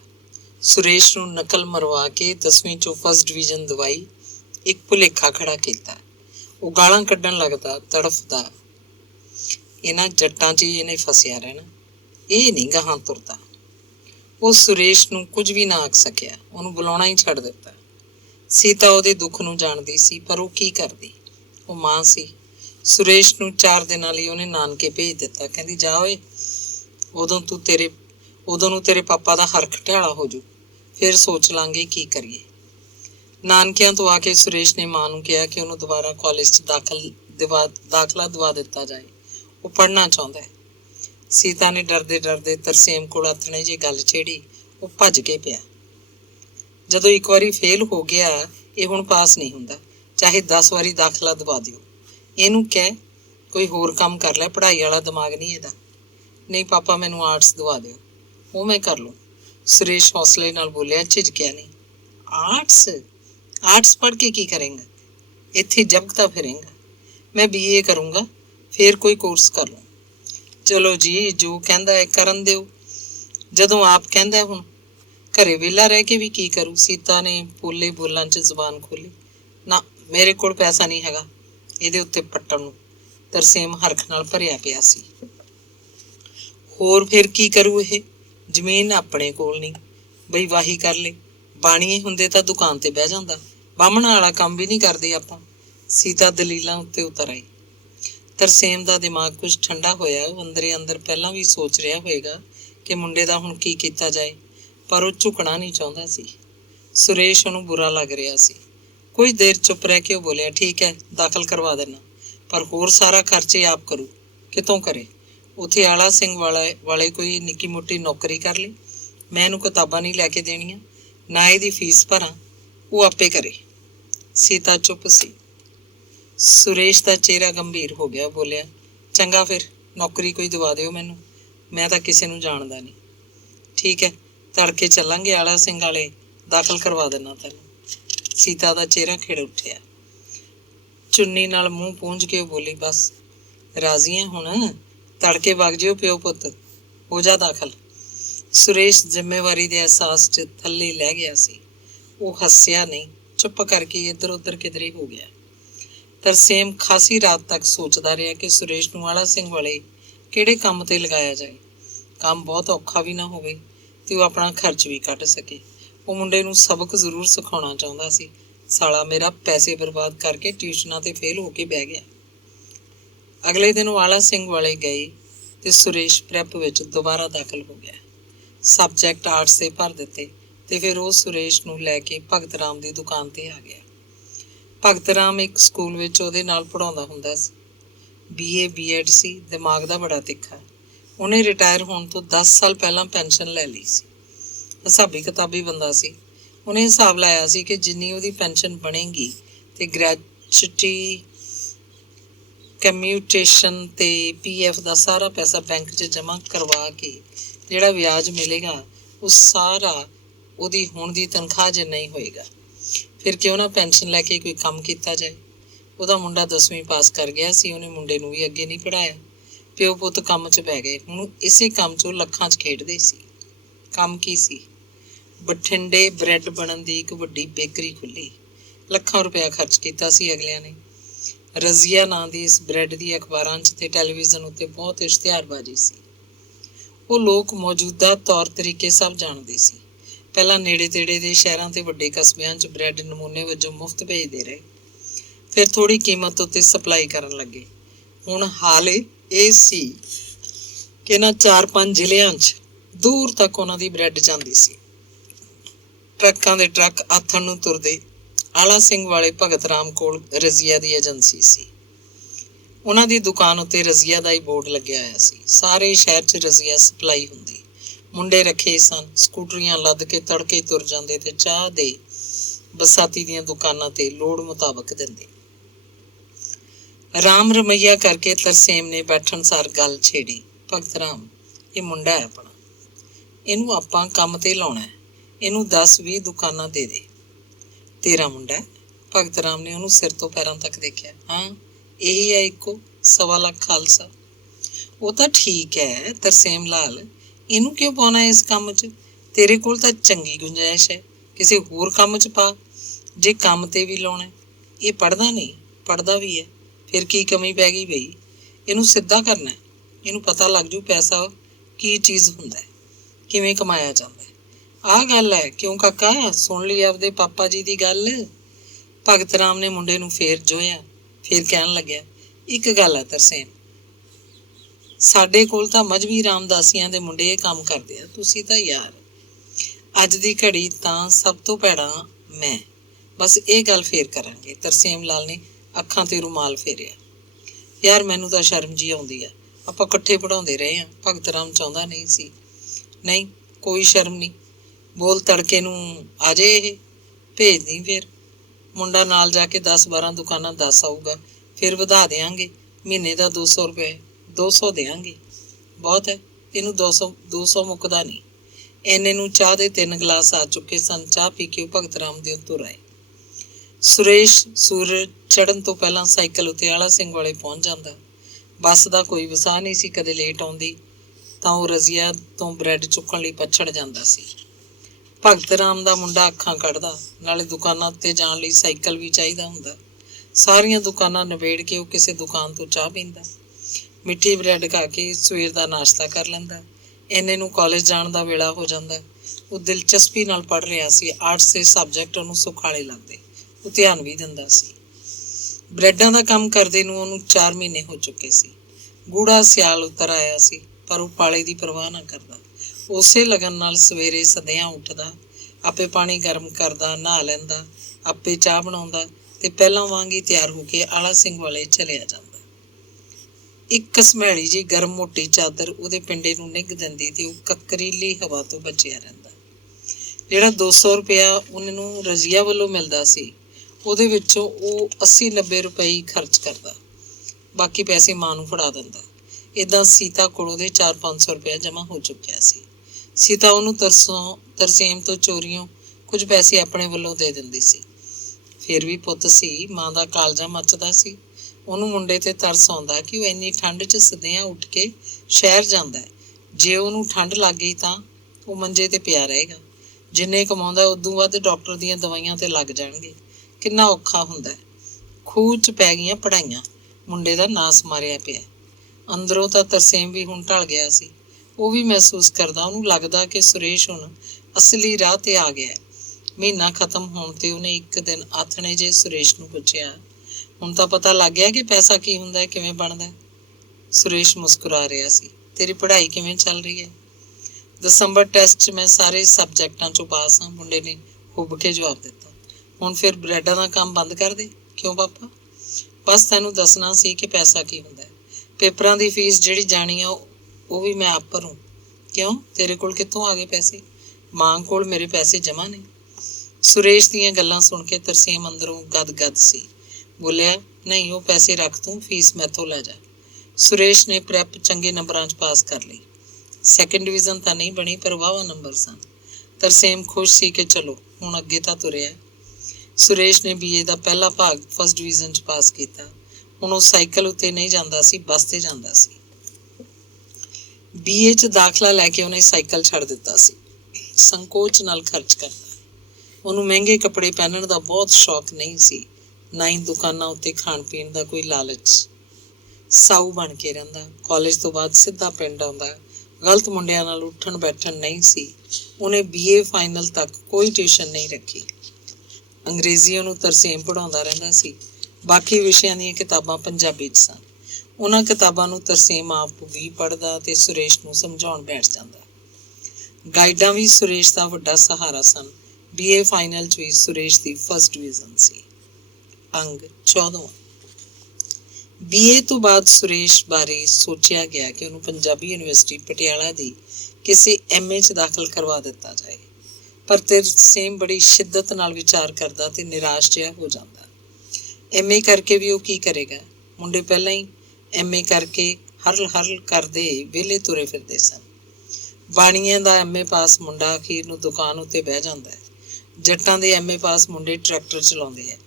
ਸੁਰੇਸ਼ ਨੂੰ ਨਕਲ ਮਰਵਾ ਕੇ 10ਵੀਂ 'ਚੋਂ ਫਸਟ ਡਿਵੀਜ਼ਨ ਦਵਾਈ, ਇੱਕ ਭੁਲੇਖਾ ਖੜਾ ਕੀਤਾ। ਉਹ ਗਾਲਾਂ ਕੱਢਣ ਲੱਗਦਾ, ਤੜਫਦਾ, ਇਹਨਾਂ ਜੱਟਾਂ 'ਚ ਹੀ ਇਹਨੇ ਫਸਿਆ ਰਹਿਣਾ, ਇਹ ਨਹੀਂ ਗਾਹਾਂ ਤੁਰਦਾ। ਉਹ ਸੁਰੇਸ਼ ਨੂੰ ਕੁਝ ਵੀ ਨਾ ਆਖ ਸਕਿਆ, ਉਹਨੂੰ ਬੁਲਾਉਣਾ ਹੀ ਛੱਡ ਦਿੱਤਾ। ਸੀਤਾ ਉਹਦੇ ਦੁੱਖ ਨੂੰ ਜਾਣਦੀ ਸੀ, ਪਰ ਉਹ ਕੀ ਕਰਦੀ? ਉਹ ਮਾਂ ਸੀ। ਸੁਰੇਸ਼ ਨੂੰ 4 ਦਿਨਾਂ ਲਈ ਉਹਨੇ ਨਾਨਕੇ ਭੇਜ ਦਿੱਤਾ। ਕਹਿੰਦੀ ਜਾ ਓਏ, ਉਦੋਂ ਨੂੰ ਤੇਰੇ ਪਾਪਾ ਦਾ ਹਰਖ ਢਿਆਲਾ ਹੋ ਜੂ, ਫਿਰ ਸੋਚ ਲਾਂਗੇ ਕੀ ਕਰੀਏ। ਨਾਨਕਿਆਂ ਤੋਂ ਆ ਕੇ ਸੁਰੇਸ਼ ਨੇ ਮਾਂ ਨੂੰ ਕਿਹਾ ਕਿ ਉਹਨੂੰ ਦੁਬਾਰਾ ਕਾਲਜ 'ਚ ਦਾਖਲਾ ਦਵਾ ਦਿੱਤਾ ਜਾਏ, ਉਹ ਪੜ੍ਹਨਾ ਚਾਹੁੰਦਾ ਹੈ। ਸੀਤਾ ਨੇ ਡਰਦੇ ਤਰਸੇਮ ਕੋਲ ਆਥਣੇ ਜੇ ਗੱਲ ਛੇੜੀ, ਉਹ ਭੱਜ ਕੇ ਪਿਆ। ਜਦੋਂ ਇੱਕ ਵਾਰੀ ਫੇਲ ਹੋ ਗਿਆ, ਇਹ ਹੁਣ ਪਾਸ ਨਹੀਂ ਹੁੰਦਾ, ਚਾਹੇ 10 ਵਾਰੀ ਦਾਖਲਾ ਦਵਾ ਦਿਓ। ਇਹਨੂੰ ਕਹਿ ਕੋਈ ਹੋਰ ਕੰਮ ਕਰ ਲੈ, ਪੜ੍ਹਾਈ ਵਾਲਾ ਦਿਮਾਗ ਨਹੀਂ ਇਹਦਾ। ਨਹੀਂ ਪਾਪਾ, ਮੈਨੂੰ ਆਰਟਸ ਦਵਾ ਦਿਓ, ਉਹ ਮੈਂ ਕਰ ਲੂੰ। ਸੁਰੇਸ਼ ਹੌਸਲੇ ਨਾਲ ਬੋਲਿਆ, ਝਿਜਕਿਆ ਨਹੀਂ। ਆਰਟਸ ਪੜ੍ਹ ਕੇ ਕੀ ਕਰੇਂਗਾ? ਇੱਥੇ ਜਬਕਤਾ ਫਿਰੇਂਗਾ। ਮੈਂ BA ਕਰੂੰਗਾ, ਫਿਰ ਕੋਈ ਕੋਰਸ ਕਰ ਲੂੰ। ਚਲੋ ਜੀ, ਜੋ ਕਹਿੰਦਾ ਹੈ ਕਰਨ ਦਿਓ। ਜਦੋਂ ਆਪ ਕਹਿੰਦਾ ਹੁਣ ਘਰੇ ਵਿਹਲਾ ਰਹਿ ਕੇ ਵੀ ਕੀ ਕਰੂ? ਸੀਤਾ ਨੇ ਪੋਲੇ ਬੋਲਾਂ 'ਚ ਜ਼ੁਬਾਨ ਖੋਲੀ। ਨਾ, ਮੇਰੇ ਕੋਲ ਪੈਸਾ ਨਹੀਂ ਹੈਗਾ ਇਹਦੇ ਉੱਤੇ ਪੱਟਣ ਨੂੰ। ਤਰਸੇਮ ਹਰਖ ਨਾਲ ਭਰਿਆ ਪਿਆ ਸੀ। ਹੋਰ ਫਿਰ ਕੀ ਕਰੂ ਇਹ? ਜ਼ਮੀਨ ਆਪਣੇ ਕੋਲ ਨਹੀਂ, ਬਈ ਵਾਹੀ ਕਰ ਲੈ। ਬਾਣੀਏ ਹੁੰਦੇ ਤਾਂ ਦੁਕਾਨ ਤੇ ਬਹਿ ਜਾਂਦਾ, ਬਾਹਮਣਾ ਵਾਲਾ ਕੰਮ ਵੀ ਨਹੀਂ ਕਰਦੇ ਆਪਾਂ। ਸੀਤਾ ਦਲੀਲਾਂ ਉੱਤੇ ਉਤਰ ਆਈ। ਤਰਸੇਮ ਦਾ ਦਿਮਾਗ ਕੁਝ ਠੰਡਾ ਹੋਇਆ। ਉਹ ਅੰਦਰੇ ਅੰਦਰ ਪਹਿਲਾਂ ਵੀ ਸੋਚ ਰਿਹਾ ਹੋਏਗਾ ਕਿ ਮੁੰਡੇ ਦਾ ਹੁਣ ਕੀ ਕੀਤਾ ਜਾਏ, ਪਰ ਉਹ ਝੁਕਣਾ ਨਹੀਂ ਚਾਹੁੰਦਾ ਸੀ। ਸੁਰੇਸ਼ ਉਹਨੂੰ ਬੁਰਾ ਲੱਗ ਰਿਹਾ ਸੀ। ਕੁਝ ਦੇਰ ਚੁੱਪ ਰਹਿ ਕੇ ਉਹ ਬੋਲਿਆ, ਠੀਕ ਹੈ, ਦਾਖਲ ਕਰਵਾ ਦੇਣਾ, ਪਰ ਹੋਰ ਸਾਰਾ ਖਰਚੇ ਆਪ ਕਰੂ। ਕਿਤੋਂ ਕਰੇ? ਉੱਥੇ ਆਲਾ ਸਿੰਘ ਵਾਲੇ ਕੋਈ ਨਿੱਕੀ ਮੋਟੀ ਨੌਕਰੀ ਕਰ ਲਈ। ਮੈਂ ਇਹਨੂੰ ਕਿਤਾਬਾਂ ਨਹੀਂ ਲੈ ਕੇ ਦੇਣੀਆਂ, ਨਾ ਇਹਦੀ ਫੀਸ ਭਰਾਂ, ਉਹ ਆਪੇ ਕਰੇ। ਸੀਤਾ ਚੁੱਪ ਸੀ। ਸੁਰੇਸ਼ ਦਾ ਚਿਹਰਾ ਗੰਭੀਰ ਹੋ ਗਿਆ। ਬੋਲਿਆ, ਚੰਗਾ ਫਿਰ ਨੌਕਰੀ ਕੋਈ ਦਵਾ ਦਿਓ ਮੈਨੂੰ, ਮੈਂ ਤਾਂ ਕਿਸੇ ਨੂੰ ਜਾਣਦਾ ਨਹੀਂ। ਠੀਕ ਹੈ, ਤੜਕੇ ਚੱਲਾਂਗੇ ਆਲਾ ਸਿੰਘ ਵਾਲੇ, ਦਾਖਲ ਕਰਵਾ ਦੇਣਾ ਤੈਨੂੰ। ਸੀਤਾ ਦਾ ਚਿਹਰਾ ਖਿੜ ਉੱਠਿਆ। ਚੁੰਨੀ ਨਾਲ ਮੂੰਹ ਪੂੰਝ ਕੇ ਉਹ ਬੋਲੀ, ਬਸ ਰਾਜ਼ੀ ਹੈ ਹੁਣ? ਤੜਕੇ ਵਗ ਜਿਓ ਪਿਓ ਪੁੱਤ, ਹੋ ਜਾ ਦਾਖਲ। ਸੁਰੇਸ਼ ਜ਼ਿੰਮੇਵਾਰੀ ਦੇ ਅਹਿਸਾਸ 'ਚ ਥੱਲੇ ਲੈ ਗਿਆ ਸੀ। ਉਹ ਹੱਸਿਆ ਨਹੀਂ, ਚੁੱਪ ਕਰਕੇ ਇੱਧਰ ਉੱਧਰ ਕਿਧਰੇ ਹੋ ਗਿਆ। ਤਰਸੇਮ ਖਾਸੀ ਰਾਤ ਤੱਕ ਸੋਚਦਾ ਰਿਹਾ ਕਿ ਸੁਰੇਸ਼ ਨੂੰ ਆਲਾ ਸਿੰਘ ਵਾਲੇ ਕਿਹੜੇ ਕੰਮ ਤੇ ਲਗਾਇਆ ਜਾਏ। ਕੰਮ ਬਹੁਤ ਔਖਾ ਵੀ ਨਾ ਹੋਵੇ ਤੇ ਉਹ ਆਪਣਾ ਖਰਚ ਵੀ ਕੱਢ ਸਕੇ। ਉਹ ਮੁੰਡੇ ਨੂੰ ਸਬਕ ਜ਼ਰੂਰ ਸਿਖਾਉਣਾ ਚਾਹੁੰਦਾ ਸੀ। ਸਾਲਾ ਮੇਰਾ ਪੈਸੇ ਬਰਬਾਦ ਕਰਕੇ ਟਿਊਸ਼ਨਾਂ ਤੇ ਫੇਲ ਹੋ ਕੇ ਬਹਿ ਗਿਆ। ਅਗਲੇ ਦਿਨ ਉਹ ਆਲਾ ਸਿੰਘ ਵਾਲੇ ਗਏ ਤੇ ਸੁਰੇਸ਼ ਪ੍ਰੈਪ ਵਿੱਚ ਦੁਬਾਰਾ ਦਾਖਲ ਹੋ ਗਿਆ। ਸਬਜੈਕਟ ਆਰਟਸ ਦੇ ਭਰ ਦਿੱਤੇ ਤੇ ਫਿਰ ਉਹ ਸੁਰੇਸ਼ ਨੂੰ ਲੈ ਕੇ ਭਗਤ ਰਾਮ ਦੀ ਦੁਕਾਨ ਤੇ ਆ ਗਿਆ। ਭਗਤ ਰਾਮ ਇੱਕ ਸਕੂਲ ਵਿੱਚ ਉਹਦੇ ਨਾਲ ਪੜ੍ਹਾਉਂਦਾ ਹੁੰਦਾ ਸੀ। BA B.Ed ਸੀ, ਦਿਮਾਗ ਦਾ ਬੜਾ ਤਿੱਖਾ। ਉਹਨੇ ਰਿਟਾਇਰ ਹੋਣ ਤੋਂ 10 ਸਾਲ ਪਹਿਲਾਂ ਪੈਨਸ਼ਨ ਲੈ ਲਈ ਸੀ। ਹਿਸਾਬੀ ਕਿਤਾਬੀ ਬੰਦਾ ਸੀ। ਉਹਨੇ ਹਿਸਾਬ ਲਾਇਆ ਸੀ ਕਿ ਜਿੰਨੀ ਉਹਦੀ ਪੈਨਸ਼ਨ ਬਣੇਗੀ ਤੇ ਗ੍ਰੈਚੁਟੀ, ਕਮਿਊਟੇਸ਼ਨ ਤੇ PF ਦਾ ਸਾਰਾ ਪੈਸਾ ਬੈਂਕ 'ਚ ਜਮ੍ਹਾਂ ਕਰਵਾ ਕੇ ਜਿਹੜਾ ਵਿਆਜ ਮਿਲੇਗਾ ਉਹ ਸਾਰਾ ਉਹਦੀ ਹੁਣ ਦੀ ਤਨਖਾਹ ਜਿੰਨਾ ਹੀ ਹੋਏਗਾ। ਫਿਰ ਕਿਉਂ ਨਾ ਪੈਨਸ਼ਨ ਲੈ ਕੇ ਕੋਈ ਕੰਮ ਕੀਤਾ ਜਾਏ। ਉਹਦਾ ਮੁੰਡਾ 10ਵੀਂ ਪਾਸ ਕਰ ਗਿਆ ਸੀ। ਉਹਨੇ ਮੁੰਡੇ ਨੂੰ ਵੀ ਅੱਗੇ ਨਹੀਂ ਪੜ੍ਹਾਇਆ। ਪਿਓ ਪੁੱਤ ਕੰਮ 'ਚ ਪੈ ਗਏ। ਹੁਣ ਇਸੇ ਕੰਮ 'ਚ ਉਹ ਲੱਖਾਂ 'ਚ ਖੇਡਦੇ ਸੀ। ਕੰਮ ਕੀ ਸੀ? ਬਠਿੰਡੇ ਬ੍ਰੈਡ ਬਣਨ ਦੀ ਇੱਕ ਵੱਡੀ ਬੇਕਰੀ ਖੁੱਲ੍ਹੀ। ਲੱਖਾਂ ਰੁਪਇਆ ਖਰਚ ਕੀਤਾ ਸੀ ਅਗਲਿਆਂ ਨੇ। ਰਜ਼ੀਆ ਨਾਂ ਦੀ ਇਸ ਬ੍ਰੈਡ ਦੀ ਅਖਬਾਰਾਂ 'ਚ ਤੇ ਟੈਲੀਵਿਜ਼ਨ ਉੱਤੇ ਬਹੁਤ ਇਸ਼ਤਿਹਾਰਬਾਜ਼ੀ ਸੀ। ਉਹ ਲੋਕ ਮੌਜੂਦਾ ਤੌਰ ਤਰੀਕੇ ਸਭ ਜਾਣਦੇ ਸੀ। ਪਹਿਲਾਂ ਨੇੜੇ ਤੇੜੇ ਦੇ ਸ਼ਹਿਰਾਂ ਤੇ ਵੱਡੇ ਕਸਬਿਆਂ 'ਚ ਬ੍ਰੈਡ ਨਮੂਨੇ ਵਜੋਂ ਮੁਫਤ ਭੇਜਦੇ ਰਹੇ। ਫਿਰ ਥੋੜ੍ਹੀ ਕੀਮਤ ਉੱਤੇ ਸਪਲਾਈ ਕਰਨ ਲੱਗੇ। ਹੁਣ ਹਾਲ ਇਹ ਸੀ ਕਿ ਇਹਨਾਂ 4-5 ਜ਼ਿਲ੍ਹਿਆਂ 'ਚ ਦੂਰ ਤੱਕ ਉਹਨਾਂ ਦੀ ਬ੍ਰੈਡ ਜਾਂਦੀ ਸੀ। ਟਰੱਕਾਂ ਦੇ ਟਰੱਕ ਆਥਣ ਨੂੰ ਤੁਰਦੇ। ਆਲਾ ਸਿੰਘ ਵਾਲੇ ਭਗਤ ਰਾਮ ਕੋਲ ਰਜ਼ੀਆ ਦੀ ਏਜੰਸੀ ਸੀ। ਉਹਨਾਂ ਦੀ ਦੁਕਾਨ ਉੱਤੇ ਰਜ਼ੀਆ ਦਾ ਹੀ ਬੋਰਡ ਲੱਗਿਆ ਹੋਇਆ ਸੀ। ਸਾਰੇ ਸ਼ਹਿਰ 'ਚ ਰਜ਼ੀਆ ਸਪਲਾਈ ਹੁੰਦੀ। ਮੁੰਡੇ ਰੱਖੇ ਸਨ। ਸਕੂਟਰੀਆਂ ਲੱਦ ਕੇ ਤੜਕੇ ਤੁਰ ਜਾਂਦੇ ਤੇ ਚਾਹ ਦੇ ਬਸਾਤੀ ਦੀਆਂ ਦੁਕਾਨਾਂ ਤੇ ਲੋੜ ਮੁਤਾਬਕ ਦਿੰਦੇ। ਰਾਮ ਰਮਈਆ ਕਰਕੇ ਤਰਸੇਮ ਨੇ ਬੈਠਣ ਸਾਰ ਗੱਲ ਛੇੜੀ। ਭਗਤ ਰਾਮ, ਇਹ ਮੁੰਡਾ ਹੈ ਆਪਣਾ, ਇਹਨੂੰ ਆਪਾਂ ਕੰਮ ਤੇ ਲਾਉਣਾ ਹੈ। ਇਹਨੂੰ 10-20 ਦੁਕਾਨਾਂ ਦੇ ਦੇ। ਤੇਰਾ ਮੁੰਡਾ? ਭਗਤ ਰਾਮ ਨੇ ਉਹਨੂੰ ਸਿਰ ਤੋਂ ਪੈਰਾਂ ਤੱਕ ਦੇਖਿਆ। ਹਾਂ, ਇਹੀ ਹੈ ਇੱਕੋ 1.25 ਲੱਖ ਖਾਲਸਾ। ਉਹ ਤਾਂ ਠੀਕ ਹੈ ਤਰਸੇਮ ਲਾਲ, ਇਹਨੂੰ ਕਿਉਂ ਪਾਉਣਾ ਇਸ ਕੰਮ 'ਚ? ਤੇਰੇ ਕੋਲ ਤਾਂ ਚੰਗੀ ਗੁੰਜਾਇਸ਼ ਹੈ, ਕਿਸੇ ਹੋਰ ਕੰਮ 'ਚ ਪਾ ਜੇ ਕੰਮ ਤੇ ਵੀ ਲਾਉਣਾ। ਇਹ ਪੜ੍ਹਦਾ ਨਹੀਂ? ਪੜ੍ਹਦਾ ਵੀ ਹੈ। ਫਿਰ ਕੀ ਕਮੀ ਪੈ ਗਈ ਬਈ? ਇਹਨੂੰ ਸਿੱਧਾ ਕਰਨਾ। ਇਹਨੂੰ ਪਤਾ ਲੱਗ ਜੂ ਪੈਸਾ ਕੀ ਚੀਜ਼ ਹੁੰਦਾ, ਕਿਵੇਂ ਕਮਾਇਆ ਜਾਂਦਾ। ਆਹ ਗੱਲ ਹੈ ਕਿਉਂ ਕਾਕਾ? ਸੁਣ ਲਈ ਆਪਦੇ ਪਾਪਾ ਜੀ ਦੀ ਗੱਲ। ਭਗਤ ਰਾਮ ਨੇ ਮੁੰਡੇ ਨੂੰ ਫੇਰ ਜੋਇਆ। ਫਿਰ ਕਹਿਣ ਲੱਗਿਆ, ਇੱਕ ਗੱਲ ਹੈ ਤਰਸੇਮ, ਸਾਡੇ ਕੋਲ ਤਾਂ ਮਜ਼੍ਹਬੀ ਰਾਮਦਾਸੀਆਂ ਦੇ ਮੁੰਡੇ ਇਹ ਕੰਮ ਕਰਦੇ ਆ। ਤੁਸੀਂ ਤਾਂ ਯਾਰ ਅੱਜ ਦੀ ਘੜੀ ਤਾਂ ਸਭ ਤੋਂ ਭੈੜਾ ਮੈਂ। ਬਸ ਇਹ ਗੱਲ ਫੇਰ ਕਰਾਂਗੇ। ਤਰਸੇਮ ਲਾਲ ਨੇ ਅੱਖਾਂ ਤੇ ਰੁਮਾਲ ਫੇਰਿਆ। ਯਾਰ ਮੈਨੂੰ ਤਾਂ ਸ਼ਰਮ ਜੀ ਆਉਂਦੀ ਆ। ਆਪਾਂ ਇਕੱਠੇ ਪੜ੍ਹਾਉਂਦੇ ਰਹੇ ਹਾਂ। ਭਗਤ ਰਾਮ ਚਾਹੁੰਦਾ ਨਹੀਂ ਸੀ। ਨਹੀਂ, ਕੋਈ ਸ਼ਰਮ ਨਹੀਂ। ਬੋਲ ਤੜਕੇ ਨੂੰ ਆ ਜੇ। ਇਹ ਭੇਜ ਦੀ। ਫਿਰ ਮੁੰਡਾ ਨਾਲ ਜਾ ਕੇ 10-12 ਦੁਕਾਨਾਂ ਦੱਸ ਆਊਗਾ। ਫਿਰ ਵਧਾ ਦਿਆਂਗੇ। ਮਹੀਨੇ ਦਾ 200 ਰੁਪਏ। 200 ਦਿਆਂਗੇ, ਬਹੁਤ ਹੈ। ਇਹਨੂੰ 200 ਮੁੱਕਦਾ ਨਹੀਂ। ਇੰਨੇ ਨੂੰ ਚਾਹ ਦੇ 3 ਗਲਾਸ ਆ ਚੁੱਕੇ ਸਨ। ਚਾਹ ਪੀ ਕੇ ਉਹ ਭਗਤ ਰਾਮ ਦੇ ਉੱਤੋਂ ਆਏ। ਸੁਰੇਸ਼ ਸੂਰਜ ਚੜ੍ਹਨ ਤੋਂ ਪਹਿਲਾਂ ਸਾਈਕਲ ਉੱਤੇ ਆਲਾ ਸਿੰਘ ਵਾਲੇ ਪਹੁੰਚ ਜਾਂਦਾ। ਬੱਸ ਦਾ ਕੋਈ ਵਸਾਹ ਨਹੀਂ ਸੀ। ਕਦੇ ਲੇਟ ਆਉਂਦੀ ਤਾਂ ਉਹ ਰਜ਼ੀਆ ਤੋਂ ਬ੍ਰੈਡ ਚੁੱਕਣ ਲਈ ਪਛੜ ਜਾਂਦਾ ਸੀ। ਭਗਤ ਰਾਮ ਦਾ ਮੁੰਡਾ ਅੱਖਾਂ ਕੱਢਦਾ। ਨਾਲੇ ਦੁਕਾਨਾਂ ਉੱਤੇ ਜਾਣ ਲਈ ਸਾਈਕਲ ਵੀ ਚਾਹੀਦਾ ਹੁੰਦਾ। ਸਾਰੀਆਂ ਦੁਕਾਨਾਂ ਨਿਬੇੜ ਕੇ ਉਹ ਕਿਸੇ ਦੁਕਾਨ ਤੋਂ ਚਾਹ ਪੀਂਦਾ। ਮਿੱਠੀ ਬ੍ਰੈਡ ਖਾ ਕੇ ਸਵੇਰ ਦਾ ਨਾਸ਼ਤਾ ਕਰ ਲੈਂਦਾ। ਇੰਨੇ ਨੂੰ ਕਾਲਜ ਜਾਣ ਦਾ ਵੇਲਾ ਹੋ ਜਾਂਦਾ। ਉਹ ਦਿਲਚਸਪੀ ਨਾਲ ਪੜ੍ਹ ਰਿਹਾ ਸੀ। ਆਰਟਸ ਦੇ ਸਬਜੈਕਟ ਉਹਨੂੰ ਸੁਖਾਲੇ ਲੱਗਦੇ। ਉਹ ਧਿਆਨ ਵੀ ਦਿੰਦਾ ਸੀ। ਬ੍ਰੈਡਾਂ ਦਾ ਕੰਮ ਕਰਦੇ ਨੂੰ ਉਹਨੂੰ 4 ਮਹੀਨੇ ਹੋ ਚੁੱਕੇ ਸੀ। ਗੂੜਾ ਸਿਆਲ ਉਤਰ ਆਇਆ ਸੀ, ਪਰ ਉਹ ਪਾਲੇ ਦੀ ਪਰਵਾਹ ਨਾ ਕਰਦਾ। ਉਸੇ ਲਗਨ ਨਾਲ ਸਵੇਰੇ ਸਦਿਆਂ ਉੱਠਦਾ, ਆਪੇ ਪਾਣੀ ਗਰਮ ਕਰਦਾ, ਨਹਾ ਲੈਂਦਾ, ਆਪੇ ਚਾਹ ਬਣਾਉਂਦਾ ਤੇ ਪਹਿਲਾਂ ਵਾਂਗ ਹੀ ਤਿਆਰ ਹੋ ਕੇ ਆਲਾ ਸਿੰਘ ਵਾਲੇ ਚਲਿਆ ਜਾਂਦਾ। ਇੱਕ ਘਸਮੈਲੀ ਜਿਹੀ ਗਰਮ ਮੋਟੀ ਚਾਦਰ ਉਹਦੇ ਪਿੰਡੇ ਨੂੰ ਨਿੱਘ ਦਿੰਦੀ ਤੇ ਉਹ ਕਕਰੀਲੀ ਹਵਾ ਤੋਂ ਬਚਿਆ ਰਹਿੰਦਾ। ਜਿਹੜਾ 200 ਰੁਪਇਆ ਉਹਨੂੰ ਰਜ਼ੀਆ ਵੱਲੋਂ ਮਿਲਦਾ ਸੀ, ਉਹਦੇ ਵਿੱਚੋਂ ਉਹ 80-90 ਰੁਪਏ ਹੀ ਖਰਚ ਕਰਦਾ। ਬਾਕੀ ਪੈਸੇ ਮਾਂ ਨੂੰ ਫੜਾ ਦਿੰਦਾ। ਏਦਾਂ ਸੀਤਾ ਕੋਲ ਉਹਦੇ 400-500 ਰੁਪਇਆ ਜਮ੍ਹਾਂ ਹੋ ਚੁੱਕਿਆ ਸੀ। ਸੀਤਾ ਉਹਨੂੰ ਤਰਸੇਮ ਤੋਂ ਚੋਰੀਓਂ ਕੁਝ ਪੈਸੇ ਆਪਣੇ ਵੱਲੋਂ ਦੇ ਦਿੰਦੀ ਸੀ। ਫਿਰ ਵੀ ਪੁੱਤ ਸੀ, ਮਾਂ ਦਾ ਕਾਲਜਾ ਮੱਚਦਾ ਸੀ। ਉਹਨੂੰ ਮੁੰਡੇ ਤੇ ਤਰਸ ਆਉਂਦਾ ਕਿ ਉਹ ਇੰਨੀ ਠੰਡ 'ਚ ਸਦਿਆਂ ਉੱਠ ਕੇ ਸ਼ਹਿਰ ਜਾਂਦਾ ਹੈ। ਜੇ ਉਹਨੂੰ ਠੰਡ ਲੱਗ ਗਈ ਤਾਂ ਉਹ ਮੰਜੇ ਤੇ ਪਿਆ ਰਹੇਗਾ। ਜਿੰਨੇ ਕਮਾਉਂਦਾ ਉਦੋਂ ਵੱਧ ਡਾਕਟਰ ਦੀਆਂ ਦਵਾਈਆਂ ਤੇ ਲੱਗ ਜਾਣਗੇ। ਕਿੰਨਾ ਔਖਾ ਹੁੰਦਾ। ਖੂਹ 'ਚ ਪੈ ਗਈਆਂ ਪੜ੍ਹਾਈਆਂ। ਮੁੰਡੇ ਦਾ ਨਾਸ ਮਾਰਿਆ ਪਿਆ। ਅੰਦਰੋਂ ਤਾਂ ਤਰਸੇਮ ਵੀ ਹੁਣ ਢਲ ਗਿਆ ਸੀ। ਉਹ ਵੀ ਮਹਿਸੂਸ ਕਰਦਾ, ਉਹਨੂੰ ਲੱਗਦਾ ਕਿ ਸੁਰੇਸ਼ ਹੁਣ ਅਸਲੀ ਰਾਹ ਤੇ ਆ ਗਿਆ। ਮਹੀਨਾ ਖਤਮ ਹੋਣ ਤੇ ਉਹਨੇ ਇੱਕ ਦਿਨ ਆਥਣੇ ਜੇ ਸੁਰੇਸ਼ ਨੂੰ ਪੁੱਛਿਆ, ਹੁਣ ਤਾਂ ਪਤਾ ਲੱਗ ਗਿਆ ਕਿ ਪੈਸਾ ਕੀ ਹੁੰਦਾ, ਕਿਵੇਂ ਬਣਦਾ? ਸੁਰੇਸ਼ ਮੁਸਕਰਾ ਰਿਹਾ ਸੀ। ਤੇਰੀ ਪੜ੍ਹਾਈ ਕਿਵੇਂ ਚੱਲ ਰਹੀ ਹੈ? ਦਸੰਬਰ ਟੈਸਟ 'ਚ ਮੈਂ ਸਾਰੇ ਸਬਜੈਕਟਾਂ 'ਚੋਂ ਪਾਸ ਹਾਂ, ਮੁੰਡੇ ਨੇ ਹੁੱਬ ਕੇ ਜਵਾਬ ਦਿੱਤਾ। ਹੁਣ ਫਿਰ ਬਰੈਡਾਂ ਦਾ ਕੰਮ ਬੰਦ ਕਰ ਦੇ। ਕਿਉਂ ਪਾਪਾ? ਬਸ ਤੈਨੂੰ ਦੱਸਣਾ ਸੀ ਕਿ ਪੈਸਾ ਕੀ ਹੁੰਦਾ। ਪੇਪਰਾਂ ਦੀ ਫੀਸ ਜਿਹੜੀ ਜਾਣੀ ਆ ਉਹ ਵੀ ਮੈਂ ਆਪ ਭਰੂ। ਕਿਉਂ? ਤੇਰੇ ਕੋਲ ਕਿੱਥੋਂ ਆ ਗਏ ਪੈਸੇ? ਮਾਂ ਕੋਲ ਮੇਰੇ ਪੈਸੇ ਜਮ੍ਹਾਂ ਨੇ। ਸੁਰੇਸ਼ ਦੀਆਂ ਗੱਲਾਂ ਸੁਣ ਕੇ ਤਰਸੇਮ ਅੰਦਰੋਂ ਗਦ ਸੀ। ਬੋਲਿਆ, ਨਹੀਂ ਉਹ ਪੈਸੇ ਰੱਖ, ਤੂੰ ਫੀਸ ਮੈਥੋਂ ਲੈ ਜਾ। ਸੁਰੇਸ਼ ਨੇ ਪ੍ਰੈਪ ਚੰਗੇ ਨੰਬਰਾਂ 'ਚ ਪਾਸ ਕਰ ਲਈ। ਸੈਕਿੰਡ ਡਿਵੀਜ਼ਨ ਤਾਂ ਨਹੀਂ ਬਣੀ, ਪਰ ਵਾਹਵਾ ਨੰਬਰ ਸਨ। ਤਰਸੇਮ ਖੁਸ਼ ਸੀ ਕਿ ਚਲੋ ਹੁਣ ਅੱਗੇ ਤਾਂ ਤੁਰਿਆ। ਸੁਰੇਸ਼ ਨੇ BA ਦਾ ਪਹਿਲਾ ਭਾਗ ਫਸਟ ਡਿਵੀਜ਼ਨ 'ਚ ਪਾਸ ਕੀਤਾ। ਹੁਣ ਉਹ ਸਾਈਕਲ ਉੱਤੇ ਨਹੀਂ ਜਾਂਦਾ ਸੀ, ਬੱਸ ਤੇ ਜਾਂਦਾ ਸੀ। BA 'ਚ ਦਾਖਲਾ ਲੈ ਕੇ ਉਹਨੇ ਸਾਈਕਲ ਛੱਡ ਦਿੱਤਾ ਸੀ। ਸੰਕੋਚ ਨਾਲ ਖਰਚ ਕਰਦਾ। ਉਹਨੂੰ ਮਹਿੰਗੇ ਕੱਪੜੇ ਪਹਿਨਣ ਦਾ ਬਹੁਤ ਸ਼ੌਕ ਨਹੀਂ ਸੀ, ਨਾ ਹੀ ਦੁਕਾਨਾਂ ਉੱਤੇ ਖਾਣ ਪੀਣ ਦਾ ਕੋਈ ਲਾਲਚ। ਸਾਊ ਬਣ ਕੇ ਰਹਿੰਦਾ। ਕਾਲਜ ਤੋਂ ਬਾਅਦ ਸਿੱਧਾ ਪਿੰਡ ਆਉਂਦਾ। ਗਲਤ ਮੁੰਡਿਆਂ ਨਾਲ ਉੱਠਣ ਬੈਠਣ ਨਹੀਂ ਸੀ। ਉਹਨੇ BA ਫਾਈਨਲ ਤੱਕ ਕੋਈ ਟਿਊਸ਼ਨ ਨਹੀਂ ਰੱਖੀ। ਅੰਗਰੇਜ਼ੀ ਉਹਨੂੰ ਤਰਸੇਮ ਪੜ੍ਹਾਉਂਦਾ ਰਹਿੰਦਾ ਸੀ। ਬਾਕੀ ਵਿਸ਼ਿਆਂ ਦੀਆਂ ਕਿਤਾਬਾਂ ਪੰਜਾਬੀ 'ਚ ਸਨ। ਉਹਨਾਂ ਕਿਤਾਬਾਂ ਨੂੰ ਤਰਸੇਮ ਆਪ ਵੀ ਪੜ੍ਹਦਾ ਤੇ ਸੁਰੇਸ਼ ਨੂੰ ਸਮਝਾਉਣ ਬੈਠ ਜਾਂਦਾ। ਗਾਈਡਾਂ ਵੀ ਸੁਰੇਸ਼ ਦਾ ਵੱਡਾ ਸਹਾਰਾ ਸਨ। BA ਫਾਈਨਲ 'ਚ ਵੀ ਸੁਰੇਸ਼ ਦੀ ਫਸਟ ਡਿਵੀਜ਼ਨ ਸੀ। ਅੰਗ 14। BA ਤੋਂ ਬਾਅਦ ਸੁਰੇਸ਼ ਬਾਰੇ ਸੋਚਿਆ ਗਿਆ ਕਿ ਉਹਨੂੰ ਪੰਜਾਬੀ ਯੂਨੀਵਰਸਿਟੀ ਪਟਿਆਲਾ ਦੀ ਕਿਸੇ MA 'ਚ ਦਾਖਲ ਕਰਵਾ ਦਿੱਤਾ ਜਾਏ, ਪਰ ਤਰਸੇਮ ਬੜੀ ਸ਼ਿੱਦਤ ਨਾਲ ਵਿਚਾਰ ਕਰਦਾ ਤੇ ਨਿਰਾਸ਼ ਜਿਹਾ ਹੋ ਜਾਂਦਾ। MA ਕਰਕੇ ਵੀ ਉਹ ਕੀ ਕਰੇਗਾ? ਮੁੰਡੇ ਪਹਿਲਾਂ ਹੀ MA ਕਰਕੇ ਹਰਲ ਕਰਦੇ ਵਿਹਲੇ ਤੁਰੇ ਫਿਰਦੇ ਸਨ। ਬਾਣੀਆਂ ਦਾ MA ਪਾਸ ਮੁੰਡਾ ਅਖੀਰ ਨੂੰ ਦੁਕਾਨ ਉੱਤੇ ਬਹਿ ਜਾਂਦਾ ਹੈ। ਜੱਟਾਂ ਦੇ MA ਪਾਸ ਮੁੰਡੇ ਟਰੈਕਟਰ ਚਲਾਉਂਦੇ ਆ,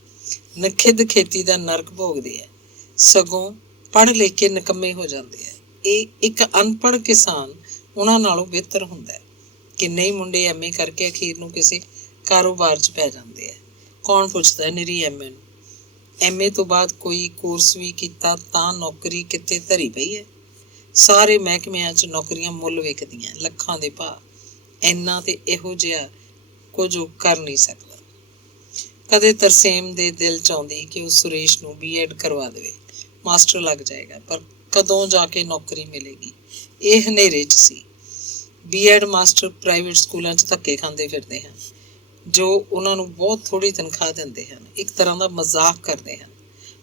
ਨਖਿੱਧ ਖੇਤੀ ਦਾ ਨਰਕ ਭੋਗਦੇ ਆ, ਸਗੋਂ ਪੜ੍ਹ ਲਿਖ ਕੇ ਨਿਕੰਮੇ ਹੋ ਜਾਂਦੇ ਆ। ਇਹ ਇੱਕ ਅਨਪੜ੍ਹ ਕਿਸਾਨ ਉਹਨਾਂ ਨਾਲੋਂ ਬਿਹਤਰ ਹੁੰਦਾ ਹੈ। ਕਿੰਨੇ ਹੀ ਮੁੰਡੇ MA ਕਰਕੇ ਅਖੀਰ ਨੂੰ ਕਿਸੇ ਕਾਰੋਬਾਰ 'ਚ ਪੈ ਜਾਂਦੇ ਆ। ਕੌਣ ਪੁੱਛਦਾ ਨਿਰੀ MA ਨੂੰ? MA ਤੋਂ ਬਾਅਦ ਕੋਈ ਕੋਰਸ ਵੀ ਕੀਤਾ ਤਾਂ ਨੌਕਰੀ ਕਿੱਥੇ ਧਰੀ ਪਈ ਹੈ। ਸਾਰੇ ਮਹਿਕਮਿਆਂ 'ਚ ਨੌਕਰੀਆਂ ਮੁੱਲ ਵਿਕਦੀਆਂ, ਲੱਖਾਂ ਦੇ ਭਾਅ। ਇੰਨਾ ਤੇ ਇਹੋ ਜਿਹਾ ਕੁਝ ਉਹ ਕਰ ਨਹੀਂ ਸਕਦਾ। ਕਦੇ ਤਰਸੇਮ ਦੇ ਦਿਲ 'ਚ ਆਉਂਦੀ ਕਿ ਉਹ ਸੁਰੇਸ਼ ਨੂੰ B.Ed ਕਰਵਾ ਦੇਵੇ, ਮਾਸਟਰ ਲੱਗ ਜਾਏਗਾ, ਪਰ ਕਦੋਂ ਜਾ ਕੇ ਨੌਕਰੀ ਮਿਲੇਗੀ, ਇਹ ਹਨੇਰੇ 'ਚ ਸੀ। B.Ed ਮਾਸਟਰ ਪ੍ਰਾਈਵੇਟ ਸਕੂਲਾਂ 'ਚ ਧੱਕੇ ਖਾਂਦੇ ਫਿਰਦੇ ਹਨ, ਜੋ ਉਹਨਾਂ ਨੂੰ ਬਹੁਤ ਥੋੜ੍ਹੀ ਤਨਖਾਹ ਦਿੰਦੇ ਹਨ। ਇੱਕ ਤਰ੍ਹਾਂ ਦਾ ਮਜ਼ਾਕ ਕਰਦੇ ਹਨ।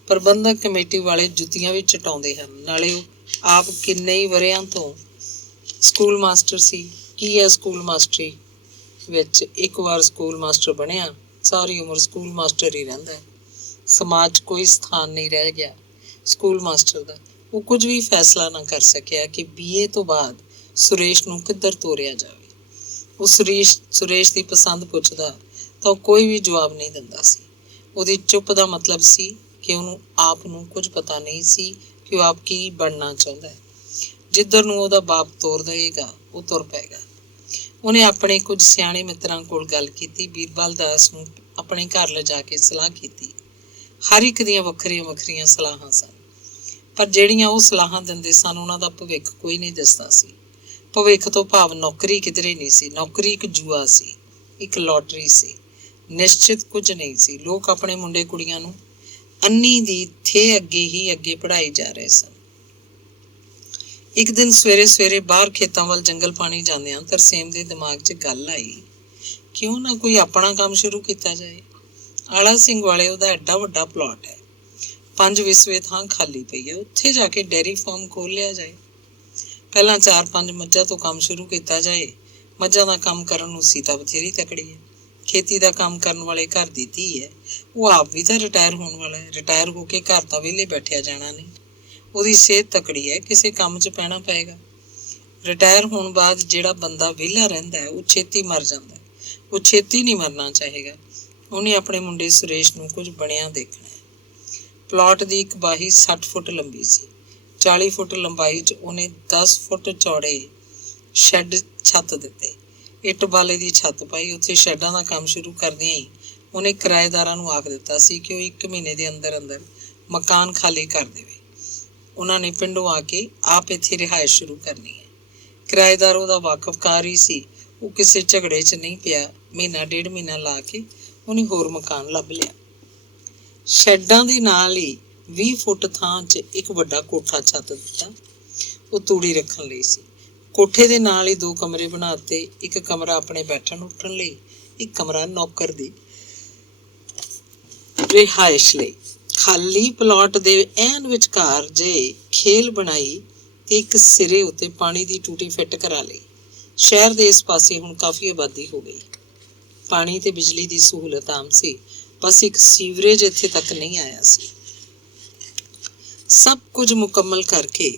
ਪ੍ਰਬੰਧਕ ਕਮੇਟੀ ਵਾਲੇ ਜੁੱਤੀਆਂ ਵੀ ਚਟਾਉਂਦੇ ਹਨ। ਨਾਲੇ ਉਹ ਆਪ ਕਿੰਨੇ ਹੀ ਵਰ੍ਹਿਆਂ ਤੋਂ ਸਕੂਲ ਮਾਸਟਰ ਸੀ। ਕੀ ਹੈ ਸਕੂਲ ਮਾਸਟਰੀ ਵਿੱਚ? ਇੱਕ ਵਾਰ ਸਕੂਲ ਮਾਸਟਰ ਬਣਿਆ, ਸਾਰੀ ਉਮਰ ਸਕੂਲ ਮਾਸਟਰ ਹੀ ਰਹਿੰਦਾ। ਸਮਾਜ 'ਚ ਕੋਈ ਸਥਾਨ ਨਹੀਂ ਰਹਿ ਗਿਆ ਸਕੂਲ ਮਾਸਟਰ ਦਾ। ਉਹ ਕੁਝ ਵੀ ਫੈਸਲਾ ਨਾ ਕਰ ਸਕਿਆ ਕਿ BA ਤੋਂ ਬਾਅਦ ਸੁਰੇਸ਼ ਨੂੰ ਕਿੱਧਰ ਤੋਰਿਆ ਜਾਵੇ। ਉਹ ਸੁਰੇਸ਼ ਦੀ ਪਸੰਦ ਪੁੱਛਦਾ ਤਾਂ ਉਹ ਕੋਈ ਵੀ ਜਵਾਬ ਨਹੀਂ ਦਿੰਦਾ ਸੀ। ਉਹਦੀ ਚੁੱਪ ਦਾ ਮਤਲਬ ਸੀ ਕਿ ਉਹਨੂੰ ਆਪ ਨੂੰ ਕੁਝ ਪਤਾ ਨਹੀਂ ਸੀ ਕਿ ਉਹ ਆਪ ਕੀ ਬਣਨਾ ਚਾਹੁੰਦਾ ਹੈ। ਜਿੱਧਰ ਨੂੰ ਉਹਦਾ ਬਾਪ ਤੋਰ ਦੇਵੇਗਾ ਉਹ ਤੁਰ ਪਏਗਾ। ਉਹਨੇ ਆਪਣੇ ਕੁਝ ਸਿਆਣੇ ਮਿੱਤਰਾਂ ਕੋਲ ਗੱਲ ਕੀਤੀ। ਬੀਰਬਲ ਦਾਸ ਨੂੰ ਆਪਣੇ ਘਰ ਲਿਜਾ ਕੇ ਸਲਾਹ ਕੀਤੀ। ਹਰ ਇੱਕ ਦੀਆਂ ਵੱਖਰੀਆਂ ਸਲਾਹਾਂ ਸਨ, ਪਰ ਜਿਹੜੀਆਂ ਉਹ ਸਲਾਹਾਂ ਦਿੰਦੇ ਸਨ ਉਹਨਾਂ ਦਾ ਭਵਿੱਖ ਕੋਈ ਨਹੀਂ ਦਿਸਦਾ ਸੀ। ਭਵਿੱਖ ਤੋਂ ਭਾਵ ਨੌਕਰੀ ਕਿਧਰੇ ਨਹੀਂ ਸੀ। ਨੌਕਰੀ ਇੱਕ ਜੂਆ ਸੀ, ਇੱਕ ਲੋਟਰੀ ਸੀ, ਨਿਸ਼ਚਿਤ ਕੁਝ ਨਹੀਂ ਸੀ। ਲੋਕ ਆਪਣੇ ਮੁੰਡੇ ਕੁੜੀਆਂ ਨੂੰ ਅੰਨੀ ਦੀ ਥੇ ਅੱਗੇ ਪੜ੍ਹਾਈ ਜਾ ਰਹੇ ਸਨ। ਇੱਕ ਦਿਨ ਸਵੇਰੇ ਬਾਹਰ ਖੇਤਾਂ ਵੱਲ ਜੰਗਲ ਪਾਣੀ ਜਾਂਦਿਆਂ ਤਰਸੇਮ ਦੇ ਦਿਮਾਗ 'ਚ ਗੱਲ ਆਈ, ਕਿਉਂ ਨਾ ਕੋਈ ਆਪਣਾ ਕੰਮ ਸ਼ੁਰੂ ਕੀਤਾ ਜਾਏ। ਆਲਾ ਸਿੰਘ ਵਾਲੇ ਉਹਦਾ ਐਡਾ ਵੱਡਾ ਪਲਾਟ ਹੈ, 5 ਵਿਸਵੇ ਥਾਂ ਖਾਲੀ ਪਈ ਹੈ, ਉੱਥੇ ਜਾ ਕੇ ਡੇਅਰੀ ਫਾਰਮ ਖੋਲ੍ਹ ਲਿਆ ਜਾਏ। ਪਹਿਲਾਂ 4-5 ਮੱਝਾਂ ਤੋਂ ਕੰਮ ਸ਼ੁਰੂ ਕੀਤਾ ਜਾਏ। ਮੱਝਾਂ ਦਾ ਕੰਮ ਕਰਨ ਨੂੰ ਸੀਤਾ ਬਥੇਰੀ ਤਕੜੀ ਹੈ। ਖੇਤੀ ਦਾ ਕੰਮ ਕਰਨ ਵਾਲੇ ਘਰ ਦੀ ਧੀ ਹੈ। ਉਹ ਆਪ ਵੀ ਤਾਂ ਰਿਟਾਇਰ ਹੋਣ ਵਾਲਾ ਹੈ। ਰਿਟਾਇਰ ਹੋ ਕੇ ਘਰ ਤਾਂ ਵਿਹਲੇ ਬੈਠਿਆ ਜਾਣਾ ਨਹੀਂ। ਉਹਦੀ ਸਿਹਤ ਤਕੜੀ ਹੈ, ਕਿਸੇ ਕੰਮ 'ਚ ਪੈਣਾ ਪਏਗਾ। ਰਿਟਾਇਰ ਹੋਣ ਬਾਅਦ ਜਿਹੜਾ ਬੰਦਾ ਵਿਹਲਾ ਰਹਿੰਦਾ ਹੈ ਉਹ ਛੇਤੀ ਮਰ ਜਾਂਦਾ ਹੈ। ਉਹ ਛੇਤੀ ਨਹੀਂ ਮਰਨਾ ਚਾਹੇਗਾ। ਉਹਨੇ ਆਪਣੇ ਮੁੰਡੇ ਸੁਰੇਸ਼ ਨੂੰ ਕੁਝ ਬਣਿਆ ਦੇਖਣਾ ਹੈ। ਪਲਾਟ ਦੀ ਇੱਕ ਬਾਹੀ 60 ਫੁੱਟ ਲੰਬੀ ਸੀ। 40 ਫੁੱਟ ਲੰਬਾਈ 'ਚ ਉਹਨੇ 10 ਫੁੱਟ ਚੌੜੇ ਸ਼ੈੱਡ ਛੱਤ ਦਿੱਤੇ। ਇੱਟ ਬਾਲੇ ਦੀ ਛੱਤ ਪਾਈ। ਉੱਥੇ ਸ਼ੈੱਡਾਂ ਦਾ ਕੰਮ ਸ਼ੁਰੂ ਕਰਦਿਆਂ ਹੀ ਉਹਨੇ ਕਿਰਾਏਦਾਰਾਂ ਨੂੰ ਆਖ ਦਿੱਤਾ ਸੀ ਕਿ ਉਹ 1 ਮਹੀਨੇ ਦੇ ਅੰਦਰ ਅੰਦਰ ਮਕਾਨ ਖਾਲੀ ਕਰ ਦੇਵੇ। ਉਹਨਾਂ ਨੇ ਪਿੰਡੋਂ ਆ ਕੇ ਆਪ ਇੱਥੇ ਰਿਹਾਇਸ਼ ਸ਼ੁਰੂ ਕਰਨੀ ਹੈ। ਕਿਰਾਏਦਾਰ ਉਹਦਾ ਵਾਕਫਕਾਰ ਹੀ ਸੀ। ਉਹ ਕਿਸੇ ਝਗੜੇ 'ਚ ਨਹੀਂ ਪਿਆ। ਮਹੀਨਾ 1.5 ਮਹੀਨਾ ਲਾ ਕੇ ਉਹਨੇ ਹੋਰ ਮਕਾਨ ਲੱਭ ਲਿਆ। ਸ਼ੈੱਡਾਂ ਦੇ ਨਾਲ ਹੀ 20 ਫੁੱਟ ਥਾਂ 'ਚ ਇੱਕ ਵੱਡਾ ਕੋਠਾ ਛੱਤ ਦਿੱਤਾ। ਉਹ ਤੂੜੀ ਰੱਖਣ ਲਈ ਸੀ। ਕੋਠੇ ਦੇ ਨਾਲ ਹੀ 2 ਕਮਰੇ ਬਣਾ ਦਿੱਤੇ। ਇੱਕ ਕਮਰਾ ਆਪਣੇ ਬੈਠਣ ਉੱਠਣ ਲਈ, ਇੱਕ ਕਮਰਾ ਨੌਕਰ ਦੀ ਰਿਹਾਇਸ਼ ਲਈ। ਖਾਲੀ ਪਲਾਟ ਦੇ ਐਨ ਵਿਚਕਾਰ ਜੇ ਖੇਲ ਬਣਾਈ ਤੇ ਇੱਕ ਸਿਰੇ ਉੱਤੇ ਪਾਣੀ ਦੀ ਟੂਟੀ ਫਿੱਟ ਕਰਾ ਲਈ। ਸ਼ਹਿਰ ਦੇ ਇਸ ਪਾਸੇ ਹੁਣ ਕਾਫੀ ਆਬਾਦੀ ਹੋ ਗਈ। ਪਾਣੀ ਤੇ ਬਿਜਲੀ ਦੀ ਸਹੂਲਤ ਆਮ ਸੀ, ਬਸ ਇੱਕ ਸੀਵਰੇਜ ਇੱਥੇ ਤੱਕ ਨਹੀਂ ਆਇਆ ਸੀ। ਸਭ ਕੁਝ ਮੁਕੰਮਲ ਕਰਕੇ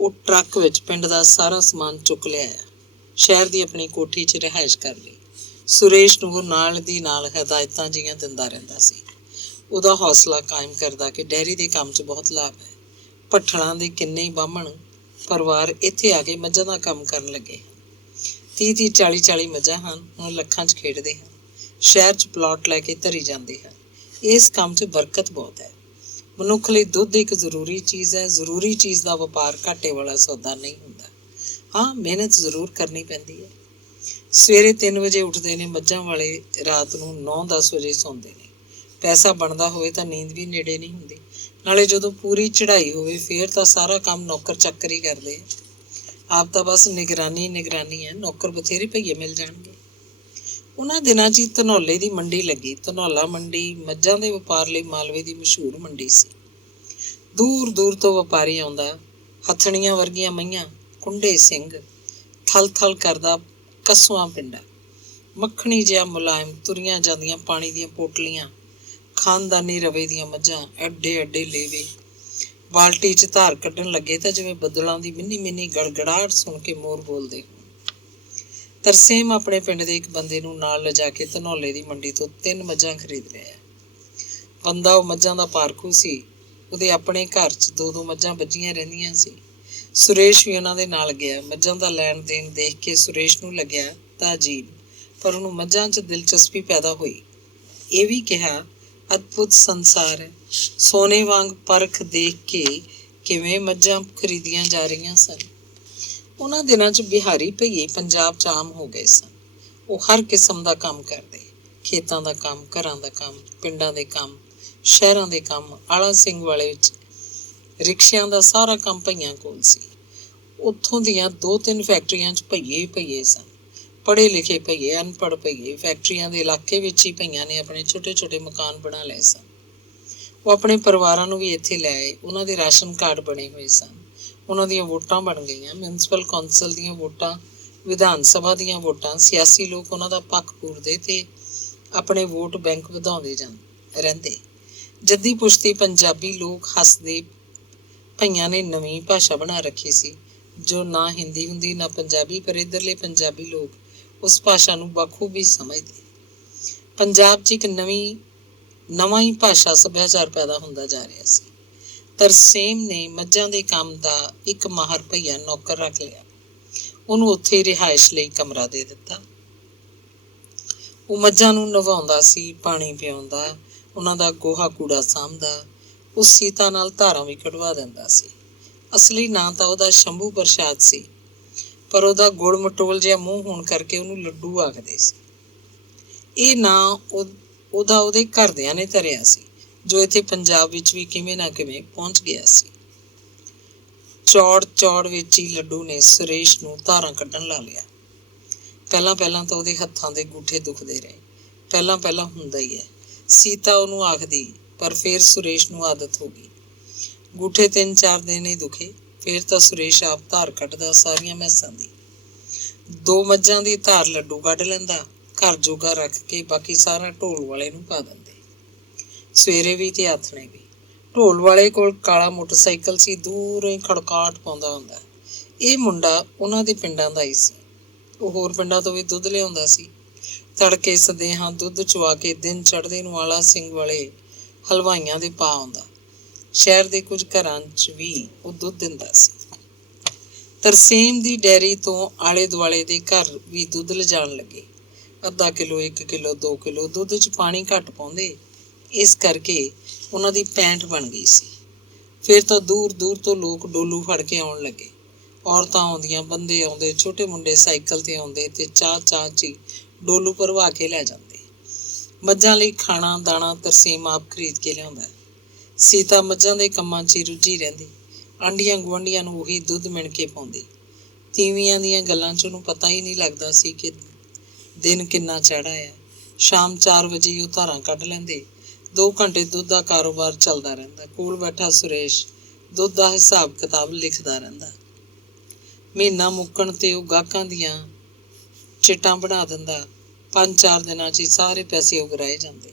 ਉਹ ਟਰੱਕ ਵਿੱਚ ਪਿੰਡ ਦਾ ਸਾਰਾ ਸਮਾਨ ਚੁੱਕ ਲਿਆਇਆ। ਸ਼ਹਿਰ ਦੀ ਆਪਣੀ ਕੋਠੀ 'ਚ ਰਿਹਾਇਸ਼ ਕਰ ਲਈ। ਸੁਰੇਸ਼ ਨੂੰ ਉਹ ਨਾਲ ਦੀ ਨਾਲ ਹਦਾਇਤਾਂ ਜਿਹੀਆਂ ਦਿੰਦਾ ਰਹਿੰਦਾ ਸੀ। ਉਹਦਾ ਹੌਸਲਾ ਕਾਇਮ ਕਰਦਾ ਕਿ ਡੈਰੀ ਦੇ ਕੰਮ 'ਚ ਬਹੁਤ ਲਾਭ ਹੈ। ਭੱਠਲਾਂ ਦੇ ਕਿੰਨੇ ਹੀ ਬਾਹਮਣ ਪਰਿਵਾਰ ਇੱਥੇ ਆ ਕੇ ਮੱਝਾਂ ਦਾ ਕੰਮ ਕਰਨ ਲੱਗੇ। 30-30, 40-40 ਮੱਝਾਂ ਹਨ। ਹੁਣ ਲੱਖਾਂ 'ਚ ਖੇਡਦੇ ਹਨ। ਸ਼ਹਿਰ 'ਚ ਪਲਾਟ ਲੈ ਕੇ ਧਰੀ ਜਾਂਦੇ ਹਨ। ਇਸ ਕੰਮ 'ਚ ਬਰਕਤ ਬਹੁਤ ਹੈ। ਮਨੁੱਖ ਲਈ ਦੁੱਧ ਇੱਕ ਜ਼ਰੂਰੀ ਚੀਜ਼ ਹੈ। ਜ਼ਰੂਰੀ ਚੀਜ਼ ਦਾ ਵਪਾਰ ਘਾਟੇ ਵਾਲਾ ਸੌਦਾ ਨਹੀਂ ਹੁੰਦਾ। ਹਾਂ, ਮਿਹਨਤ ਜ਼ਰੂਰ ਕਰਨੀ ਪੈਂਦੀ ਹੈ। ਸਵੇਰੇ 3 ਵਜੇ ਉੱਠਦੇ ਨੇ ਮੱਝਾਂ ਵਾਲੇ, ਰਾਤ ਨੂੰ 9-10 ਵਜੇ ਸੌਂਦੇ ਨੇ। ਪੈਸਾ ਬਣਦਾ ਹੋਵੇ ਤਾਂ ਨੀਂਦ ਵੀ ਨੇੜੇ ਨਹੀਂ ਹੁੰਦੀ। ਨਾਲੇ ਜਦੋਂ ਪੂਰੀ ਚੜ੍ਹਾਈ ਹੋਵੇ ਫੇਰ ਤਾਂ ਸਾਰਾ ਕੰਮ ਨੌਕਰ ਚਾਕਰ ਹੀ ਕਰਦੇ ਆ। ਆਪ ਤਾਂ ਬਸ ਨਿਗਰਾਨੀ ਹੈ। ਨੌਕਰ ਬਥੇਰੇ ਭਈਏ ਮਿਲ ਜਾਣਗੇ। ਉਹਨਾਂ ਦਿਨਾਂ 'ਚ ਹੀ ਧਨੌਲੇ ਦੀ ਮੰਡੀ ਲੱਗੀ। ਧਨੌਲਾ ਮੰਡੀ ਮੱਝਾਂ ਦੇ ਵਪਾਰ ਲਈ ਮਾਲਵੇ ਦੀ ਮਸ਼ਹੂਰ ਮੰਡੀ ਸੀ। ਦੂਰ ਦੂਰ ਤੋਂ ਵਪਾਰੀ ਆਉਂਦਾ। ਹਥਣੀਆਂ ਵਰਗੀਆਂ ਮਈਆਂ, ਕੁੰਡੇ ਸਿੰਘ, ਥਲ ਕਰਦਾ ਕਸੂਆਂ ਪਿੰਡਾ, ਮੱਖਣੀ ਜਿਹਾ ਮੁਲਾਇਮ ਤੁਰੀਆਂ ਜਾਂਦੀਆਂ ਪਾਣੀ ਦੀਆਂ ਪੋਟਲੀਆਂ, ਖਾਨਦਾਨੀ ਰਵੇ ਦੀਆਂ ਮੱਝਾਂ, ਐਡੇ ਲੇਵੇ। ਬਾਲਟੀ 'ਚ ਧਾਰ ਕੱਢਣ ਲੱਗੇ ਤਾਂ ਜਿਵੇਂ ਬੱਦਲਾਂ ਦੀ ਮਿੰਨੀ ਗੜਗੜਾਹਟ ਸੁਣ ਕੇ ਮੋਰ ਬੋਲਦੇ। ਤਰਸੇਮ ਆਪਣੇ ਪਿੰਡ ਦੇ ਇੱਕ ਬੰਦੇ ਨੂੰ ਨਾਲ ਲਿਜਾ ਕੇ ਧਨੌਲੇ ਦੀ ਮੰਡੀ ਤੋਂ 3 ਮੱਝਾਂ ਖਰੀਦ ਲਿਆ। ਬੰਦਾ ਉਹ ਮੱਝਾਂ ਦਾ ਪਾਰਖੂ ਸੀ। ਉਹਦੇ ਆਪਣੇ ਘਰ 'ਚ 2-2 ਮੱਝਾਂ ਬੱਝੀਆਂ ਰਹਿੰਦੀਆਂ ਸੀ। ਸੁਰੇਸ਼ ਵੀ ਉਹਨਾਂ ਦੇ ਨਾਲ ਗਿਆ। ਮੱਝਾਂ ਦਾ ਲੈਣ ਦੇਣ ਦੇਖ ਕੇ ਸੁਰੇਸ਼ ਨੂੰ ਲੱਗਿਆ ਤਾਂ ਅਜੀਬ, ਪਰ ਉਹਨੂੰ ਮੱਝਾਂ 'ਚ ਦਿਲਚਸਪੀ ਪੈਦਾ ਹੋਈ। ਇਹ ਵੀ ਕਿਹਾ, ਅਦਭੁਤ ਸੰਸਾਰ ਹੈ। ਸੋਨੇ ਵਾਂਗ ਪਰਖ ਦੇਖ ਕੇ ਕਿਵੇਂ ਮੱਝਾਂ ਖਰੀਦੀਆਂ ਜਾ ਰਹੀਆਂ ਸਨ। ਉਹਨਾਂ ਦਿਨਾਂ 'ਚ ਬਿਹਾਰੀ ਭਈਏ ਪੰਜਾਬ 'ਚ ਆਮ ਹੋ ਗਏ ਸਨ। ਉਹ ਹਰ ਕਿਸਮ ਦਾ ਕੰਮ ਕਰਦੇ। ਖੇਤਾਂ ਦਾ ਕੰਮ, ਘਰਾਂ ਦਾ ਕੰਮ, ਪਿੰਡਾਂ ਦੇ ਕੰਮ, ਸ਼ਹਿਰਾਂ ਦੇ ਕੰਮ। ਆਲਾ ਸਿੰਘ ਵਾਲੇ ਵਿੱਚ ਰਿਕਸ਼ਿਆਂ ਦਾ ਸਾਰਾ ਕੰਮ ਭਈਆਂ ਕੋਲ ਸੀ। ਉੱਥੋਂ ਦੀਆਂ 2-3 ਫੈਕਟਰੀਆਂ 'ਚ ਭਈਏ ਸਨ। ਪੜ੍ਹੇ ਲਿਖੇ ਭਈਏ, ਅਨਪੜ੍ਹ ਭਈਏ। ਫੈਕਟਰੀਆਂ ਦੇ ਇਲਾਕੇ ਵਿੱਚ ਹੀ ਭਈਆਂ ਨੇ ਆਪਣੇ ਛੋਟੇ ਮਕਾਨ ਬਣਾ ਲਏ ਸਨ। ਉਹ ਆਪਣੇ ਪਰਿਵਾਰਾਂ ਨੂੰ ਵੀ ਇੱਥੇ ਲੈ ਆਏ। ਉਹਨਾਂ ਦੇ ਰਾਸ਼ਨ ਕਾਰਡ ਬਣੇ ਹੋਏ ਸਨ। ਉਹਨਾਂ ਦੀਆਂ ਵੋਟਾਂ ਬਣ ਗਈਆਂ। ਮਿਊਨਿਸਪਲ ਕੌਂਸਲ ਦੀਆਂ ਵੋਟਾਂ, ਵਿਧਾਨ ਸਭਾ ਦੀਆਂ ਵੋਟਾਂ। ਸਿਆਸੀ ਲੋਕ ਉਹਨਾਂ ਦਾ ਪੱਖ ਪੂਰਦੇ ਤੇ ਆਪਣੇ ਵੋਟ ਬੈਂਕ ਵਧਾਉਂਦੇ ਰਹਿੰਦੇ। ਜੱਦੀ ਪੁਸ਼ਤੀ ਪੰਜਾਬੀ ਲੋਕ ਹੱਸਦੇ। ਭਈਆਂ ਨੇ ਨਵੀਂ ਭਾਸ਼ਾ ਬਣਾ ਰੱਖੀ ਸੀ ਜੋ ਨਾ ਹਿੰਦੀ ਹੁੰਦੀ ਨਾ ਪੰਜਾਬੀ, ਪਰ ਇੱਧਰਲੇ ਪੰਜਾਬੀ ਲੋਕ ਉਸ ਭਾਸ਼ਾ ਨੂੰ ਬਖੂਬੀ ਸਮਝਦੇ। ਪੰਜਾਬ 'ਚ ਇੱਕ ਨਵਾਂ ਹੀ ਭਾਸ਼ਾ ਸੱਭਿਆਚਾਰ ਪੈਦਾ ਹੁੰਦਾ ਜਾ ਰਿਹਾ ਸੀ। ਤਰਸੇਮ ਨੇ ਮੱਝਾਂ ਦੇ ਕੰਮ ਦਾ ਇੱਕ ਮਾਹਰ ਭਈਆ ਨੌਕਰ ਰੱਖ ਲਿਆ। ਉਹਨੂੰ ਉੱਥੇ ਰਿਹਾਇਸ਼ ਲਈ ਕਮਰਾ ਦੇ ਦਿੱਤਾ। ਉਹ ਮੱਝਾਂ ਨੂੰ ਨਵਾਉਂਦਾ ਸੀ, ਪਾਣੀ ਪਿਆਉਂਦਾ, ਉਹਨਾਂ ਦਾ ਗੋਹਾ ਕੂੜਾ ਸਾਂਭਦਾ। ਉਹ ਸੀਤਾ ਨਾਲ ਧਾਰਾਂ ਵੀ ਕਢਵਾ ਦਿੰਦਾ ਸੀ। ਅਸਲੀ ਨਾਂ ਤਾਂ ਉਹਦਾ ਸ਼ੰਭੂ ਪ੍ਰਸ਼ਾਦ ਸੀ, ਪਰ ਉਹਦਾ ਗੁੜ ਮਟੋਲ ਜਿਹਾ ਮੂੰਹ ਹੋਣ ਕਰਕੇ ਉਹਨੂੰ ਲੱਡੂ ਆਖਦੇ ਸੀ। ਇਹ ਨਾਂ ਉਹਦੇ ਘਰਦਿਆਂ ਨੇ ਧਰਿਆ ਸੀ, ਜੋ ਇੱਥੇ ਪੰਜਾਬ ਵਿੱਚ ਵੀ ਕਿਵੇਂ ਨਾ ਕਿਵੇਂ ਪਹੁੰਚ ਗਿਆ ਸੀ। ਚੌੜ ਵਿੱਚ ਹੀ ਲੱਡੂ ਨੇ ਸੁਰੇਸ਼ ਨੂੰ ਧਾਰਾਂ ਕੱਢਣ ਲਾ ਲਿਆ। ਪਹਿਲਾਂ ਤਾਂ ਉਹਦੇ ਹੱਥਾਂ ਦੇ ਅੰਗੂਠੇ ਦੁਖਦੇ ਰਹੇ। ਪਹਿਲਾਂ ਹੁੰਦਾ ਹੀ ਹੈ, ਸੀਤਾ ਉਹਨੂੰ ਆਖਦੀ, ਪਰ ਫਿਰ ਸੁਰੇਸ਼ ਨੂੰ ਆਦਤ ਹੋ ਗਈ। ਅੰਗੂਠੇ 3-4 ਦਿਨ ਹੀ ਦੁਖੇ, ਫਿਰ ਤਾਂ ਸੁਰੇਸ਼ ਆਪ ਧਾਰ ਕੱਢਦਾ ਸਾਰੀਆਂ ਮੈਸਾਂ ਦੀ। 2 ਮੱਝਾਂ ਦੀ ਧਾਰ ਲੱਡੂ ਕੱਢ ਲੈਂਦਾ। ਘਰ ਜੋਗਾ ਰੱਖ ਕੇ ਬਾਕੀ ਸਾਰਾ ਢੋਲ ਵਾਲੇ ਨੂੰ ਪਾ ਦਿੰਦੇ। ਸਵੇਰੇ ਵੀ ਤੇ ਆਥਣੇ ਵੀ। ਢੋਲ ਵਾਲੇ ਕੋਲ ਕਾਲਾ ਮੋਟਰਸਾਈਕਲ ਸੀ, ਦੂਰੋਂ ਹੀ ਖੜਕਾਟ ਪਾਉਂਦਾ ਹੁੰਦਾ। ਇਹ ਮੁੰਡਾ ਉਹਨਾਂ ਦੇ ਪਿੰਡਾਂ ਦਾ ਹੀ ਸੀ। ਉਹ ਹੋਰ ਪਿੰਡਾਂ ਤੋਂ ਵੀ ਦੁੱਧ ਲਿਆਉਂਦਾ ਸੀ। ਤੜਕੇ ਸਦੇਹਾਂ ਦੁੱਧ ਚੁਆ ਕੇ ਦਿਨ ਚੜ੍ਹਦੇ ਨੂੰ ਆਲਾ ਸਿੰਘ ਵਾਲੇ ਹਲਵਾਈਆਂ ਦੇ ਪਾ ਆਉਂਦਾ। ਸ਼ਹਿਰ ਦੇ ਕੁਝ ਘਰਾਂ 'ਚ ਵੀ ਉਹ ਦੁੱਧ ਦਿੰਦਾ ਸੀ। ਤਰਸੇਮ ਦੀ ਡੈਰੀ ਤੋਂ ਆਲੇ ਦੁਆਲੇ ਦੇ ਘਰ ਵੀ ਦੁੱਧ ਲਿਜਾਣ ਲੱਗੇ। ਅੱਧਾ ਕਿਲੋ, 1 ਕਿਲੋ, 2 ਕਿਲੋ। ਦੁੱਧ 'ਚ ਪਾਣੀ ਘੱਟ ਪਾਉਂਦੇ, ਇਸ ਕਰਕੇ ਉਹਨਾਂ ਦੀ ਪੈਂਠ ਬਣ ਗਈ ਸੀ। ਫਿਰ ਤਾਂ ਦੂਰ ਦੂਰ ਤੋਂ ਲੋਕ ਡੋਲੂ ਫੜ ਕੇ ਆਉਣ ਲੱਗੇ। ਔਰਤਾਂ ਆਉਂਦੀਆਂ, ਬੰਦੇ ਆਉਂਦੇ, ਛੋਟੇ ਮੁੰਡੇ ਸਾਈਕਲ ਤੇ ਆਉਂਦੇ ਤੇ ਚਾਹ 'ਚ ਹੀ ਡੋਲੂ ਭਰਵਾ ਕੇ ਲੈ ਜਾਂਦੇ। ਮੱਝਾਂ ਲਈ ਖਾਣਾ ਦਾਣਾ ਤਰਸੇਮ ਆਪ ਖਰੀਦ ਕੇ ਲਿਆਉਂਦਾ। ਸੀਤਾ ਮੱਝਾਂ ਦੇ ਕੰਮਾਂ 'ਚ ਹੀ ਰੁੱਝੀ ਰਹਿੰਦੀ। ਆਂਢੀਆਂ ਗੁਆਂਢੀਆਂ ਨੂੰ ਉਹੀ ਦੁੱਧ ਮਿਣ ਕੇ ਪਾਉਂਦੀ। ਤੀਵੀਆਂ ਦੀਆਂ ਗੱਲਾਂ 'ਚ ਉਹਨੂੰ ਪਤਾ ਹੀ ਨਹੀਂ ਲੱਗਦਾ ਸੀ ਕਿ ਦਿਨ ਕਿੰਨਾ ਚੜ੍ਹਾ ਆ। ਸ਼ਾਮ 4 ਵਜੇ ਉਹ ਧਾਰਾਂ ਕੱਢ ਲੈਂਦੇ। 2 ਘੰਟੇ ਦੁੱਧ ਦਾ ਕਾਰੋਬਾਰ ਚੱਲਦਾ ਰਹਿੰਦਾ। ਕੋਲ ਬੈਠਾ ਸੁਰੇਸ਼ ਦੁੱਧ ਦਾ ਹਿਸਾਬ ਕਿਤਾਬ ਲਿਖਦਾ ਰਹਿੰਦਾ। ਮਹੀਨਾ ਮੁੱਕਣ ਤੇ ਉਹ ਗਾਹਕਾਂ ਦੀਆਂ ਚਿੱਟਾਂ ਬਣਾ ਦਿੰਦਾ। 5-4 ਦਿਨਾਂ 'ਚ ਹੀ ਸਾਰੇ ਪੈਸੇ ਉਗਰਾਏ ਜਾਂਦੇ।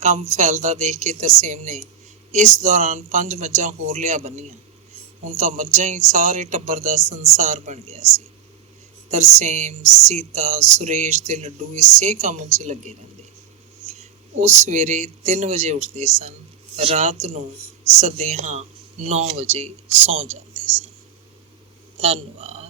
ਕੰਮ ਫੈਲਦਾ ਦੇਖ ਕੇ ਤਰਸੇਮ ਨੇ ਇਸ ਦੌਰਾਨ 5 ਮੱਝਾਂ ਹੋਰ ਲਿਆ ਬੰਨੀਆਂ। ਹੁਣ ਤਾਂ ਮੱਝਾਂ ਹੀ ਸਾਰੇ ਟੱਬਰ ਦਾ ਸੰਸਾਰ ਬਣ ਗਿਆ ਸੀ। ਤਰਸੇਮ, ਸੀਤਾ, ਸੁਰੇਸ਼ ਤੇ ਲੱਡੂ ਇਸੇ ਕੰਮ 'ਚ ਲੱਗੇ ਰਹਿੰਦੇ। ਉਹ ਸਵੇਰੇ 3 ਵਜੇ ਉੱਠਦੇ ਸਨ, ਰਾਤ ਨੂੰ ਸਦੇਹਾਂ 9 ਵਜੇ ਸੌਂ ਜਾਂਦੇ ਸਨ। ਧੰਨਵਾਦ।